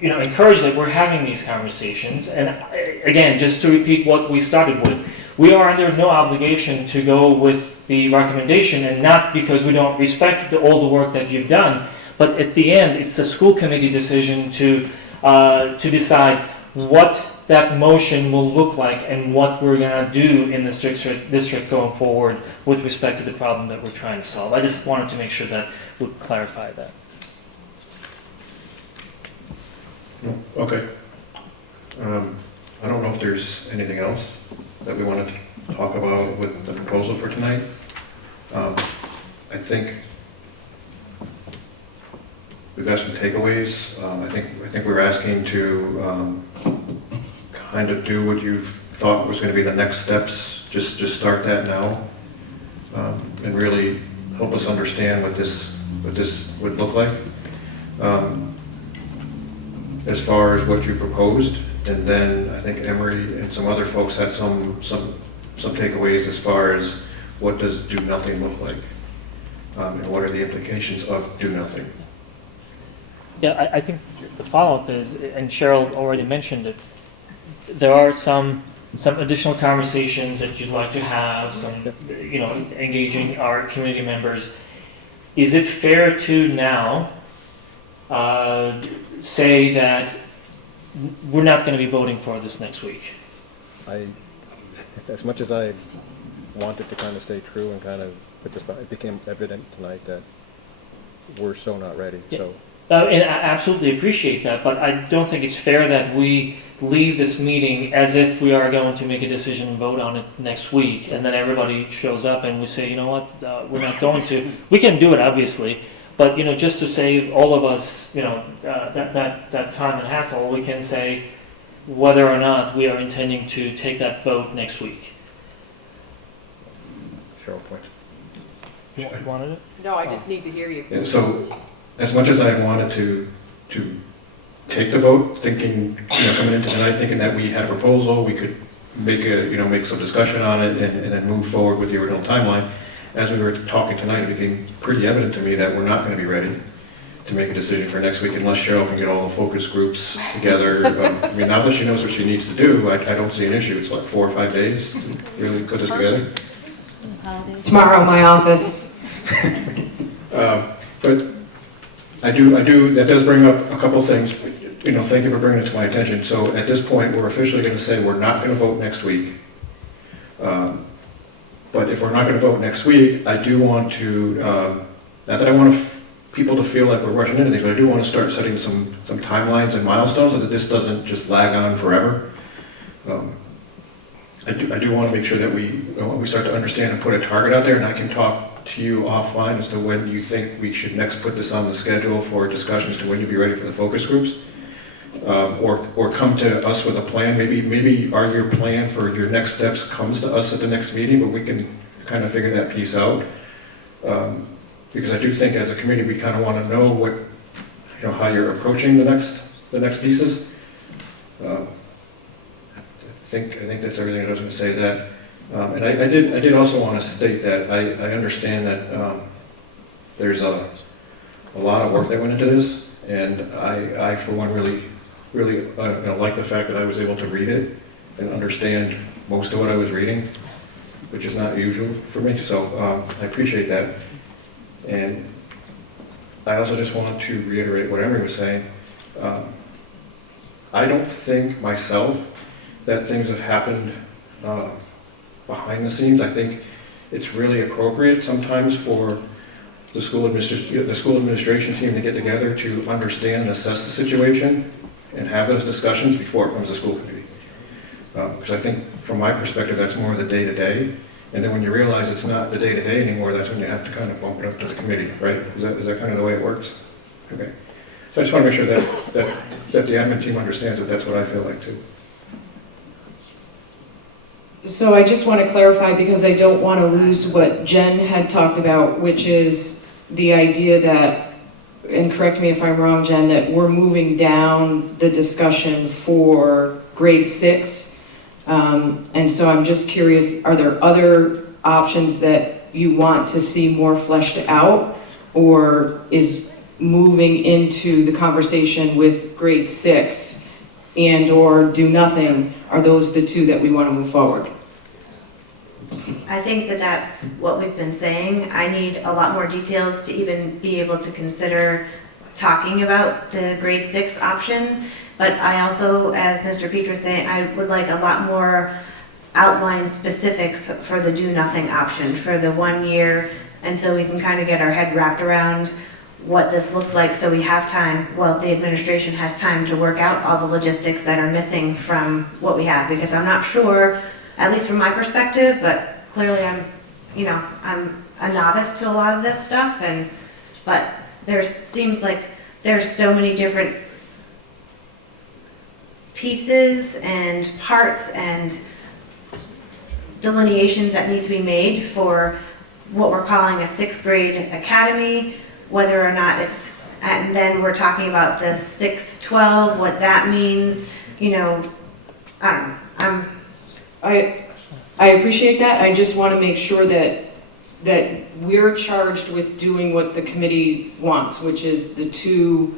encouraged that we're having these conversations. And again, just to repeat what we started with, we are under no obligation to go with the recommendation, and not because we don't respect all the work that you've done, but at the end, it's the school committee decision to decide what that motion will look like and what we're going to do in the district going forward with respect to the problem that we're trying to solve. I just wanted to make sure that we clarify that. Okay. I don't know if there's anything else that we want to talk about with the proposal for tonight. I think we've got some takeaways. I think we're asking to kind of do what you thought was going to be the next steps. Just start that now, and really help us understand what this would look like. As far as what you proposed, and then I think Emery and some other folks had some takeaways as far as what does do nothing look like, and what are the implications of do nothing. Yeah, I think the follow-up is, and Cheryl already mentioned it, there are some additional conversations that you'd like to have, engaging our community members. Is it fair to now say that we're not going to be voting for this next week? As much as I wanted to kind of stay true and kind of, it became evident tonight that we're so not ready. Yeah. So. And I absolutely appreciate that, but I don't think it's fair that we leave this meeting as if we are going to make a decision and vote on it next week, and then everybody shows up and we say, you know what, we're not going to. We can do it, obviously, but just to save all of us, that time and hassle, we can say whether or not we are intending to take that vote next week. Cheryl, point. You wanted it? No, I just need to hear you. Yeah, so, as much as I wanted to take the vote, thinking, coming into tonight, thinking that we had a proposal, we could make some discussion on it and then move forward with the original timeline. As we were talking tonight, it became pretty evident to me that we're not going to be ready to make a decision for next week unless Cheryl can get all the focus groups together. Now that she knows what she needs to do, I don't see an issue. It's like 4 or 5 days to really put this together. Tomorrow in my office. But I do, that does bring up a couple things. Thank you for bringing it to my attention. So at this point, we're officially going to say we're not going to vote next week. But if we're not going to vote next week, I do want to, not that I want people to feel like we're rushing into things, but I do want to start setting some timelines and milestones so that this doesn't just lag on forever. I do want to make sure that we start to understand and put a target out there, and I can talk to you offline as to when you think we should next put this on the schedule for discussions to when you'll be ready for the focus groups, or come to us with a plan. Maybe your plan for your next steps comes to us at the next meeting, but we can kind of figure that piece out. Because I do think as a committee we kind of want to know how you're approaching the next pieces. I think that's everything I was going to say. That. And I did also want to state that I understand that there's a lot of work that went into this, and I for one really really like the fact that I was able to read it and understand most of what I was reading, which is not usual for me, so I appreciate that. And I also just want to reiterate what Emery was saying. I don't think myself that things have happened behind the scenes. I think it's really appropriate sometimes for the school administration team to get together to understand and assess the situation and have those discussions before it comes to school committee. Because I think from my perspective, that's more the day-to-day. And then when you realize it's not the day-to-day anymore, that's when you have to kind of bump it up to the committee, right? Is that kind of the way it works? Okay. So I just want to make sure that the admin team understands that that's what I feel like too. So I just want to clarify, because I don't want to lose what Jen had talked about, which is the idea that, and correct me if I'm wrong, Jen, that we're moving down the discussion for grade 6. And so I'm just curious, are there other options that you want to see more fleshed out, or is moving into the conversation with grade 6 and or do nothing, are those the two that we want to move forward? I think that that's what we've been saying. I need a lot more details to even be able to consider talking about the grade 6 option. But I also, as Mr. Petrus saying, I would like a lot more outline specifics for the do nothing option for the 1 year, until we can kind of get our head wrapped around what this looks like, so we have time, well, the administration has time to work out all the logistics that are missing from what we have, because I'm not sure, at least from my perspective, but clearly I'm a novice to a lot of this stuff, but seems like there's so many different pieces and parts and delineations that need to be made for what we're calling a 6th grade academy, whether or not it's, and then we're talking about the 6-12, what that means, I appreciate that. I just want to make sure that we're charged with doing what the committee wants, which is the two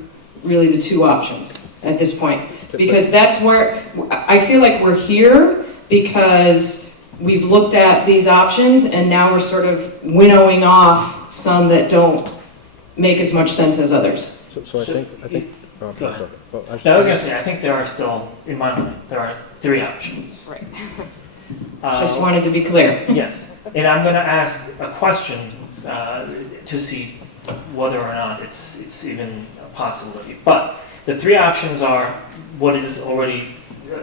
options at this point. Because that's where, I feel like we're here because we've looked at these options and now we're sort of winnowing off some that don't make as much sense as others. So I think. Go ahead. I was going to say, I think there are still, in my mind, there are 3 options. Right. Just wanted to be clear. Yes, and I'm going to ask a question to see whether or not it's even a possibility. But the 3 options are what is already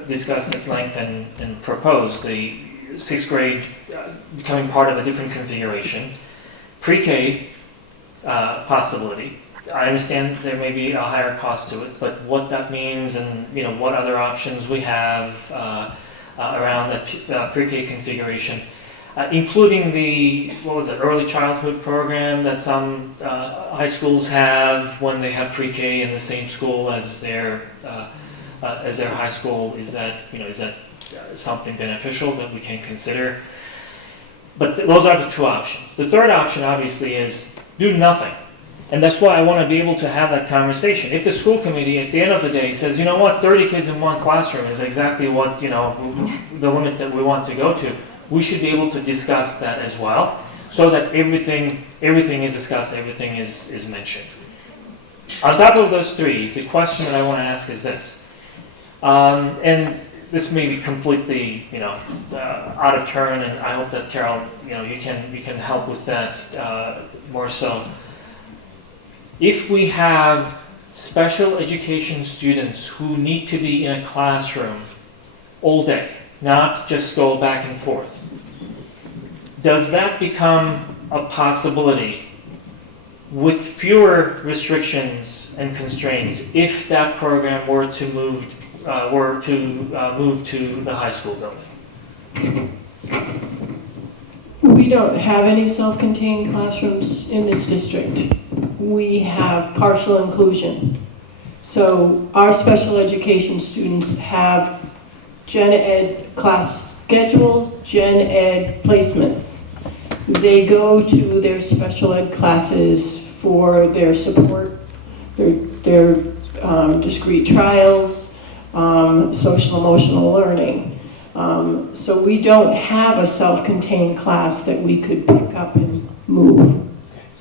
discussed at length and proposed: the 6th grade becoming part of a different configuration, pre-K possibility. I understand there may be a higher cost to it, but what that means and what other options we have around that pre-K configuration, including the early childhood program that some high schools have when they have pre-K in the same school as their high school. Is that something beneficial that we can consider? But those are the 2 options. The 3rd option obviously is do nothing. And that's why I want to be able to have that conversation. If the school committee at the end of the day says, 30 kids in one classroom is exactly what, the limit that we want to go to, we should be able to discuss that as well, so that everything is discussed, everything is mentioned. On top of those 3, the question that I want to ask is this, and this may be completely, out of turn, and I hope that Carol, you can help with that more so. If we have special education students who need to be in a classroom all day, not just go back and forth, does that become a possibility with fewer restrictions and constraints if that program were to move to the high school building? We don't have any self-contained classrooms in this district. We have partial inclusion. So our special education students have gen ed class schedules, gen ed placements. They go to their special ed classes for their support, their discrete trials, social emotional learning. So we don't have a self-contained class that we could pick up and move.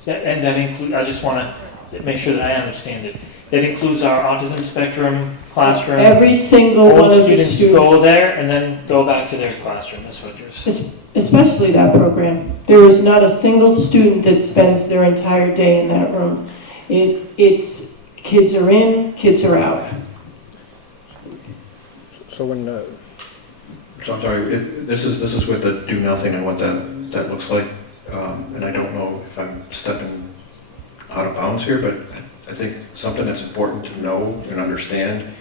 And that includes, I just want to make sure that I understand it. That includes our autism spectrum classroom. Every single All one of the students go there and then go back to their classroom, that's what you're saying. Especially that program. There is not a single student that spends their entire day in that room. It's kids are in, kids are out. So when, So I'm sorry, this is with the do nothing and what that looks like. And I don't know if I'm stepping out of bounds here, but I think something that's important to know and understand,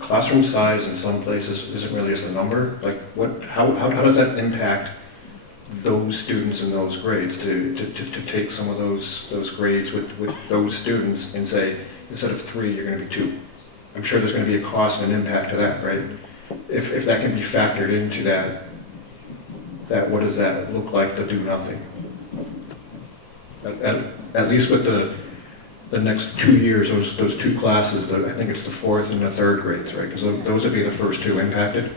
classroom size in some places isn't really just a number. Like how does that impact those students in those grades to take some of those grades with those students and say, instead of 3, you're going to be 2. I'm sure there's going to be a cost and an impact to that, right? If that can be factored into that what does that look like to do nothing? At least with the next 2 years, those 2 classes, I think it's the 4th and the 3rd grades, right? Because those would be the first 2 impacted.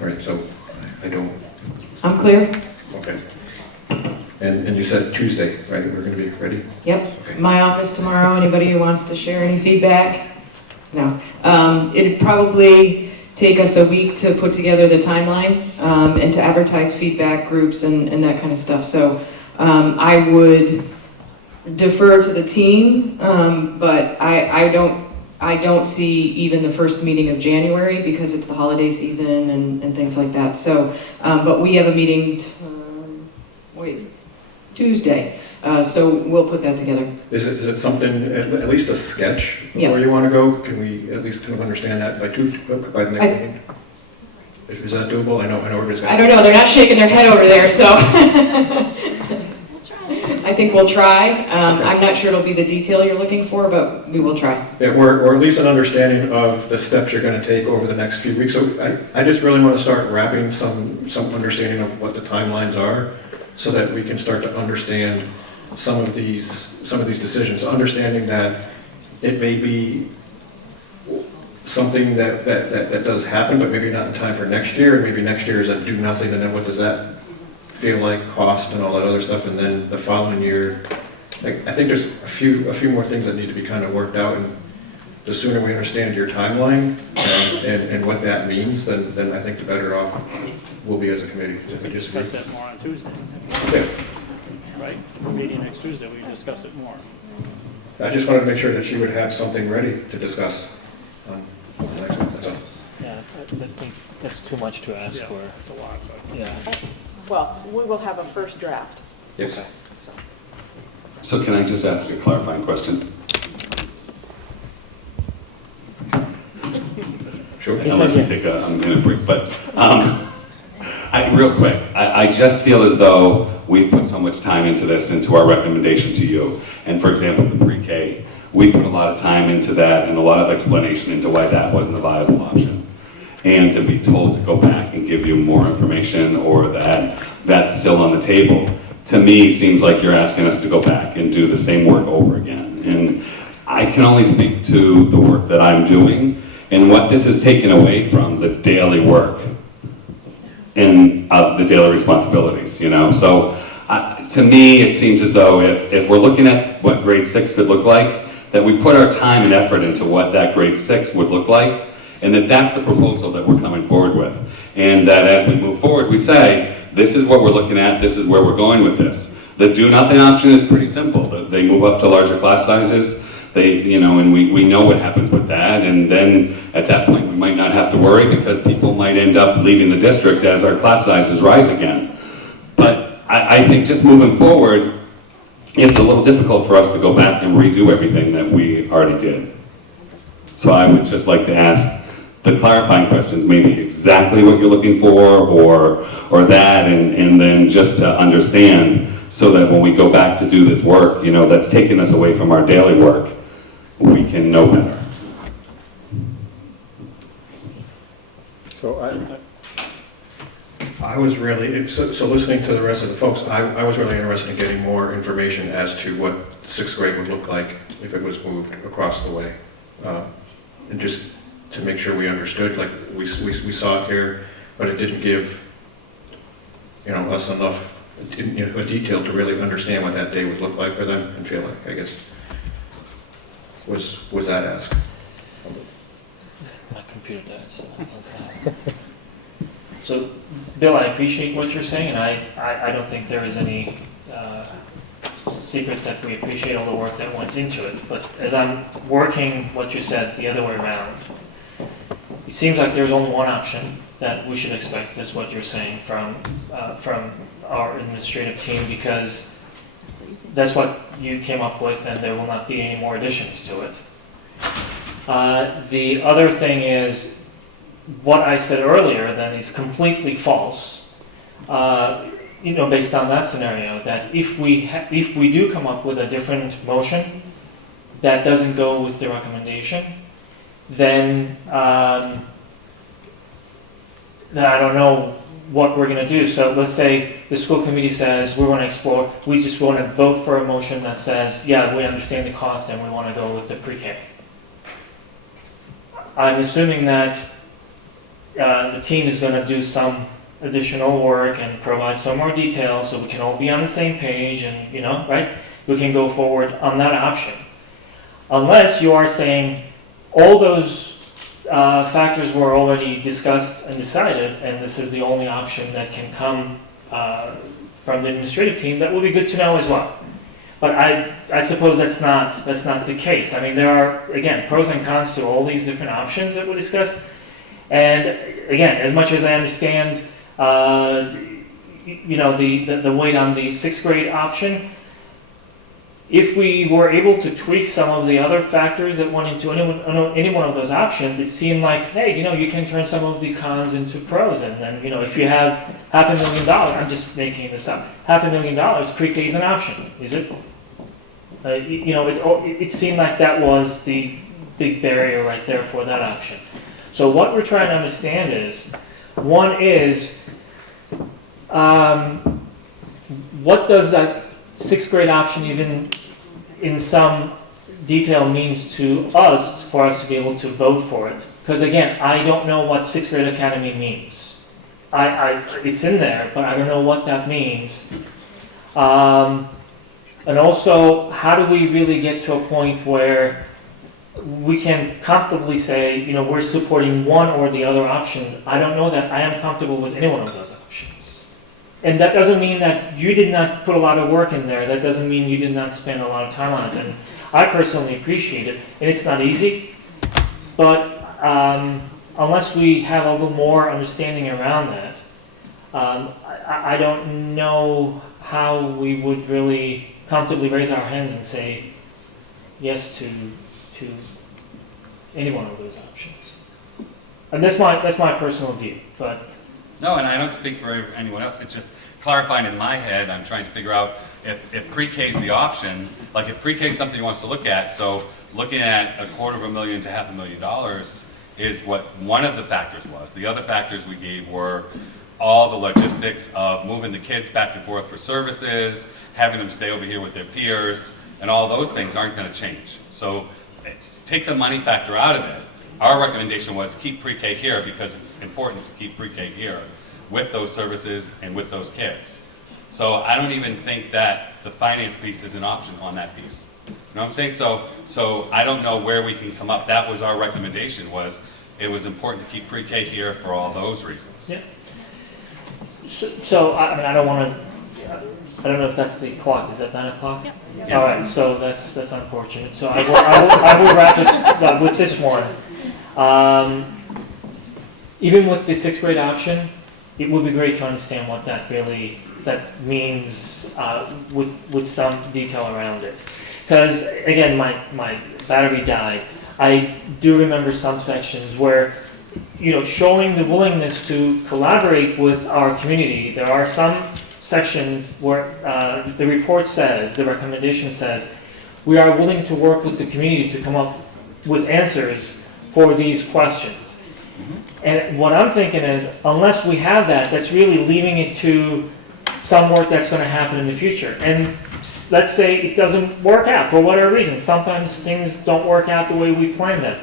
All right, so I don't... I'm clear. Okay. And you said Tuesday, right? We're going to be ready? Yep. Okay. My office tomorrow. Anybody who wants to share any feedback? No. It'd probably take us a week to put together the timeline and to advertise feedback groups and that kind of stuff. So I would defer to the team, but I don't see even the first meeting of January because it's the holiday season and things like that. So, but we have a meeting Tuesday, so we'll put that together. Is it something, at least a sketch of Yeah. where you want to go? Can we at least kind of understand that by the next meeting? Is that doable? I know everybody's got... I don't know, they're not shaking their head over there, so. I think we'll try. I'm not sure it'll be the detail you're looking for, but we will try. Yeah, or at least an understanding of the steps you're going to take over the next few weeks. So I just really want to start wrapping some understanding of what the timelines are so that we can start to understand some of these decisions, understanding that it may be something that does happen, but maybe not in time for next year, and maybe next year is a do nothing, and then what does that feel like, cost and all that other stuff, and then the following year, I think there's a few more things that need to be kind of worked out, and the sooner we understand your timeline and what that means, then I think the better off we'll be as a committee. We discuss that more on Tuesday. Yeah. Right? We're meeting next Tuesday, we discuss it more. I just wanted to make sure that she would have something ready to discuss. That's all. Yeah, I think that's too much to ask for. It's a lot, but... Yeah. Well, we will have a first draft. Yes. Okay. So can I just ask a clarifying question? Sure. Unless we take a minute break, but real quick, I just feel as though we've put so much time into this, into our recommendation to you. And for example, with pre-K, we put a lot of time into that and a lot of explanation into why that wasn't a viable option. And to be told to go back and give you more information or that that's still on the table, to me seems like you're asking us to go back and do the same work over again. And I can only speak to the work that I'm doing and what this has taken away from the daily work and of the daily responsibilities, you know? So to me, it seems as though if we're looking at what grade 6 could look like, that we put our time and effort into what that grade 6 would look like, and that's the proposal that we're coming forward with. And that as we move forward, we say, this is what we're looking at, this is where we're going with this. The do nothing option is pretty simple. They move up to larger class sizes, and we know what happens with that, and then at that point we might not have to worry because people might end up leaving the district as our class sizes rise again. But I think just moving forward, it's a little difficult for us to go back and redo everything that we already did. So I would just like to ask the clarifying questions, maybe exactly what you're looking for or that, and then just to understand so that when we go back to do this work, that's taking us away from our daily work, we can know better. So I was really, so listening to the rest of the folks, I was really interested in getting more information as to what sixth grade would look like if it was moved across the way. And just to make sure we understood, like we saw it here, but it didn't give, you know, us enough, you know, a detail to really understand what that day would look like for them and feel like, I guess, was that asked. My computer died, so let's ask. So, Bill, I appreciate what you're saying, and I don't think there is any secret that we appreciate all the work that went into it. But as I'm working what you said the other way around, it seems like there's only one option that we should expect, is what you're saying, from our administrative team, because that's what you came up with, and there will not be any more additions to it. The other thing is, what I said earlier then is completely false. You know, based on that scenario, that if we do come up with a different motion that doesn't go with the recommendation, then I don't know what we're going to do. So let's say the school committee says we want to explore, we just want to vote for a motion that says, yeah, we understand the cost and we want to go with the pre-K. I'm assuming that the team is going to do some additional work and provide some more details so we can all be on the same page, and, you know, right? We can go forward on that option. Unless you are saying all those factors were already discussed and decided, and this is the only option that can come from the administrative team, that will be good to know as well. But I suppose that's not the case. I mean, there are, again, pros and cons to all these different options that we discussed. And again, as much as I understand, you know, the weight on the sixth grade option, if we were able to tweak some of the other factors that went into any one of those options, it seemed like, hey, you know, you can turn some of the cons into pros. And then, you know, if you have $500,000, I'm just making this up, $500,000, pre-K is an option, is it? You know, it seemed like that was the big barrier right there for that option. So what we're trying to understand is, one is, what does that sixth grade option even in some detail means to us for us to be able to vote for it? Because again, I don't know what sixth grade academy means. It's in there, but I don't know what that means. And also, how do we really get to a point where we can comfortably say, you know, we're supporting one or the other options? I don't know that I am comfortable with any one of those options. And that doesn't mean that you did not put a lot of work in there. That doesn't mean you did not spend a lot of time on it. And I personally appreciate it. And it's not easy, but unless we have a little more understanding around that, I don't know how we would really comfortably raise our hands and say yes to any one of those options. And that's my personal view, but. No, and I don't speak for anyone else. It's just clarifying in my head. I'm trying to figure out if pre-K is the option, like if pre-K is something he wants to look at, so looking at $250,000 to $500,000 is what one of the factors was. The other factors we gave were all the logistics of moving the kids back and forth for services, having them stay over here with their peers, and all those things aren't going to change. So take the money factor out of it. Our recommendation was keep pre-K here because it's important to keep pre-K here with those services and with those kids. So I don't even think that the finance piece is an option on that piece. You know what I'm saying? So I don't know where we can come up. That was our recommendation, was it was important to keep pre-K here for all those reasons. Yeah. So I mean, I don't want to, I don't know if that's the clock. Is that 9 o'clock? Yep. Yes. All right, so that's unfortunate. So I will wrap it with this one. Even with the sixth grade option, it would be great to understand what that means with some detail around it. Because again, my battery died. I do remember some sections where, you know, showing the willingness to collaborate with our community. There are some sections where the report says, the recommendation says, we are willing to work with the community to come up with answers for these questions. And what I'm thinking is, unless we have that, that's really leaving it to some work that's going to happen in the future. And let's say it doesn't work out for whatever reason. Sometimes things don't work out the way we planned them.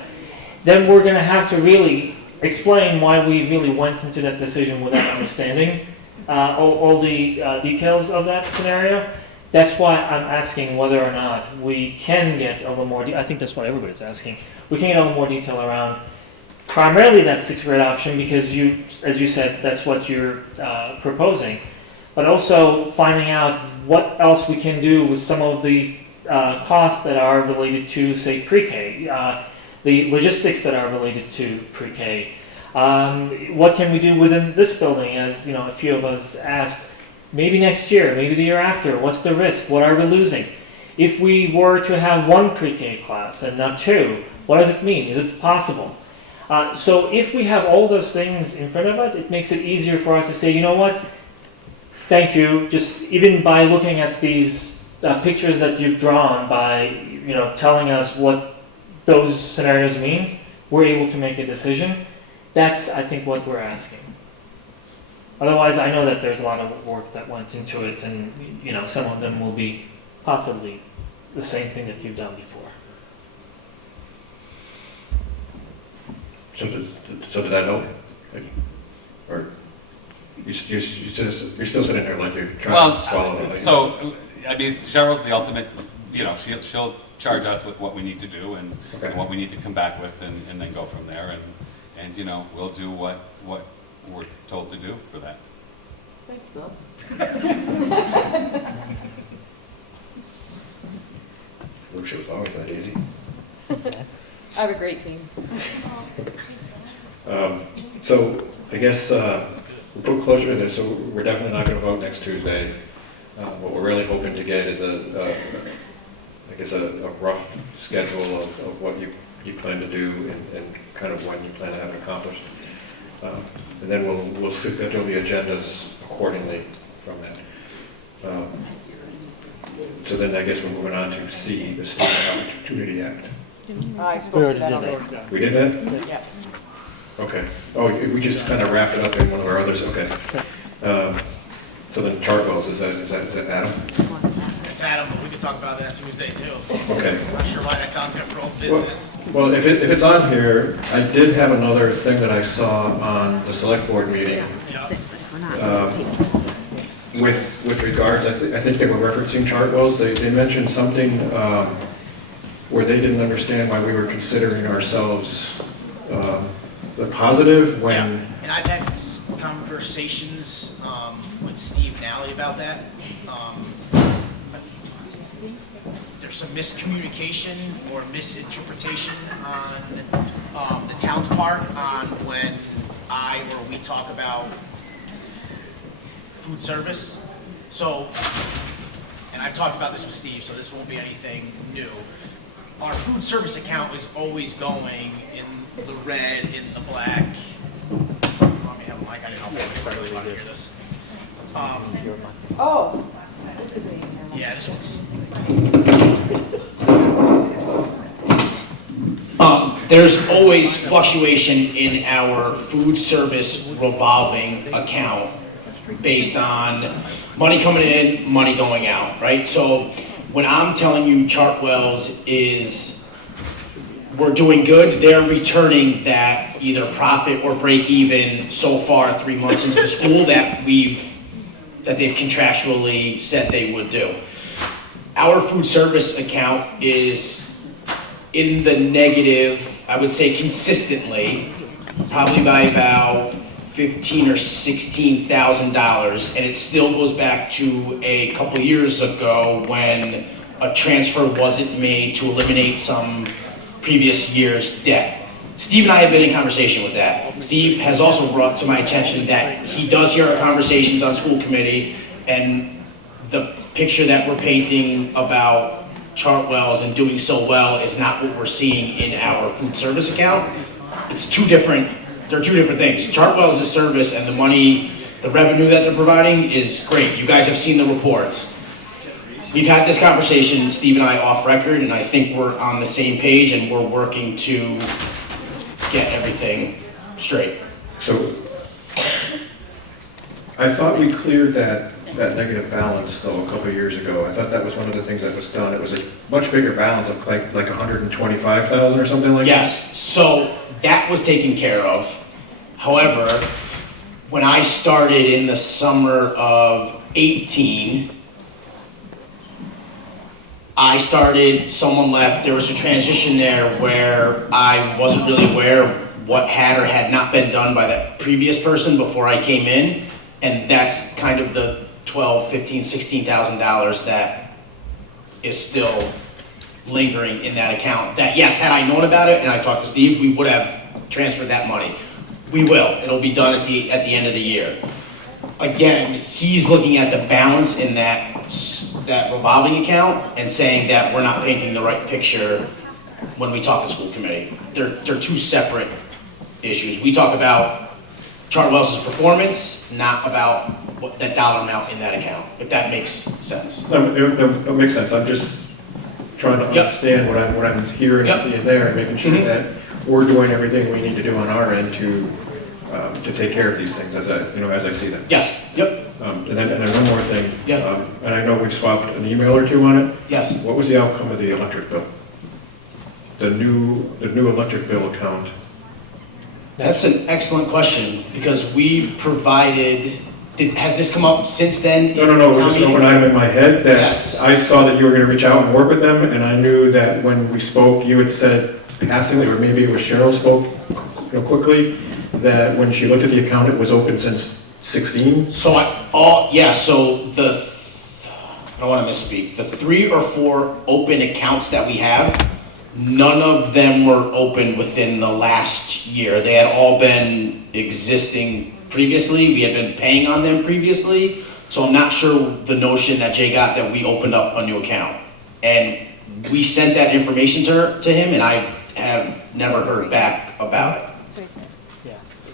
Then we're going to have to really explain why we really went into that decision without understanding all the details of that scenario. That's why I'm asking whether or not we can get a little more, I think that's what everybody's asking. We can get a little more detail around primarily that sixth grade option because you, as you said, that's what you're proposing. But also finding out what else we can do with some of the costs that are related to, say, pre-K, the logistics that are related to pre-K. What can we do within this building, as a few of us asked, maybe next year, maybe the year after, what's the risk, what are we losing? If we were to have one pre-K class and not two, what does it mean? Is it possible? So if we have all those things in front of us, it makes it easier for us to say, you know what, thank you, just even by looking at these pictures that you've drawn, by telling us what those scenarios mean, we're able to make a decision. That's, I think, what we're asking. Otherwise, I know that there's a lot of work that went into it, and some of them will be possibly the same thing that you've done before. So did that help? Or you're still sitting there like you're trying to swallow it? So, I mean, Cheryl's the ultimate, she'll charge us with what we need to do and what we need to come back with and then go from there. And we'll do what we're told to do for that. Thanks, Bill. Wish it was always that easy. I have a great team. So I guess we'll put closure to this. So we're definitely not going to vote next Tuesday. What we're really hoping to get is a rough schedule of what you plan to do and kind of when you plan to have it accomplished. And then we'll schedule the agendas accordingly from that. So then I guess we're moving on to C, the Student Opportunity Act. I spoke to that already. We did that? Yeah. Okay. Oh, we just kind of wrapped it up in one of our others. Okay. So then Chartwells, is that Adam? It's Adam, but we could talk about that Tuesday too. Okay. I'm not sure why that's on there for old business. Well, if it's on here, I did have another thing that I saw on the select board meeting. With regards, I think they were referencing Chartwells. They mentioned something where they didn't understand why we were considering ourselves the positive when. Yeah. And I've had conversations with Steve and Allie about that. There's some miscommunication or misinterpretation on the town's part on when we talk about food service. So, and I've talked about this with Steve, so this won't be anything new. Our food service account is always going in the red, in the black. Let me have a mic, I didn't know if I really want to hear this. Oh, this is an easier one. Yeah, this one's. There's always fluctuation in our food service revolving account based on money coming in, money going out, right? So when I'm telling you Chartwells is we're doing good, they're returning that either profit or break even so far 3 months into the school that they've contractually said they would do. Our food service account is in the negative, I would say consistently, probably by about $15,000 or $16,000, and it still goes back to a couple years ago when a transfer wasn't made to eliminate some previous year's debt. Steve and I have been in conversation with that. Steve has also brought to my attention that he does hear our conversations on school committee, and the picture that we're painting about Chartwells and doing so well is not what we're seeing in our food service account. They're two different things. Chartwells is service, and the money, the revenue that they're providing is great. You guys have seen the reports. We've had this conversation, Steve and I, off record, and I think we're on the same page, and we're working to get everything straight. So I thought we cleared that negative balance though a couple of years ago. I thought that was one of the things that was done. It was a much bigger balance of like 125,000 or something like that. Yes, so that was taken care of. However, when I started in the summer of 18, someone left, there was a transition there where I wasn't really aware of what had or had not been done by that previous person before I came in, and that's kind of the $12,000, $15,000, $16,000 that is still lingering in that account. That, yes, had I known about it and I talked to Steve, we would have transferred that money. We will. It'll be done at the end of the year. Again, he's looking at the balance in that revolving account and saying that we're not painting the right picture when we talk to school committee. They're two separate issues. We talk about Chartwell's performance, not about that dollar amount in that account, if that makes sense. No, it makes sense. I'm just trying to understand what I'm hearing and seeing there, and making sure that we're doing everything we need to do on our end to take care of these things as I see them. Yes. Yep. And then one more thing. Yeah. And I know we've swapped an email or two on it. Yes. What was the outcome of the electric bill? The new electric bill account. That's an excellent question, because we provided, has this come up since then? No, it was just an open item in my head that I saw that you were going to reach out and work with them, and I knew that when we spoke, you had said passingly, or maybe it was Cheryl spoke quickly, that when she looked at the account, it was open since 16. So I don't want to misspeak. The 3 or 4 open accounts that we have, none of them were open within the last year. They had all been existing previously. We had been paying on them previously. So I'm not sure the notion that Jay got that we opened up a new account. And we sent that information to him, and I have never heard back about it.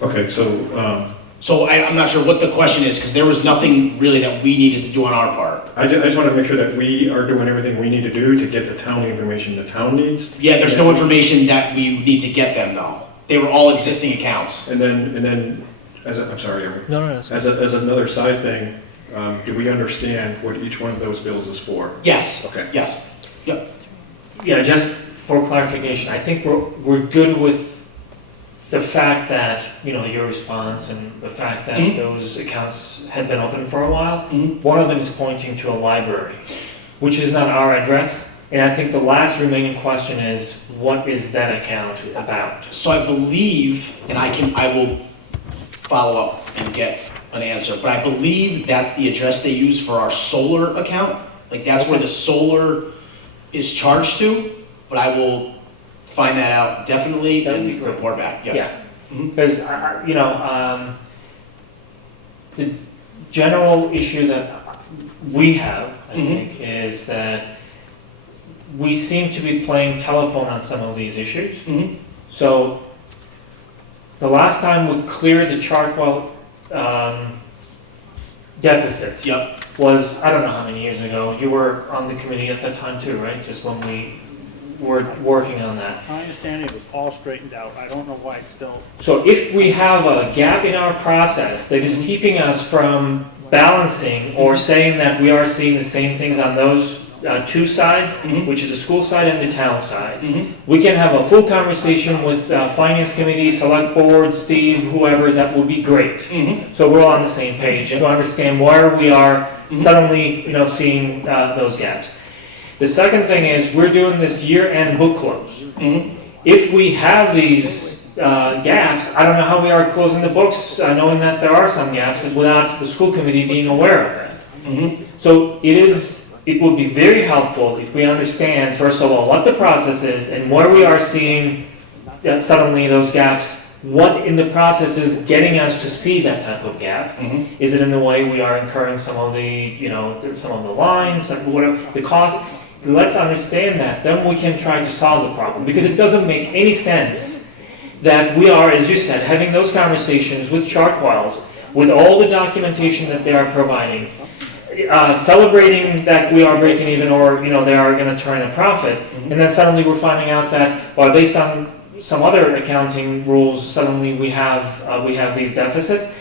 Okay, so I'm not sure what the question is, because there was nothing really that we needed to do on our part. I just want to make sure that we are doing everything we need to do to get the town the information the town needs. Yeah, there's no information that we need to get them though. They were all existing accounts. And then, I'm sorry, Emery. No, as another side thing, do we understand what each one of those bills is for? Yes. Okay. Yes. Yep. Yeah, just for clarification, I think we're good with the fact that, your response and the fact that those accounts had been open for a while. One of them is pointing to a library, which is not our address. And I think the last remaining question is, what is that account about? So I believe, and I will follow up and get an answer, but I believe that's the address they use for our solar account. Like that's where the solar is charged to, but I will find that out definitely and report back. Yes. Because, the general issue that we have, I think, is that we seem to be playing telephone on some of these issues. So the last time we cleared the Chartwell deficit was, I don't know how many years ago. You were on the committee at that time too, right? Just when we were working on that. My understanding, it was all straightened out. I don't know why still. So if we have a gap in our process that is keeping us from balancing or saying that we are seeing the same things on those two sides, which is the school side and the town side, we can have a full conversation with finance committee, select board, Steve, whoever. That would be great. So we're all on the same page to understand where we are suddenly, seeing those gaps. The second thing is we're doing this year-end book close. If we have these gaps, I don't know how we are closing the books, knowing that there are some gaps without the school committee being aware of that. So it would be very helpful if we understand, first of all, what the process is and where we are seeing suddenly those gaps. What in the process is getting us to see that type of gap? Is it in the way we are incurring some of the, some of the lines, whatever the cost? Let's understand that, then we can try to solve the problem. Because it doesn't make any sense that we are, as you said, having those conversations with Chartwells, with all the documentation that they are providing, celebrating that we are breaking even or they are going to turn a profit, and then suddenly we're finding out that, well, based on some other accounting rules, suddenly we have these deficits.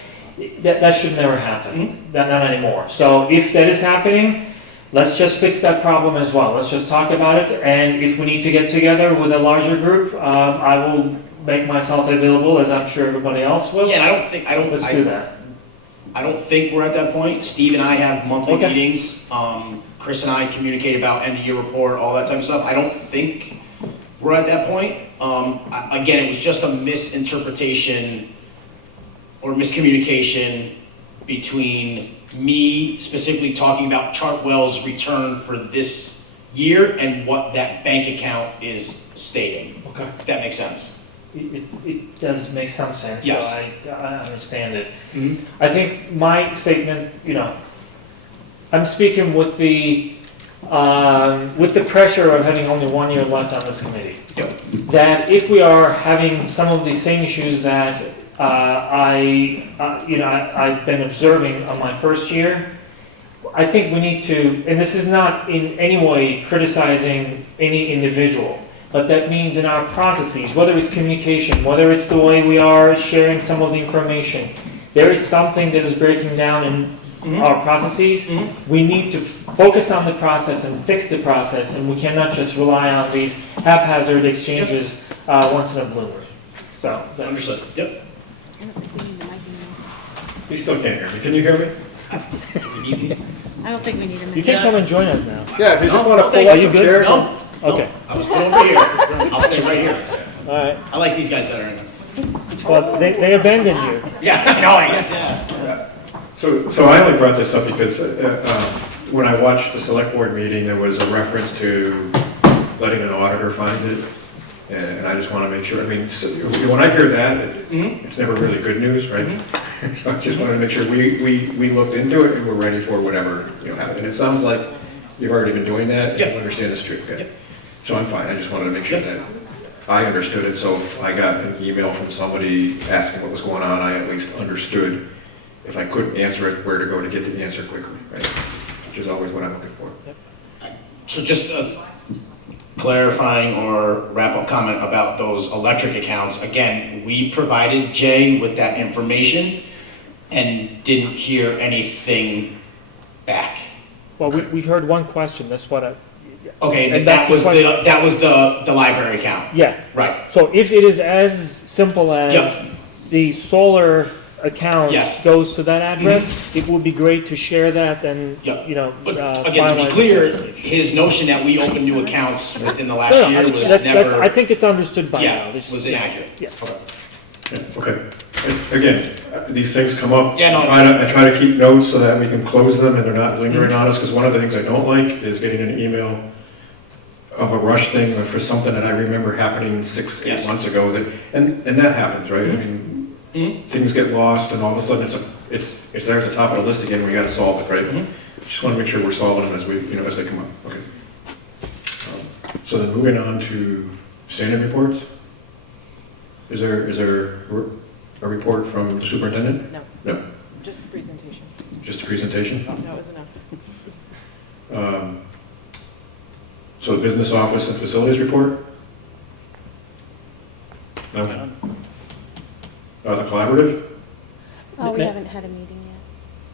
That should never happen, not anymore. So if that is happening, let's just fix that problem as well. Let's just talk about it, and if we need to get together with a larger group, I will make myself available, as I'm sure everybody else will. Yeah, Let's do that. I don't think we're at that point. Steve and I have monthly Okay. meetings. Chris and I communicate about end of year report, all that type of stuff. I don't think we're at that point. Again, it was just a misinterpretation or miscommunication between me specifically talking about Chartwell's return for this year and what that bank account is stating. Okay. If that makes sense. It does make some sense. Yes. So I understand it. I think my statement, I'm speaking with the pressure of having only 1 year left on this committee. Yep. That if we are having some of the same issues that I've been observing on my first year, I think we need to, and this is not in any way criticizing any individual, but that means in our processes, whether it's communication, whether it's the way we are sharing some of the information, there is something that is breaking down in our processes. We need to focus on the process and fix the process, and we cannot just rely on these haphazard exchanges once in a blue moon. So, understood. Yep. We still can't hear me. Can you hear me? I don't think we need a minute. You can come and join us now. Yeah, if you just want to pull Are up you some good? chairs. No. Okay. I was put over here. I'll stay right here. All right. I like these guys better. Well, they abandoned you. Yeah, I know, I guess, yeah. So I only brought this up because when I watched the select board meeting, there was a reference to letting an auditor find it. And I just want to make sure, I mean, so when I hear that, it's never really good news, right? So I just wanted to make sure we looked into it and we're ready for whatever, happens. And it sounds like you've already been doing that and you understand the street. Okay. So I'm fine. I just wanted to make sure that I understood it. So if I got an email from somebody asking what was going on, I at least understood, if I couldn't answer it, where to go to get the answer quickly, right? Which is always what I'm looking for. So just clarifying or wrap-up comment about those electric accounts. Again, we provided Jay with that information and didn't hear anything back. Well, we heard one question. That's what I. Okay, and that was the library account. Yeah. Right. So if it is as simple as the solar account goes to that address, it would be great to share that and But again, to be clear, his notion that we opened new accounts within the last year was never. I think it's understood by now. Yeah, was inaccurate. Yeah. Okay. Again, these things come up. Yeah, no, I try to keep notes so that we can close them and they're not lingering on us, because one of the things I don't like is getting an email of a rush thing or for something that I remember happening 6-8 months ago, and that happens, right? I mean, things get lost and all of a sudden it's there at the top of the list again, we gotta solve it, right? Just wanna make sure we're solving them as as they come up, okay. So then moving on to standing reports. Is there a report from the superintendent? No. No, Just the presentation. just a presentation? That was enough. So the business office and facilities report? No? The collaborative? Oh, we haven't had a meeting yet.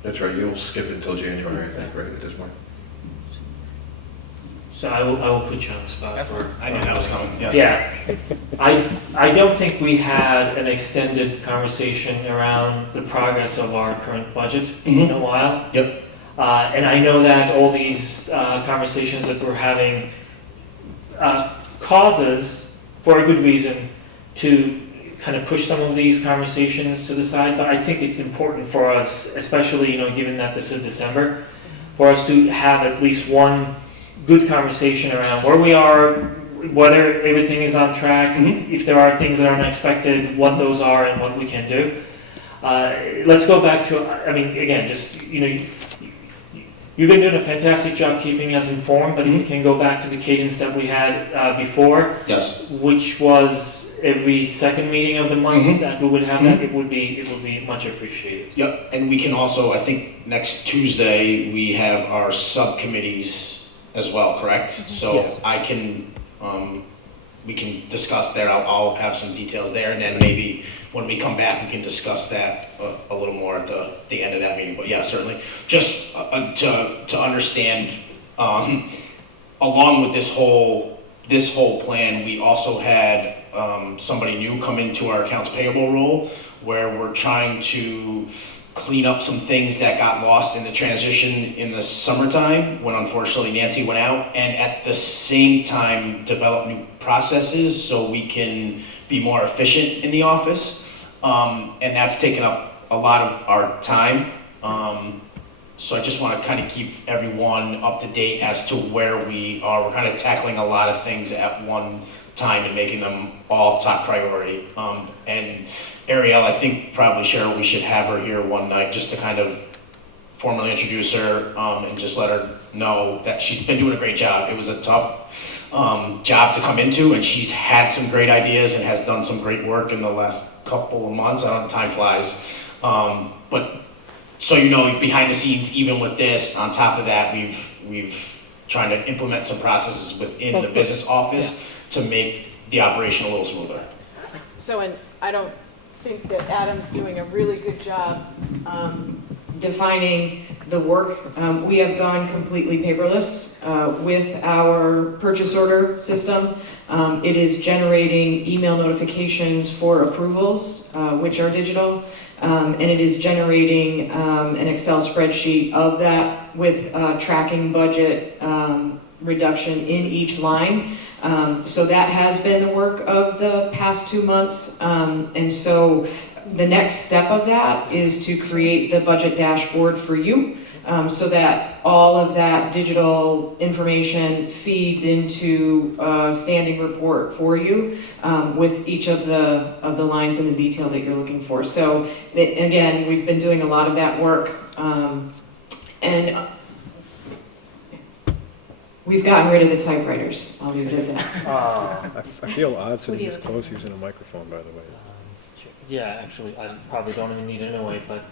That's right, you'll skip it until January, I think, right, at this point. So I will put you on the spot. I knew that was coming, yes. Yeah. I don't think we had an extended conversation around the progress of our current budget in a while. Yep. And I know that all these conversations that we're having causes, for a good reason, to kind of push some of these conversations to the side. But I think it's important for us, especially given that this is December, for us to have at least one good conversation around where we are, whether everything is on track, if there are things that are unexpected, what those are and what we can do. Let's go back to, again, just, you've been doing a fantastic job keeping us informed, but if we can go back to the cadence that we had before, which was every second meeting of the month that we would have that, it would be much appreciated. Yep, and we can also, I think next Tuesday, we have our subcommittees as well, correct? So I can we can discuss there. I'll have some details there, and then maybe when we come back, we can discuss that a little more at the end of that meeting. But yeah, certainly, just to understand, along with this whole plan, we also had somebody new come into our accounts payable role, where we're trying to clean up some things that got lost in the transition in the summertime when unfortunately Nancy went out, and at the same time develop new processes so we can be more efficient in the office. And that's taken up a lot of our time. So I just want to kind of keep everyone up to date as to where we are. We're kind of tackling a lot of things at one time and making them all top priority. And Ariel, I think probably Cheryl, we should have her here one night just to kind of formally introduce her and just let her know that she's been doing a great job. It was a tough job to come into, and she's had some great ideas and has done some great work in the last couple of months. I don't know, time flies. But so you know, behind the scenes, even with this, on top of that, we've trying to implement some processes within the business office to make the operation a little smoother. So, and I don't think that Adam's doing a really good job defining the work. We have gone completely paperless with our purchase order system. It is generating email notifications for approvals, which are digital, and it is generating an Excel spreadsheet of that with tracking budget reduction in each line. So that has been the work of the past 2 months, and so the next step of that is to create the budget dashboard for you, so that all of that digital information feeds into a standing report for you with each of the lines and the detail that you're looking for. So again, we've been doing a lot of that work, and we've gotten rid of the typewriters. I'll leave it at that. I feel odd sitting this close using a microphone, by the way. Yeah, actually, I probably don't even need it anyway, but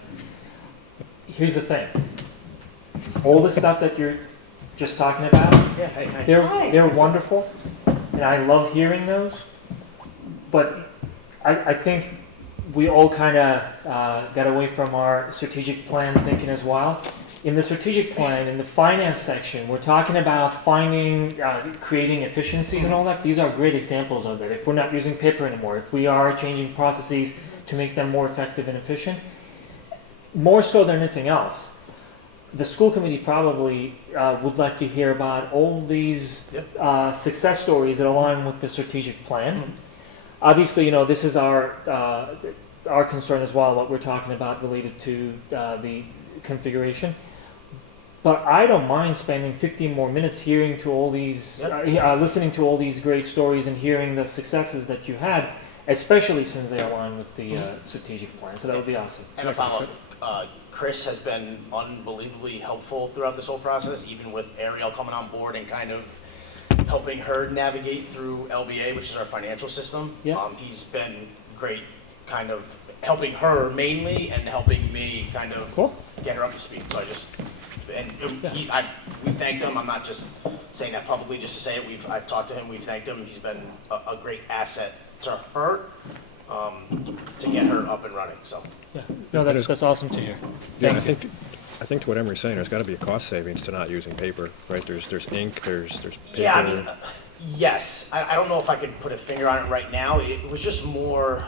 here's the thing. All the stuff that you're just talking about, they're wonderful, and I love hearing those, but I think we all kind of got away from our strategic plan thinking as well. In the strategic plan, in the finance section, we're talking about creating efficiencies and all that. These are great examples of that. If we're not using paper anymore, if we are changing processes to make them more effective and efficient, more so than anything else, the school committee probably would like to hear about all these success stories that align with the strategic plan. Obviously, you know, this is our concern as well, what we're talking about related to the configuration. But I don't mind spending 15 more minutes hearing to all these, listening to all these great stories and hearing the successes that you had, especially since they align with the strategic plan. So that would be awesome. And a follow-up, Chris has been unbelievably helpful throughout this whole process, even with Ariel coming on board and kind of helping her navigate through LBA, which is our financial system. He's been great, kind of helping her mainly and helping me kind of get her up to speed. So we've thanked him. I'm not just saying that publicly just to say it. I've talked to him. We've thanked him. He's been a great asset to her to get her up and running. So no, that's awesome to hear. Yeah, I think to what Emery's saying, there's got to be a cost savings to not using paper, right? There's ink, there's paper. Yeah, I mean, yes. I don't know if I could put a finger on it right now. It was just more.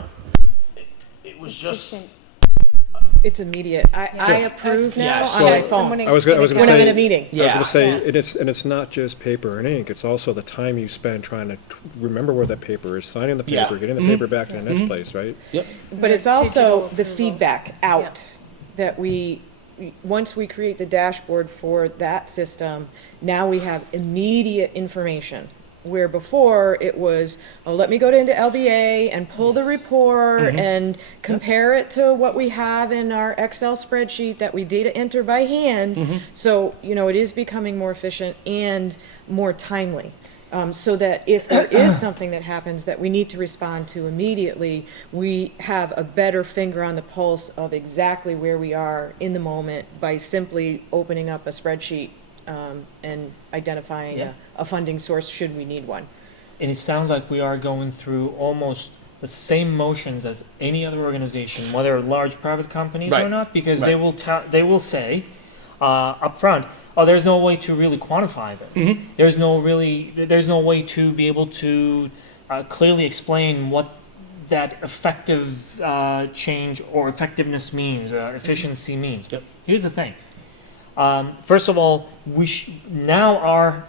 It was just. It's immediate. I approve now on my phone. I was going to say, when I'm in a meeting. I was going to say, and it's not just paper and ink. It's also the time you spend trying to remember where that paper is, signing the paper, getting the paper back to the next place, right? Yep. But it's also the feedback out that once we create the dashboard for that system, now we have immediate information. Where before it was, let me go into LBA and pull the report and compare it to what we have in our Excel spreadsheet that we data enter by hand. So, you know, it is becoming more efficient and more timely. So that if there is something that happens that we need to respond to immediately, we have a better finger on the pulse of exactly where we are in the moment by simply opening up a spreadsheet and identifying a funding source should we need one. and it sounds like we are going through almost the same motions as any other organization, whether large private companies or Right. not, because Right. they will say up front, oh, there's no way to really quantify this. Mhm. There's no way to be able to clearly explain what that effective change or effectiveness means, efficiency means. Yep. Here's the thing. First of all, now our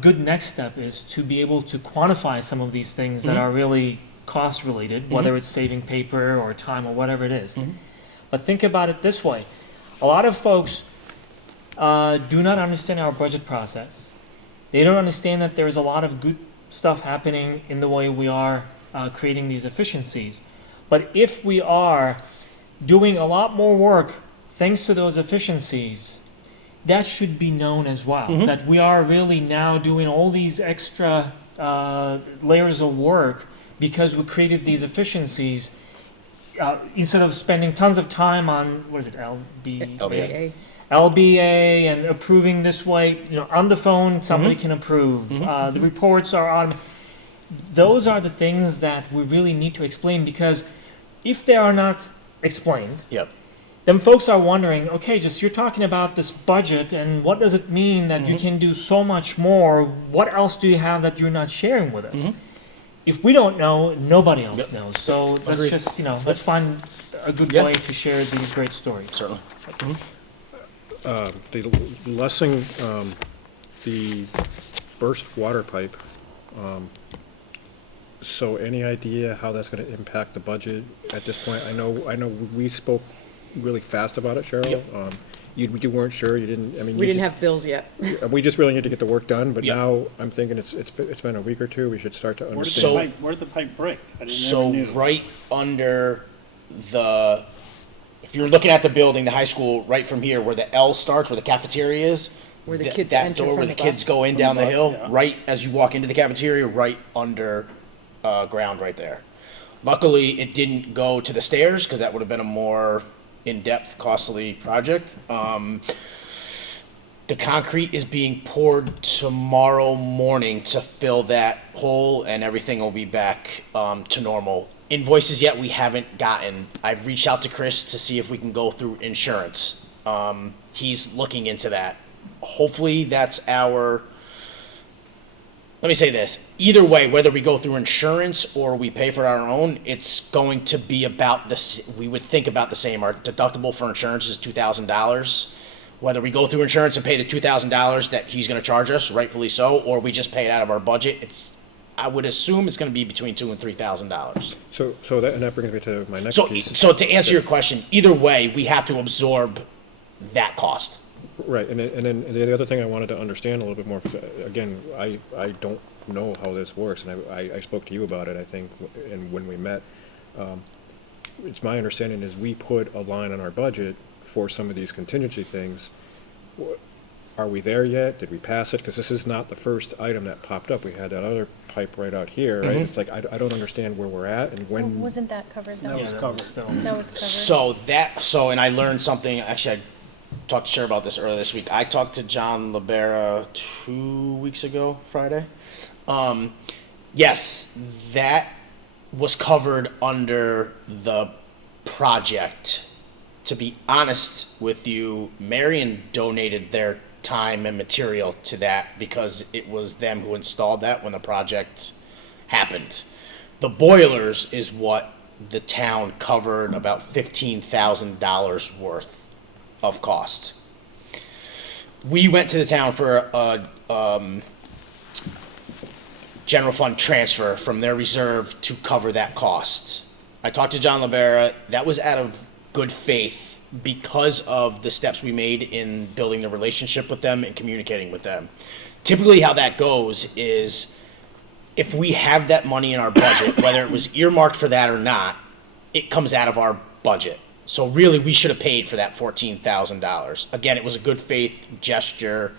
good next step is to be able to quantify some of these things that Mhm. are really cost related, Mhm. whether it's saving paper or time or whatever it is. Mhm. But think about it this way. A lot of folks do not understand our budget process. They don't understand that there's a lot of good stuff happening in the way we are creating these efficiencies. But if we are doing a lot more work thanks to those efficiencies, that should be known as well. Mhm. That we are really now doing all these extra layers of work because we created these efficiencies instead of spending tons of time on, what is it, LBA. LBA and approving this way. On the phone, somebody can approve. The reports are automated. Those are the things that we really need to explain, because if they are not explained, Yep. then folks are wondering, okay, you're talking about this budget, and what does it mean that you can do so much more? What else do you have that you're not sharing with us? If we don't know, nobody else knows. So let's Agreed. just, let's find a good way to share these great stories. Certainly. The Lessing, the burst water pipe, so any idea how that's gonna impact the budget at this point? I know we spoke really fast about it, Cheryl. You weren't sure, you didn't, I mean. We didn't have bills yet. We just really need to get the work done, but Yep. now I'm thinking it's been a week or two, we should start to understand. Where'd the pipe break? I didn't So never knew. right under if you're looking at the building, the high school, right from here, where the L starts, where the cafeteria is. Where the th- kids that enter door from where the the kids bus. go in From down the the bus, hill, yeah. right as you walk into the cafeteria, right under ground right there. Luckily, it didn't go to the stairs because that would have been a more in-depth, costly project. The concrete is being poured tomorrow morning to fill that hole, and everything will be back to normal. Invoices yet we haven't gotten. I've reached out to Chris to see if we can go through insurance. He's looking into that. Hopefully that's our, let me say this, either way, whether we go through insurance or we pay for our own, it's going to be about this, we would think about the same. Our deductible for insurance is $2,000. Whether we go through insurance and pay the $2,000 that he's gonna charge us, rightfully so, or we just pay it out of our budget, I would assume it's gonna be between $2,000 and $3,000. So that brings me to my next So, piece. so to answer your question, either way, we have to absorb that cost. Right, and then the other thing I wanted to understand a little bit more, because again, I don't know how this works, and I spoke to you about it, I think, and when we met. It's my understanding is we put a line on our budget for some of these contingency things. Are we there yet? Did we pass it? Because this is not the first item that popped up. We had that other pipe right out here, right? Mhm. It's like, I don't understand where we're at and when. Wasn't that covered though? That was covered. That was covered. And I learned something, actually, I talked to Cher about this earlier this week. I talked to John Libera 2 weeks ago, Friday. Yes, that was covered under the project. To be honest with you, Marion donated their time and material to that because it was them who installed that when the project happened. The boilers is what the town covered, about $15,000 worth of cost. We went to the town for a general fund transfer from their reserve to cover that cost. I talked to John Libera. That was out of good faith because of the steps we made in building the relationship with them and communicating with them. Typically how that goes is if we have that money in our budget, whether it was earmarked for that or not, it comes out of our budget. So really, we should have paid for that $14,000. Again, it was a good faith gesture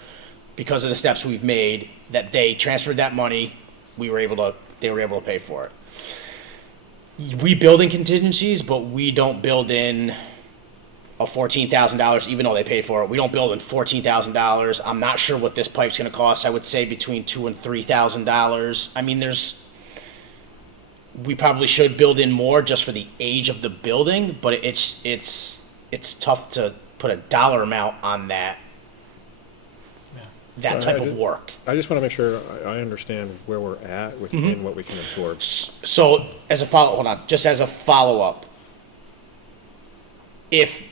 because of the steps we've made that they transferred that money. They were able to pay for it. We build in contingencies, but we don't build in of $14,000, even though they paid for it. We don't build in $14,000. I'm not sure what this pipe's gonna cost. I would say between $2,000 and $3,000. I mean, we probably should build in more just for the age of the building, but it's tough to put a dollar amount on that type of work. I just want to make sure I understand where we're at within what we can absorb. So as a follow-up, if,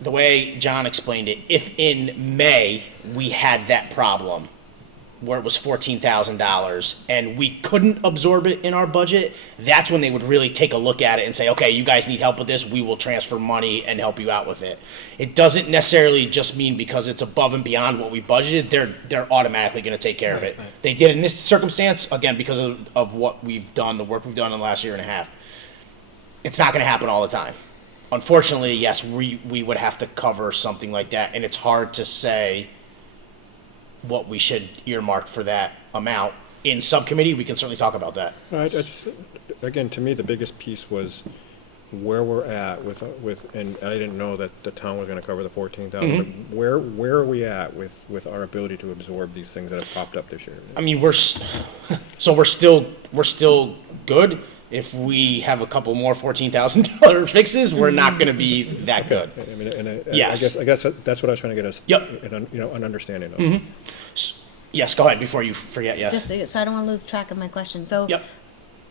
the way John explained it, if in May we had that problem where it was $14,000 and we couldn't absorb it in our budget, that's when they would really take a look at it and say, okay, you guys need help with this, we will transfer money and help you out with it. It doesn't necessarily just mean because it's above and beyond what we budgeted, they're automatically going to take care of it. Right. They did in this circumstance, again, because of what we've done, the work we've done in the last year and a half. It's not going to happen all the time. Unfortunately, yes, we would have to cover something like that, and it's hard to say what we should earmark for that amount. In subcommittee, we can certainly talk about that. I just, again, to me, the biggest piece was where we're at with, and I didn't know that the town was gonna cover the 14,000, but where are we at with our ability to absorb these things that have popped up this year? I mean, we're still good. If we have a couple more $14,000 fixes, we're not gonna be that good. I mean, and Yes. I guess that's what I was trying to get us, an understanding of. Yes, go ahead, before you forget, yes. Just so I don't want to lose track of my question. So Yep.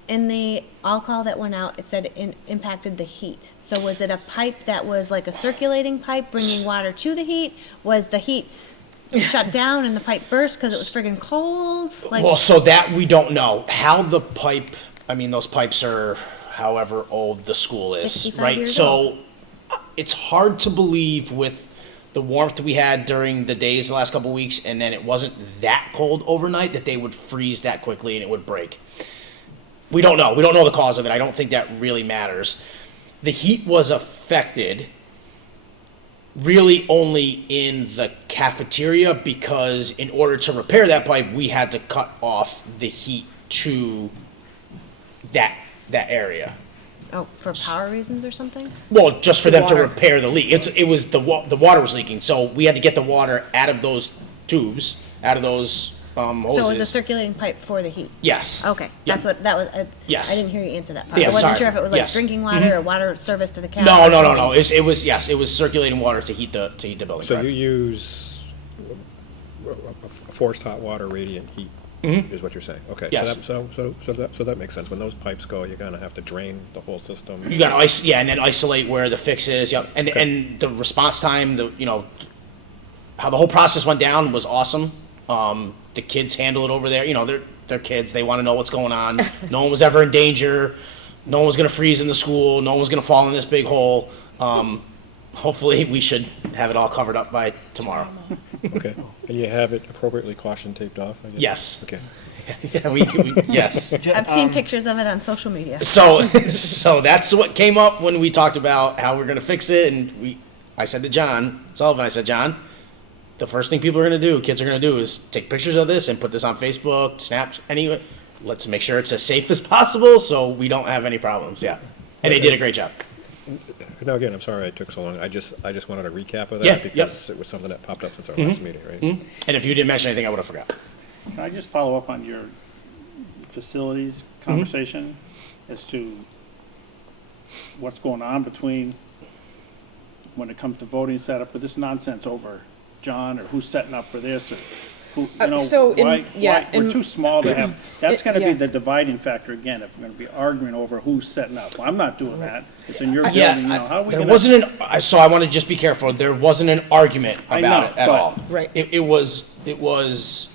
in the all-call that went out, it said it impacted the heat. So was it a pipe that was like a circulating pipe bringing water to the heat? Was the heat shut down and the pipe burst because it was friggin' cold? Like, Well, so that we don't know. How the pipe, I mean, those pipes are however old the school is, 65 right? years So old. it's hard to believe with the warmth we had during the days the last couple of weeks, and then it wasn't that cold overnight, that they would freeze that quickly and it would break. We don't know. We don't know the cause of it. I don't think that really matters. The heat was affected really only in the cafeteria because in order to repair that pipe, we had to cut off the heat to that area. oh, for power reasons or something? Well, just for them to water. repair the leak. It was the water was leaking, so we had to get the water out of those tubes, out of those So it was a hoses. circulating pipe for the heat? Yes. Okay, Yeah. that's what, that was, Yes. I didn't hear you answer that part. Yeah, I wasn't sorry. sure if it was like Yes. drinking water or water service to the caf. No. or something. It was yes, it was circulating water to heat the building. So correct. you use a forced hot water radiant heat, is what you're saying? Okay. Yes. So that makes sense. When those pipes go, you're gonna have to drain the whole system. You got to and then isolate where the fix is. Yep. And the response time, how the whole process went down was awesome. The kids handle it over there. They're kids. They want to know what's going on. No one was ever in danger. No one was going to freeze in the school. No one was going to fall in this big hole. Hopefully, we should have it all covered up by tomorrow. Okay. And you have it appropriately caution taped off, I guess? Yes. Okay. Yeah, yes. I've seen pictures of it on social media. So that's what came up when we talked about how we're going to fix it. And I said to John Sullivan, John, the first thing kids are going to do is take pictures of this and put this on Facebook, Snap, anyway. Let's make sure it's as safe as possible so we don't have any problems. Yeah. And they did a great job. Now, again, I'm sorry I took so long. I just wanted a recap of that Yeah, because it was something that popped up since our last meeting, right? And if you didn't mention anything, I would have forgot. Can I just follow up on your facilities conversation as to what's going on between when it comes to voting setup with this nonsense over John or who's setting up for this or who, we're too small to have, that's gonna be the dividing factor again, if we're gonna be arguing over who's setting up. Well, I'm not doing that. It's in your building, how are we there gonna? wasn't so I want to just be careful. There wasn't an argument I about know, it at but- all. Right. It was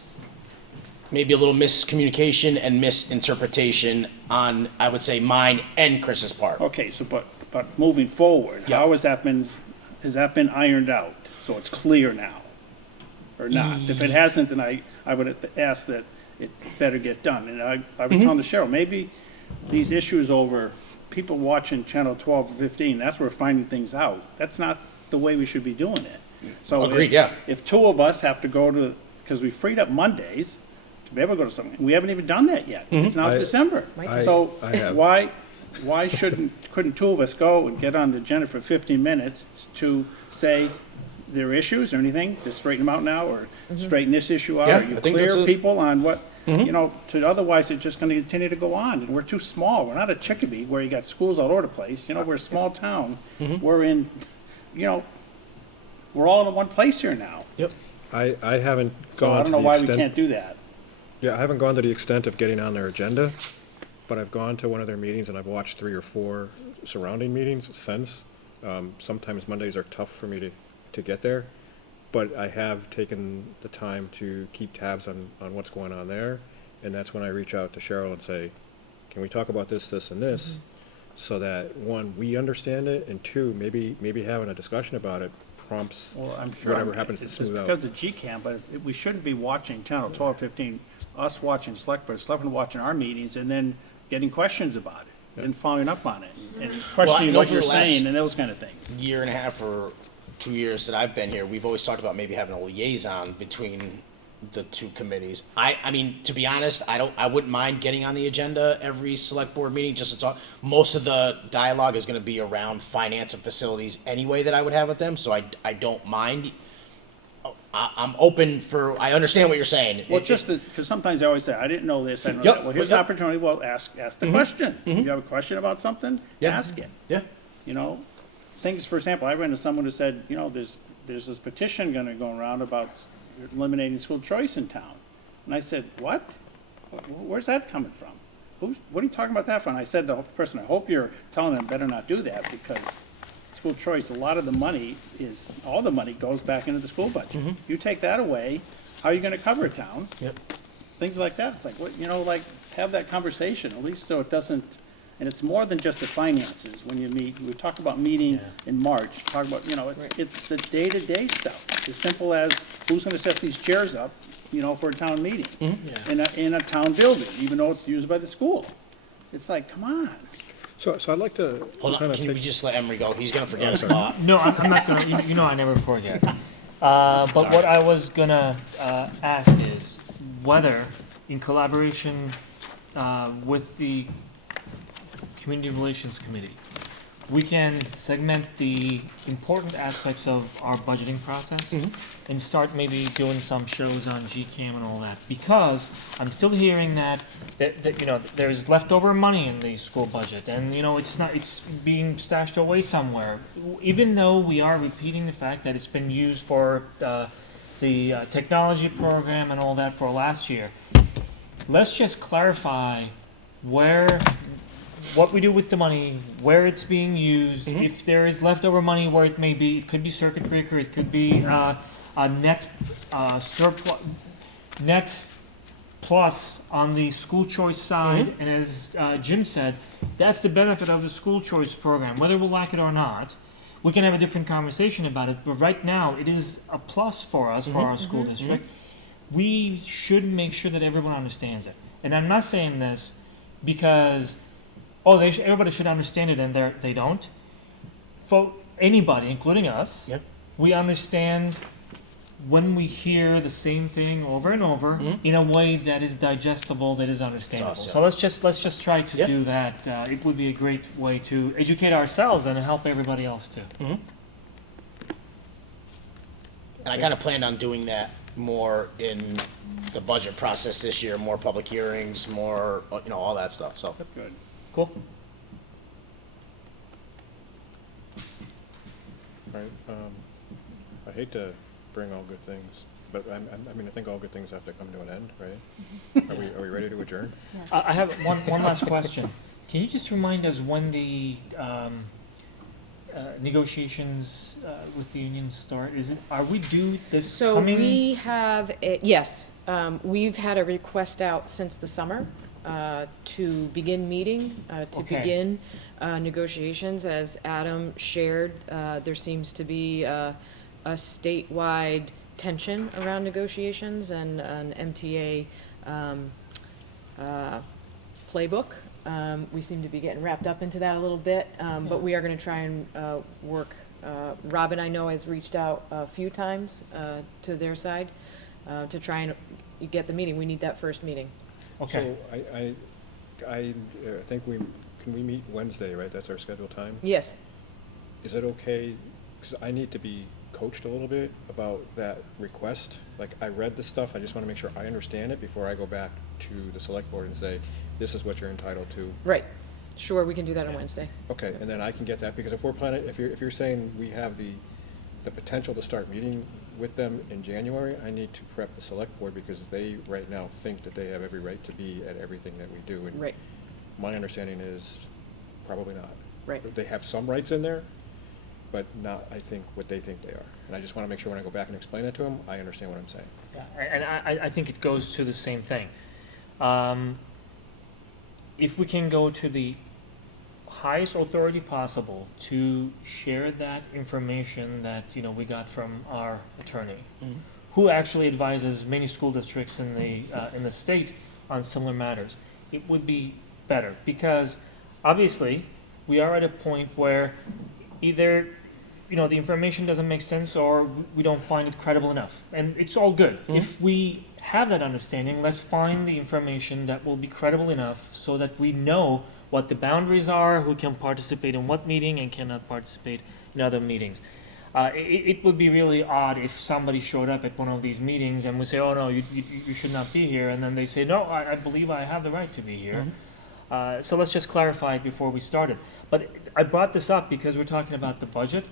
maybe a little miscommunication and misinterpretation on, I would say, mine and Chris's part. Okay, so but moving forward, how has that been ironed out? So it's clear now? Or not? If it hasn't, then I would ask that it better get done. And I was telling Cheryl, maybe these issues over people watching Channel 12 or 15, that's where we're finding things out. That's not the way we should be doing it. So Agreed, yeah. If two of us have to go to, because we freed up Mondays to be able to go to something, we haven't even done that yet. It's now December. I So have. why, why couldn't two of us go and get on the agenda for 15 minutes to say their issues or anything, to straighten them out now, or straighten this issue out? Yeah, Are you I think that's clear a- people on what, you know, otherwise it's just gonna continue to go on, and we're too small. We're not a Chicopee where you got schools all over the place, you know, we're a small town. We're in, you know, we're all in one place here now. Yep. I haven't So gone I to don't the know why we extent. can't do that. Yeah, I haven't gone to the extent of getting on their agenda, but I've gone to one of their meetings and I've watched 3 or 4 surrounding meetings since. Sometimes Mondays are tough for me to get there, but I have taken the time to keep tabs on what's going on there, and that's when I reach out to Cheryl and say, can we talk about this, this, and this? So that, one, we understand it, and two, maybe having a discussion about it prompts Well, I'm sure. whatever happens to it's smooth out. because of GCAM, but we shouldn't be watching channel 12, 15, us watching selectmen watching our meetings and then getting questions about it and following up on it and questioning know what for you're the last saying and those kind of things. Year and a half or 2 years that I've been here, we've always talked about maybe having a liaison between the two committees. I mean, to be honest, I wouldn't mind getting on the agenda every select board meeting just to talk. Most of the dialogue is gonna be around finance and facilities anyway that I would have with them, so I don't mind. I'm open for, I understand what you're saying. Well, just because sometimes I always say, I didn't know this, I didn't know Yep, that. Well, here's yep. an opportunity, well, ask the question. You have a question about something, Yeah. ask it. Yeah. You know, things, for example, I ran into someone who said, you know, there's this petition gonna go around about eliminating school choice in town. And I said, what? Where's that coming from? What are you talking about that from? I said to the person, I hope you're telling them better not do that, because school choice, a lot of the money all the money goes back into the school budget. You take that away, how are you gonna cover a town? Yep. Things like that, it's like, what, you know, like, have that conversation, at least so it doesn't, and it's more than just the finances when you meet. We talk about meeting in March, talk about, you know, it's the day-to-day stuff. As simple as, who's gonna set these chairs up, you know, for a town meeting? In a town building, even though it's used by the school. It's like, come on. So I'd like to Hold kind on, of can we take, just let Emery go? He's gonna forget his Okay. thought. No, I'm not gonna, you know I never forget. But what I was gonna ask is whether, in collaboration with the Community Relations Committee, we can segment the important aspects of our budgeting process and start maybe doing some shows on GCAM and all that. Because I'm still hearing that you know, there's leftover money in the school budget, and you know, it's being stashed away somewhere. Even though we are repeating the fact that it's been used for the technology program and all that for last year. Let's just clarify what we do with the money, where it's being used, if there is leftover money where it may be, it could be circuit breaker, it could be a net surplus, net plus on the school choice side, and as Jim said, that's the benefit of the school choice program, whether we like it or not. We can have a different conversation about it, but right now, it is a plus for us, for our school district. We should make sure that everyone understands it. And I'm not saying this because, everybody should understand it and they don't. For anybody, including us, we understand when we hear the same thing over and over in a way that is digestible, that is understandable. Awesome. So let's just try to do that. It would be a great way to educate ourselves and help everybody else too. And I kind of planned on doing that more in the budget process this year, more public hearings, more, you know, all that stuff, so. That's good. Cool. right, I hate to bring all good things, but I mean, I think all good things have to come to an end, right? Are we ready to adjourn? I have one last question. Can you just remind us when the negotiations with the union start? Are we due this So coming? we have, yes, we've had a request out since the summer to begin meeting, to Okay. begin negotiations. As Adam shared, there seems to be a statewide tension around negotiations and an MTA playbook. We seem to be getting wrapped up into that a little bit, but we are going to try and work. Robin, I know, has reached out a few times to their side to try and get the meeting. We need that first meeting. Okay. So I think we can we meet Wednesday, right? That's our scheduled time? Yes. Is it okay, because I need to be coached a little bit about that request? Like, I read the stuff, I just want to make sure I understand it before I go back to the select board and say, this is what you're entitled to. Right. Sure, we can do that on Wednesday. Okay, and then I can get that, because if we're planning, if you're saying we have the potential to start meeting with them in January, I need to prep the select board, because they right now think that they have every right to be at everything that we do. And right. My understanding is probably not. Right. They have some rights in there, but not, I think, what they think they are. And I just want to make sure when I go back and explain it to them, I understand what I'm saying. Yeah, and I think it goes to the same thing. If we can go to the highest authority possible to share that information that we got from our attorney, who actually advises many school districts in the state on similar matters, it would be better, because obviously we are at a point where either the information doesn't make sense or we don't find it credible enough, and it's all good. If we have that understanding, let's find the information that will be credible enough so that we know what the boundaries are, who can participate in what meeting and cannot participate in other meetings. It would be really odd if somebody showed up at one of these meetings and would say, oh no, you should not be here, and then they say, no, I believe I have the right to be here. So let's just clarify it before we started. But I brought this up because we're talking about the budget,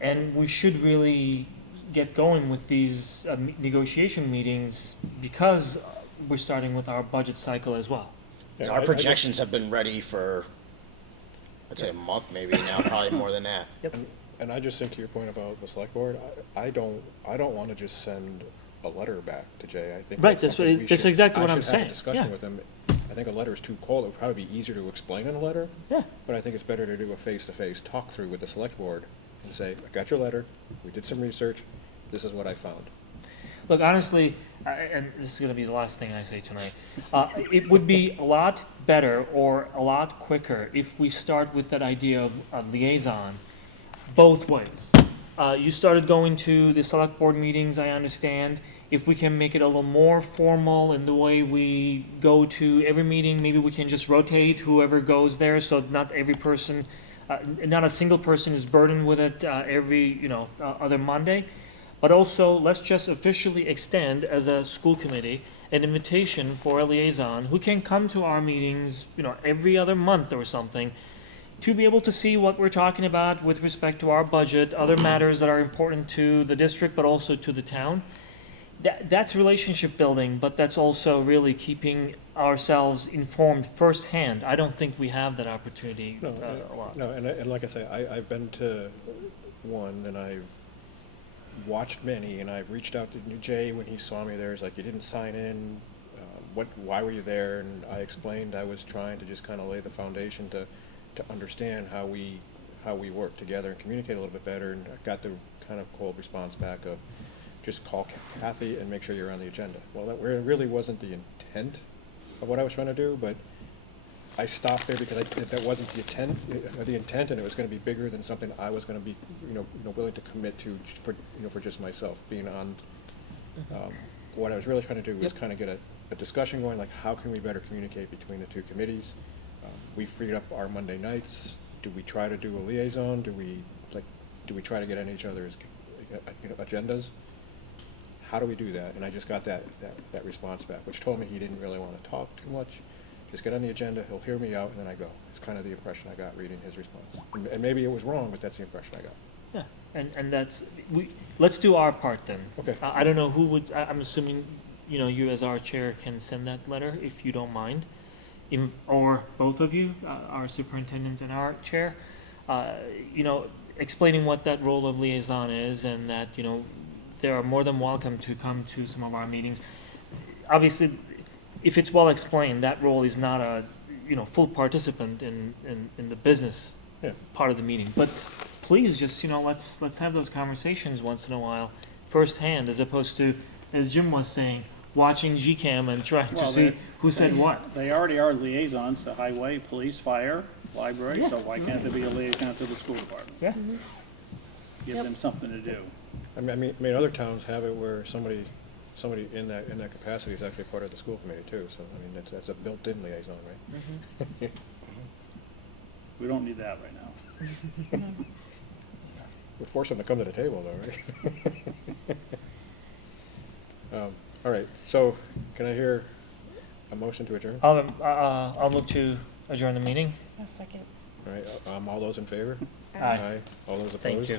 and we should really get going with these negotiation meetings, because we're starting with our budget cycle as well. And our projections have been ready for, I'd say a month maybe now, probably more than that. Yep. And I just think to your point about the select board, I don't want to just send a letter back to Jay. I think right. That's exactly what I'm saying. Have a discussion with him. I think a letter is too cold. It would probably be easier to explain in a letter. Yeah. But I think it's better to do a face-to-face talk through with the select board and say, I got your letter. We did some research. This is what I found. Look, honestly, and this is going to be the last thing I say tonight, it would be a lot better or a lot quicker if we start with that idea of a liaison both ways. You started going to the select board meetings, I understand. If we can make it a little more formal in the way we go to every meeting, maybe we can just rotate whoever goes there, so not every person, not a single person is burdened with it every other Monday. But also, let's just officially extend as a school committee an invitation for a liaison who can come to our meetings, every other month or something, to be able to see what we're talking about with respect to our budget, other matters that are important to the district, but also to the town. That's relationship building, but that's also really keeping ourselves informed firsthand. I don't think we have that opportunity a lot. No, and like I say, I've been to one, and I've watched many, and I've reached out to Jay when he saw me there. He's like, you didn't sign in, why were you there? And I explained I was trying to just kind of lay the foundation to understand how we work together and communicate a little bit better, and I got the kind of cold response back of, just call Kathy and make sure you're on the agenda. Well, that really wasn't the intent of what I was trying to do, but I stopped there because that wasn't the intent, and it was going to be bigger than something I was going to be, willing to commit to for just myself being on. What I was really trying to do was kind of get a discussion going, like how can we better communicate between the two committees? We freed up our Monday nights. Do we try to do a liaison? Do we try to get on each other's agendas? How do we do that? And I just got that response back, which told me he didn't really want to talk too much. Just get on the agenda, he'll hear me out, and then I go. It's kind of the impression I got reading his response. And maybe it was wrong, but that's the impression I got. Yeah, and let's do our part then. Okay. I don't know who would, I'm assuming, you as our chair can send that letter, if you don't mind. Or both of you, our superintendent and our chair, explaining what that role of liaison is, and that, they are more than welcome to come to some of our meetings. Obviously, if it's well explained, that role is not a full participant in the business part of the meeting. But please just let's have those conversations once in a while, firsthand, as opposed to, as Jim was saying, watching GCAM and trying to see who said what. They already are liaisons to highway, police, fire, library, so why can't there be a liaison to the school department? Yeah. Give them something to do. I mean, other towns have it where somebody in that capacity is actually part of the school committee too. So I mean, that's a built-in liaison, right? We don't need that right now. We're forcing them to come to the table though, right? All right, so can I hear a motion to adjourn? I'll move to adjourn the meeting. A second. All right, all those in favor? Aye. All those opposed? Thank you.